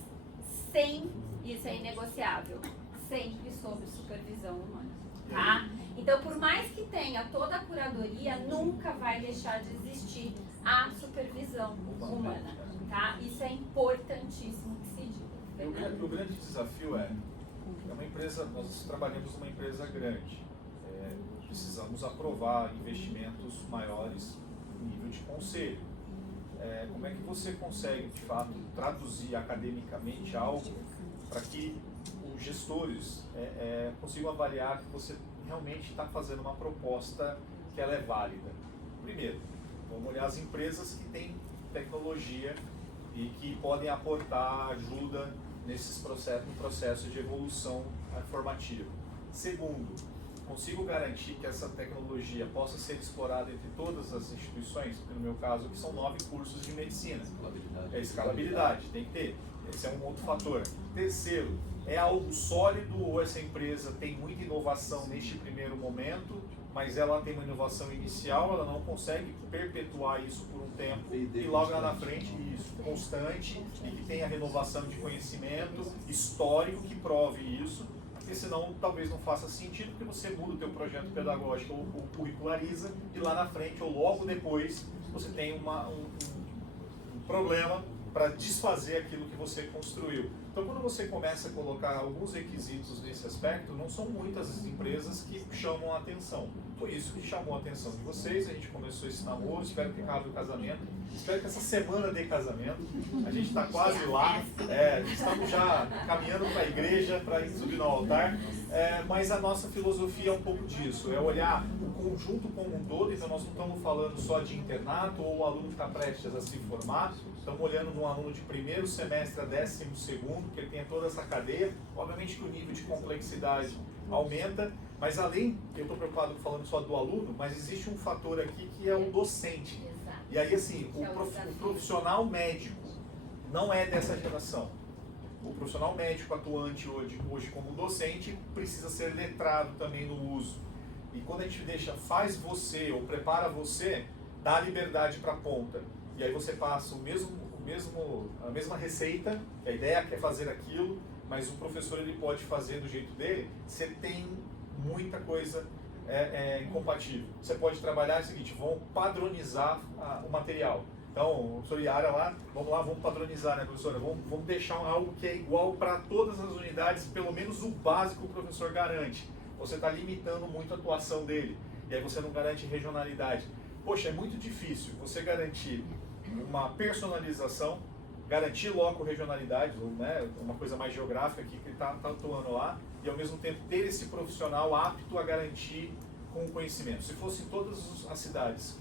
sem, isso é inegociável, sempre sob supervisão humana, tá? Então, por mais que tenha toda a curadoria, nunca vai deixar de existir a supervisão humana, tá? Isso é importantíssimo que se diga. O grande desafio é uma empresa, nós trabalhamos numa empresa grande, precisamos aprovar investimentos maiores no nível de conselho. Como é que você consegue, de fato, traduzir academicamente algo para que os gestores consigam avaliar que você realmente está fazendo uma proposta que ela é válida? Primeiro, vamos olhar as empresas que têm tecnologia e que podem aportar ajuda no processo de evolução formativa. Segundo, consigo garantir que essa tecnologia possa ser explorada entre todas as instituições, no meu caso, que são 9 cursos de medicina. Escalabilidade, tem que ter. Esse é um outro fator. Terceiro, é algo sólido ou essa empresa tem muita inovação neste primeiro momento, mas ela tem uma inovação inicial, ela não consegue perpetuar isso por um tempo e logo lá na frente isso, constante, e que tenha renovação de conhecimento histórico que prove isso, porque senão talvez não faça sentido, porque você muda o teu projeto pedagógico ou curriculariza e lá na frente ou logo depois você tem um problema para desfazer aquilo que você construiu. Então, quando você começa a colocar alguns requisitos nesse aspecto, não são muitas as empresas que chamam a atenção. Foi isso que chamou a atenção de vocês, a gente começou esse namoro, espero que acabe o casamento, espero que essa semana dê casamento, a gente está quase lá, estamos já caminhando para a igreja, para subir no altar, mas a nossa filosofia é um pouco disso, é olhar o conjunto como um todo, então nós não estamos falando só de internato ou o aluno que está prestes a se formar, estamos olhando num aluno de primeiro semestre a 12º, que ele tenha toda essa cadeia, obviamente que o nível de complexidade aumenta, mas além, eu estou preocupado falando só do aluno, mas existe um fator aqui que é o docente. Exato. E aí assim, o profissional médico não é dessa geração. O profissional médico atuante hoje como docente precisa ser letrado também no uso. E quando a gente faz você ou prepara você, dá liberdade para a ponta. E aí você passa a mesma receita, a ideia é fazer aquilo, mas o professor ele pode fazer do jeito dele, você tem muita coisa incompatível. Você pode trabalhar o seguinte, vamos padronizar o material. Então, a professora Yara lá, vamos padronizar, né, professora? Vamos deixar algo que é igual para todas as unidades, pelo menos o básico o professor garante. Você está limitando muito a atuação dele, e aí você não garante regionalidade. Poxa, é muito difícil você garantir uma personalização, garantir logo regionalidade, né, uma coisa mais geográfica aqui que está atuando lá, e ao mesmo tempo ter esse profissional apto a garantir com o conhecimento. Se fosse em todas as cidades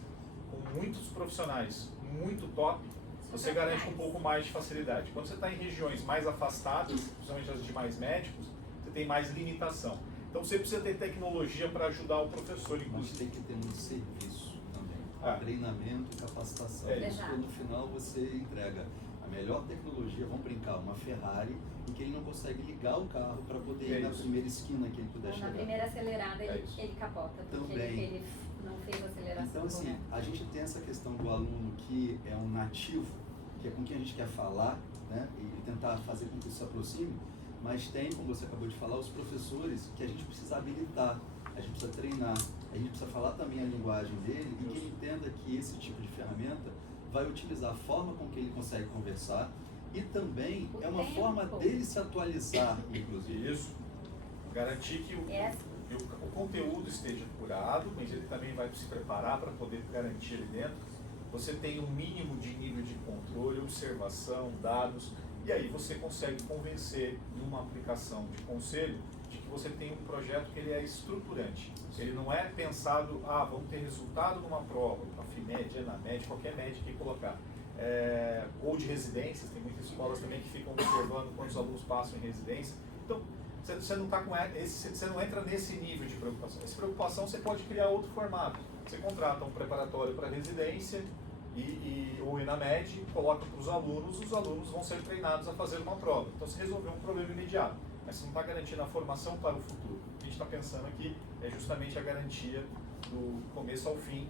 com muitos profissionais muito top, você garante um pouco mais de facilidade. Quando você está em regiões mais afastadas, principalmente as de mais médicos, você tem mais limitação. Então você precisa ter tecnologia para ajudar o professor, Mas inclusive. tem que ter um serviço também, treinamento e capacitação. Isso Exato. quando no final você entrega a melhor tecnologia, vamos brincar, uma Ferrari, em que ele não consegue ligar o carro para poder ir na primeira esquina que ele puder Ou na chegar. primeira acelerada ele isso. capota, porque Também. ele não fez a aceleração Então, assim, correta. a gente tem essa questão do aluno que é um nativo, que é com quem a gente quer falar, né, e tentar fazer com que isso se aproxime, mas tem, como você acabou de falar, os professores que a gente precisa habilitar, a gente precisa treinar, a gente precisa falar também a linguagem dele e que ele entenda que esse tipo de ferramenta vai utilizar a forma com que ele consegue conversar e também é uma forma dele se atualizar, inclusive. Isso. Garantir que o conteúdo esteja curado, mas ele também vai se preparar para poder garantir ali dentro. Você tem um mínimo de nível de controle, observação, dados, e aí você consegue convencer numa aplicação de conselho de que você tem um projeto que ele é estruturante. Ele não é pensado, vamos ter resultado numa prova, a FIMED, ENAMED, qualquer MED que colocar. Ou de residências, tem muitas escolas também que ficam observando quantos alunos passam em residência. Então, você não tá você não entra nesse nível de preocupação. Essa preocupação você pode criar outro formato. Você contrata um preparatório para residência E o ENAMED coloca para os alunos vão ser treinados a fazer uma prova. Então, se resolveu um problema imediato, mas você não está garantindo a formação para o futuro. O que a gente está pensando aqui é justamente a garantia do começo ao fim,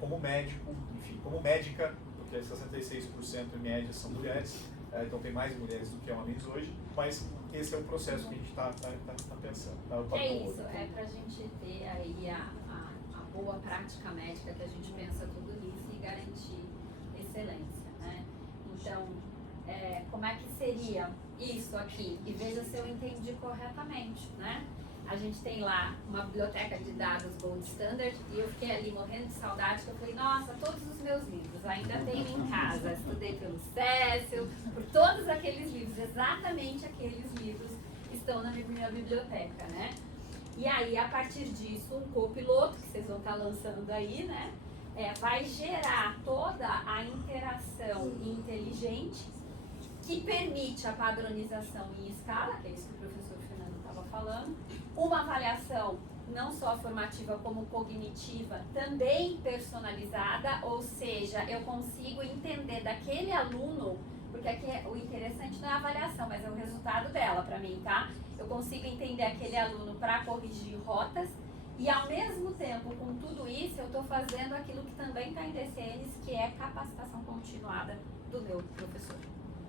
como médico, enfim, como médica, porque 66% em média são mulheres, então tem mais mulheres do que homens hoje, mas esse é o processo que a gente está pensando. É isso, é para a gente ter aí a boa prática médica, que a gente pensa tudo nisso e garantir excelência, né? Então, como é que seria isso aqui? E veja se eu entendi corretamente, né? A gente tem lá uma biblioteca de dados Gold Standard e eu fiquei ali morrendo de saudade, que eu falei, nossa, todos os meus livros ainda tenho em casa. Estudei pelo Cécio, por todos aqueles livros, exatamente aqueles livros estão na minha biblioteca, né? E aí, a partir disso, um copiloto, que vocês vão estar lançando aí, né? Vai gerar toda a interação inteligente que permite a padronização em escala, que é isso que o professor Fernando estava falando, uma avaliação não só formativa como cognitiva, também personalizada, ou seja, eu consigo entender daquele aluno, porque aqui o interessante não é a avaliação, mas é o resultado dela para mim, tá? Eu consigo entender aquele aluno para corrigir rotas e, ao mesmo tempo, com tudo isso, eu estou fazendo aquilo que também está em DCNs, que é capacitação continuada do meu professor,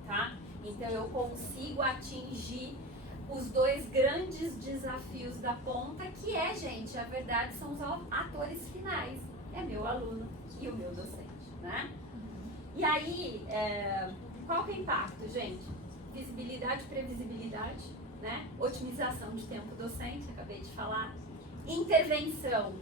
tá? Então, eu consigo atingir os dois grandes desafios da ponta, que gente, a verdade, são os atores finais. É meu aluno e o meu docente, né? E aí, qual que é o impacto, gente? Visibilidade, previsibilidade, né? Otimização de tempo docente, acabei de falar. Intervenção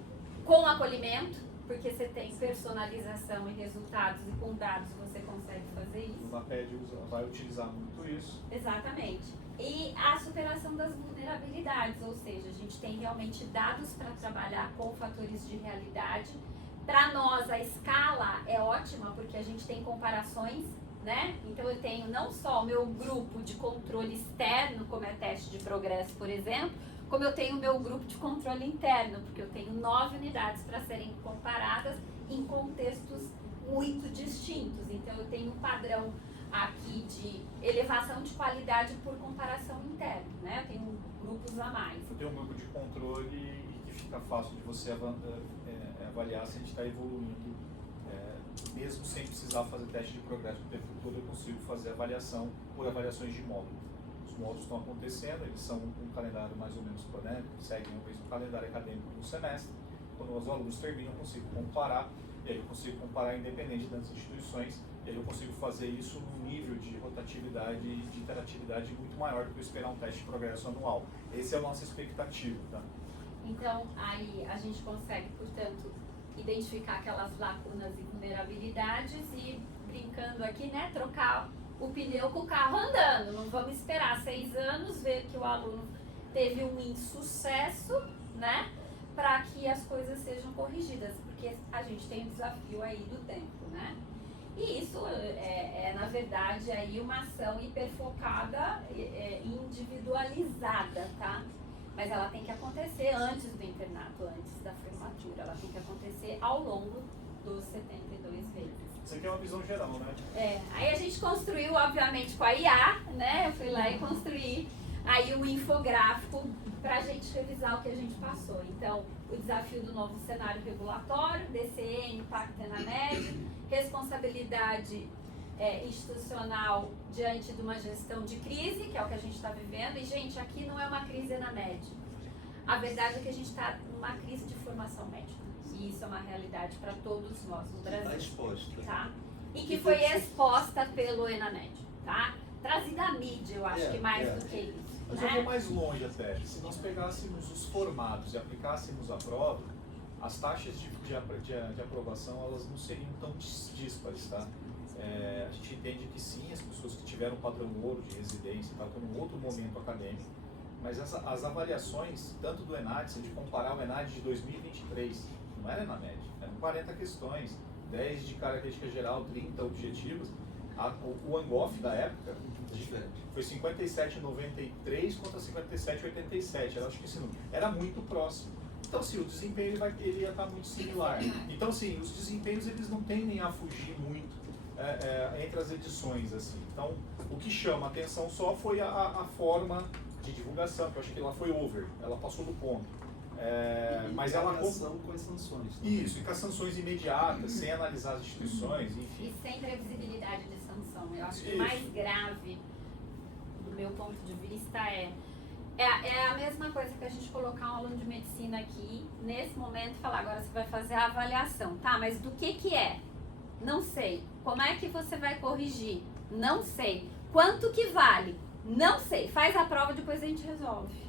com acolhimento, porque você tem personalização e resultados e com dados você consegue fazer isso. O NAPED vai utilizar muito isso. Exatamente. E a superação das vulnerabilidades, ou seja, a gente tem realmente dados para trabalhar com fatores de realidade. Para nós, a escala é ótima, porque a gente tem comparações, né? Então, eu tenho não só o meu grupo de controle externo, como é teste de progresso, por exemplo, como eu tenho o meu grupo de controle interno, porque eu tenho 9 unidades para serem comparadas em contextos muito distintos. Então, eu tenho um padrão aqui de elevação de qualidade por comparação interna, né? Eu tenho grupos a mais. Eu tenho um grupo de controle e que fica fácil de você avaliar se a gente está evoluindo, mesmo sem precisar fazer teste de progresso o tempo todo, eu consigo fazer avaliação por avaliações de módulo. Os módulos estão acontecendo, eles são um calendário mais ou menos cronêmico, seguem o mesmo calendário acadêmico do semestre. Quando os alunos terminam, eu consigo comparar, e aí eu consigo comparar independente das instituições, e aí eu consigo fazer isso num nível de rotatividade e de interatividade muito maior do que eu esperar um teste de progresso anual. Essa é a nossa expectativa, tá? Então, aí a gente consegue, portanto, identificar aquelas lacunas e vulnerabilidades e, brincando aqui, né, trocar o pneu com o carro andando. Não vamos esperar 6 anos, ver que o aluno teve um insucesso, né, para que as coisas sejam corrigidas, porque a gente tem um desafio aí do tempo, né? E isso na verdade, aí uma ação hiperfocada, individualizada, tá? Mas ela tem que acontecer antes do internato, antes da formatura. Ela tem que acontecer ao longo dos 72 meses. Isso aqui é uma visão geral, né? Aí a gente construiu, obviamente, com a IA, né? Eu fui lá e construí aí um infográfico para a gente revisar o que a gente passou. Então, o desafio do novo cenário regulatório, DCN, Impacto ENAMED, responsabilidade institucional diante de uma gestão de crise, que é o que a gente está vivendo. E, gente, aqui não é uma crise ENAMED. A verdade é que a gente está numa crise de formação médica. E isso é uma realidade para todos nós no Brasil. Está exposta. Tá? E que foi exposta pelo ENAMED, tá? Trazida à mídia, eu acho que mais do que isso. Mas eu vou mais longe até. Se nós pegássemos os formados e aplicássemos a prova, as taxas de aprovação elas não seriam tão díspares, tá? A gente entende que sim, as pessoas que tiveram padrão ouro de residência estão num outro momento acadêmico, mas as avaliações, tanto do ENAD, se a gente comparar o ENAD de 2023, não era ENAMED, eram 40 questões, 10 de característica geral, 30 objetivos. O ANGOF da época foi 57,93 contra 57,87. Eu acho que esse número era muito próximo. Então, assim, o desempenho ele ia estar muito similar. Então, assim, os desempenhos eles não tendem a fugir muito entre as edições, assim. Então, o que chama a atenção só foi a forma de divulgação, que eu achei que ela foi over, ela passou do ponto. Mas ela com as sanções. Isso, e com as sanções imediatas, sem analisar as instituições, enfim. E sem previsibilidade de sanção. Eu acho que o Isso. mais grave, do meu ponto de vista, é a mesma coisa que a gente colocar um aluno de medicina aqui, nesse momento, e falar, agora você vai fazer a avaliação. Tá, mas do que é? Não sei. Como é que você vai corrigir? Não sei. Quanto que vale? Não sei. Faz a prova, depois a gente resolve.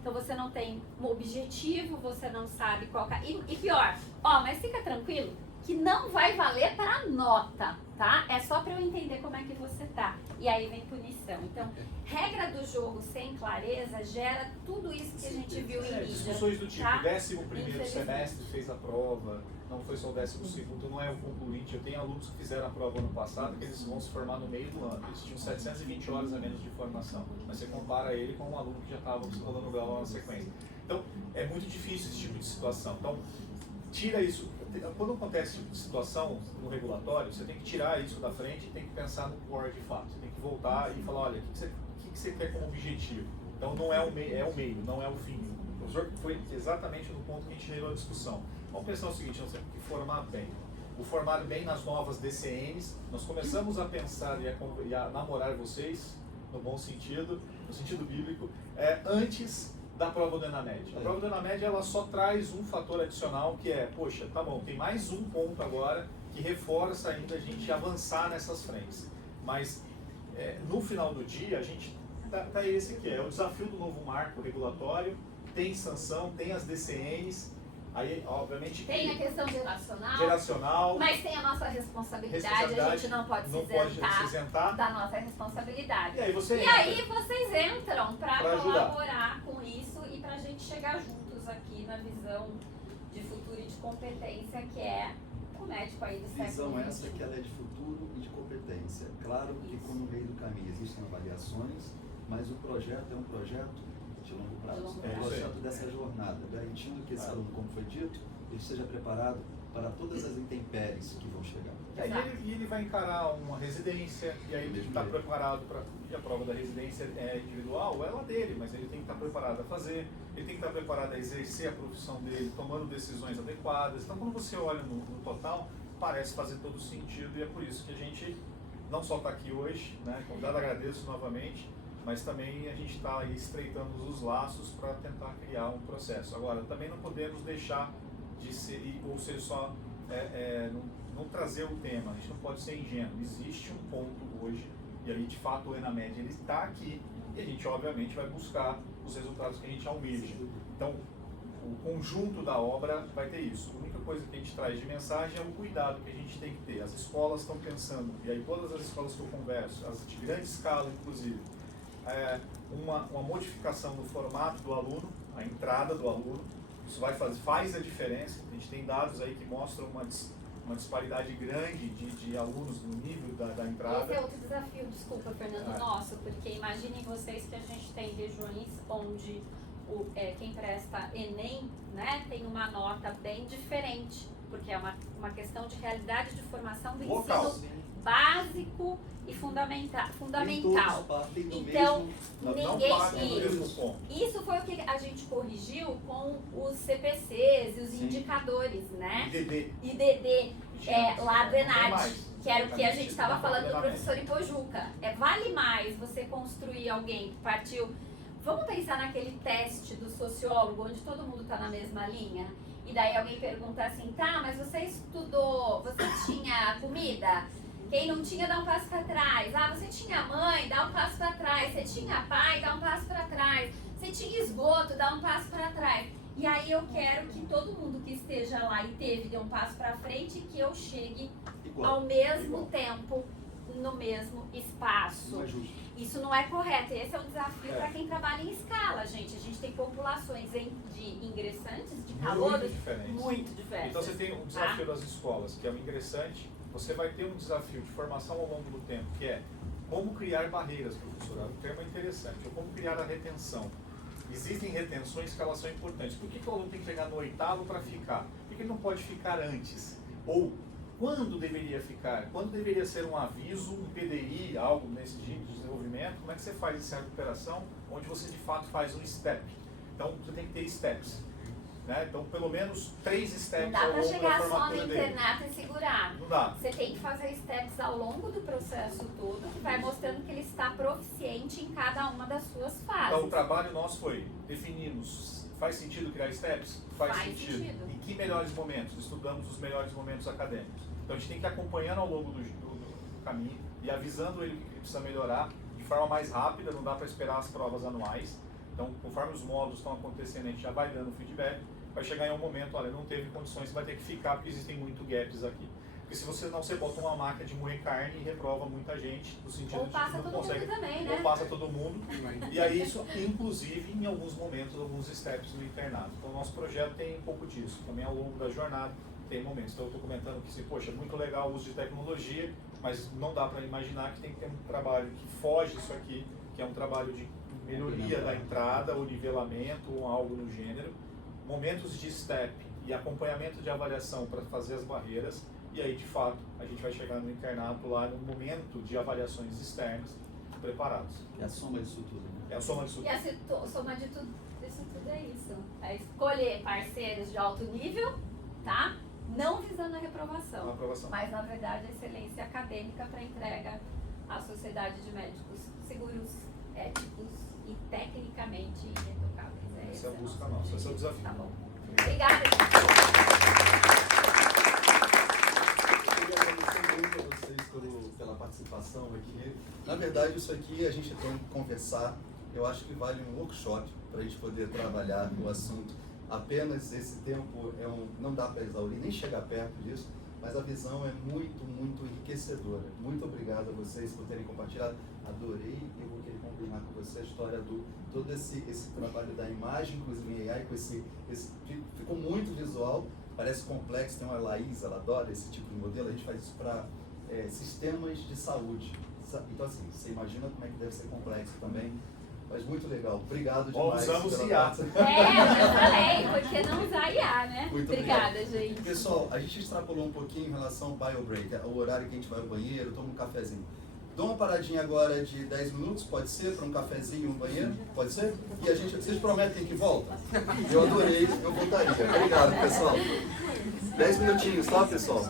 Então você não tem um objetivo, você não sabe qual que é. E pior, mas fica tranquilo que não vai valer para nota, tá? É só para eu entender como é que você tá. E aí vem punição. Então, regra do jogo sem clareza gera tudo isso que a gente viu em mídia. Discussões do tipo, tá? 11º semestre fez a prova, não foi só o 12º, não é o concluinte. Eu tenho alunos que fizeram a prova ano passado, que eles vão se formar no meio do ano. Eles tinham 720 horas a menos de formação. Mas você compara ele com um aluno que já estava rolando grau na sequência. Então, é muito difícil esse tipo de situação. Então, tira isso. Quando acontece esse tipo de situação no regulatório, você tem que tirar isso da frente e tem que pensar no core de fato. Você tem que voltar e falar, olha, o que você quer como objetivo? Então não é o meio, não é o fim. O professor foi exatamente no ponto que a gente gerou a discussão. Vamos pensar o seguinte, nós temos que formar bem. O formar bem nas novas DCNs, nós começamos a pensar e a namorar vocês, no bom sentido, no sentido bíblico, antes da prova do ENAMED. A prova do ENAMED ela só traz um fator adicional que é, poxa, tá bom, tem mais um ponto agora que reforça ainda a gente avançar nessas frentes. Mas no final do dia a gente tá esse que é o desafio do novo marco regulatório, tem sanção, tem as DCNs, aí obviamente tem a questão geracional, mas tem a nossa responsabilidade, a gente não pode se isentar da nossa responsabilidade. E aí, vocês entram para colaborar com isso e para a gente chegar juntos aqui na visão de futuro e de competência que é o médico aí do século XX. Visão essa que ela é de futuro e de competência. Claro que no meio do caminho existem avaliações, mas o projeto é um projeto de longo prazo. É o projeto dessa jornada, garantindo que esse aluno, como foi dito, ele esteja preparado para todas as intempéries que vão chegar. E ele vai encarar uma residência, e aí ele está preparado para... E a prova da residência é individual, é lá dele, mas ele tem que estar preparado a fazer, ele tem que estar preparado a exercer a profissão dele, tomando decisões adequadas. Então, quando você olha no total, parece fazer todo sentido, e é por isso que a gente não só está aqui hoje, né? Convidado, agradeço novamente, mas também a gente está aí estreitando os laços para tentar criar um processo. Agora, também não podemos deixar de ser, ou seja, só não trazer o tema, a gente não pode ser ingênuo. Existe um ponto hoje, e aí de fato o ENAMED ele está aqui, e a gente obviamente vai buscar os resultados que a gente almeja. Então, o conjunto da obra vai ter isso. A única coisa que a gente traz de mensagem é o cuidado que a gente tem que ter. As escolas estão pensando, e aí todas as escolas que eu converso, as de grande escala inclusive, uma modificação no formato do aluno, a entrada do aluno, isso faz a diferença. A gente tem dados aí que mostram uma disparidade grande de alunos no nível da entrada. Esse é outro desafio, desculpa, Fernando, nosso, porque imaginem vocês que a gente tem regiões onde quem presta ENEM, né, tem uma nota bem diferente, porque é uma questão de realidade de formação do ensino básico e fundamental. Então, isso foi o que a gente corrigiu com os CPCs e os indicadores, né? IDD, lá do ENAD, que era o que a gente estava falando do professor Ipojuca. Vale mais você construir alguém que partiu... Vamos pensar naquele teste do sociólogo, onde todo mundo está na mesma linha? E daí alguém pergunta assim, tá, mas você estudou, você tinha comida? Quem não tinha, dá um passo para trás. Ah, você tinha mãe, dá um passo para trás. Você tinha pai, dá um passo para trás. Você tinha esgoto, dá um passo para trás. E aí eu quero que todo mundo que esteja lá e dê um passo para frente e que eu chegue ao mesmo tempo, no mesmo espaço. Não é justo. Isso não é correto. Esse é um desafio para quem trabalha em escala, gente. A gente tem populações de ingressantes, de calouros, muito diferentes. Então você tem um desafio das escolas, que é o ingressante. Você vai ter um desafio de formação ao longo do tempo, que é como criar barreiras, professor. O termo é interessante. Como criar a retenção. existem retenções que elas são importantes. Por que o aluno tem que chegar no 8º para ficar? Por que ele não pode ficar antes? Ou quando deveria ficar? Quando deveria ser um aviso, um PDI, algo nesse tipo de desenvolvimento? Como é que você faz essa recuperação onde você de fato faz um step? Então você tem que ter steps. Né? Então pelo menos 3 steps Não dá ao para longo da chegar só no formatura dele. internato e segurar. Não dá. Você tem que fazer steps ao longo do processo todo, que vai mostrando que ele está proficiente em cada uma das suas fases. Então o trabalho nosso foi definirmos, faz sentido criar steps? Faz sentido. Em que melhores momentos? Estudamos os melhores momentos acadêmicos. Então a gente tem que ir acompanhando ao longo do caminho e avisando ele que ele precisa melhorar de forma mais rápida, não dá para esperar as provas anuais. Então conforme os módulos estão acontecendo, a gente já vai dando feedback, vai chegar em um momento, olha, não teve condições, você vai ter que ficar porque existem muito gaps aqui. Porque se você não, você bota uma máquina de moer carne e reprova muita gente, no sentido Ou de passa que não todo consegue. mundo também, né? Ou passa todo mundo. E aí isso, inclusive, em alguns momentos, alguns steps no internato. Então o nosso projeto tem um pouco disso. Também ao longo da jornada tem momentos. Então eu estou comentando que, poxa, é muito legal o uso de tecnologia, mas não dá para imaginar que tem que ter um trabalho que foge disso aqui, que é um trabalho de melhoria da entrada, ou nivelamento, ou algo no gênero. Momentos de step e acompanhamento de avaliação para fazer as barreiras. E aí, de fato, a gente vai chegar no internato lá no momento de avaliações externas preparados. É a soma disso tudo, né? É a soma disso E a soma de tudo, disso tudo é isso. É escolher parceiros de alto nível, tá? Não visando a reprovação, aprovação. mas na verdade a excelência acadêmica para entrega à sociedade de médicos seguros, éticos e tecnicamente irretocáveis. Essa é a busca nossa, esse é o desafio. Tá bom. Obrigada. Eu queria agradecer muito a vocês pela participação aqui. Na verdade, isso aqui a gente tem que conversar. Eu acho que vale um workshop para a gente poder trabalhar o assunto. Apenas esse tempo não dá para exaurir, nem chegar perto disso, mas a visão é muito, muito enriquecedora. Muito obrigado a vocês por terem compartilhado. Adorei e eu vou querer combinar com você a história todo esse trabalho da imagem, inclusive em AI, com ficou muito visual, parece complexo. Tem uma Laís, ela adora esse tipo de modelo. A gente faz isso para sistemas de saúde. Então assim, você imagina como é que deve ser complexo também. Mas muito legal. Obrigado demais. Usamos pela IA. Eu falei, porque não usar IA, né? Muito Obrigada, obrigado. gente. Pessoal, a gente extrapolou um pouquinho em relação ao bio break, o horário que a gente vai ao banheiro, toma um cafezinho. Dou uma paradinha agora de 10 minutos, pode ser, para um cafezinho e um banheiro? Pode ser? E vocês prometem que volta? Eu adorei, eu voltaria. Obrigado, pessoal. 10 minutinhos, tá, pessoal?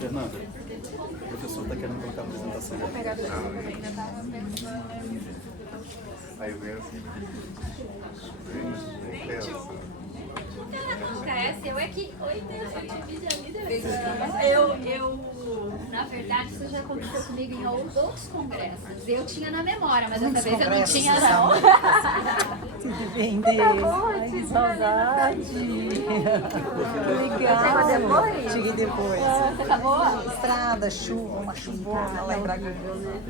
Fernanda, o professor está querendo colocar a apresentação. Aí vem assim. O que acontece? Eu é que. Oi, Deus, eu divide a vida. Na verdade, isso já aconteceu comigo em outros congressos. Eu tinha na memória, mas dessa vez eu não tinha, não. Tudo bem, Deus? Ai, que saudade. Legal. Cheguei depois. Você tá boa? Estrada, chuva, uma chuvona lá em Bragantino.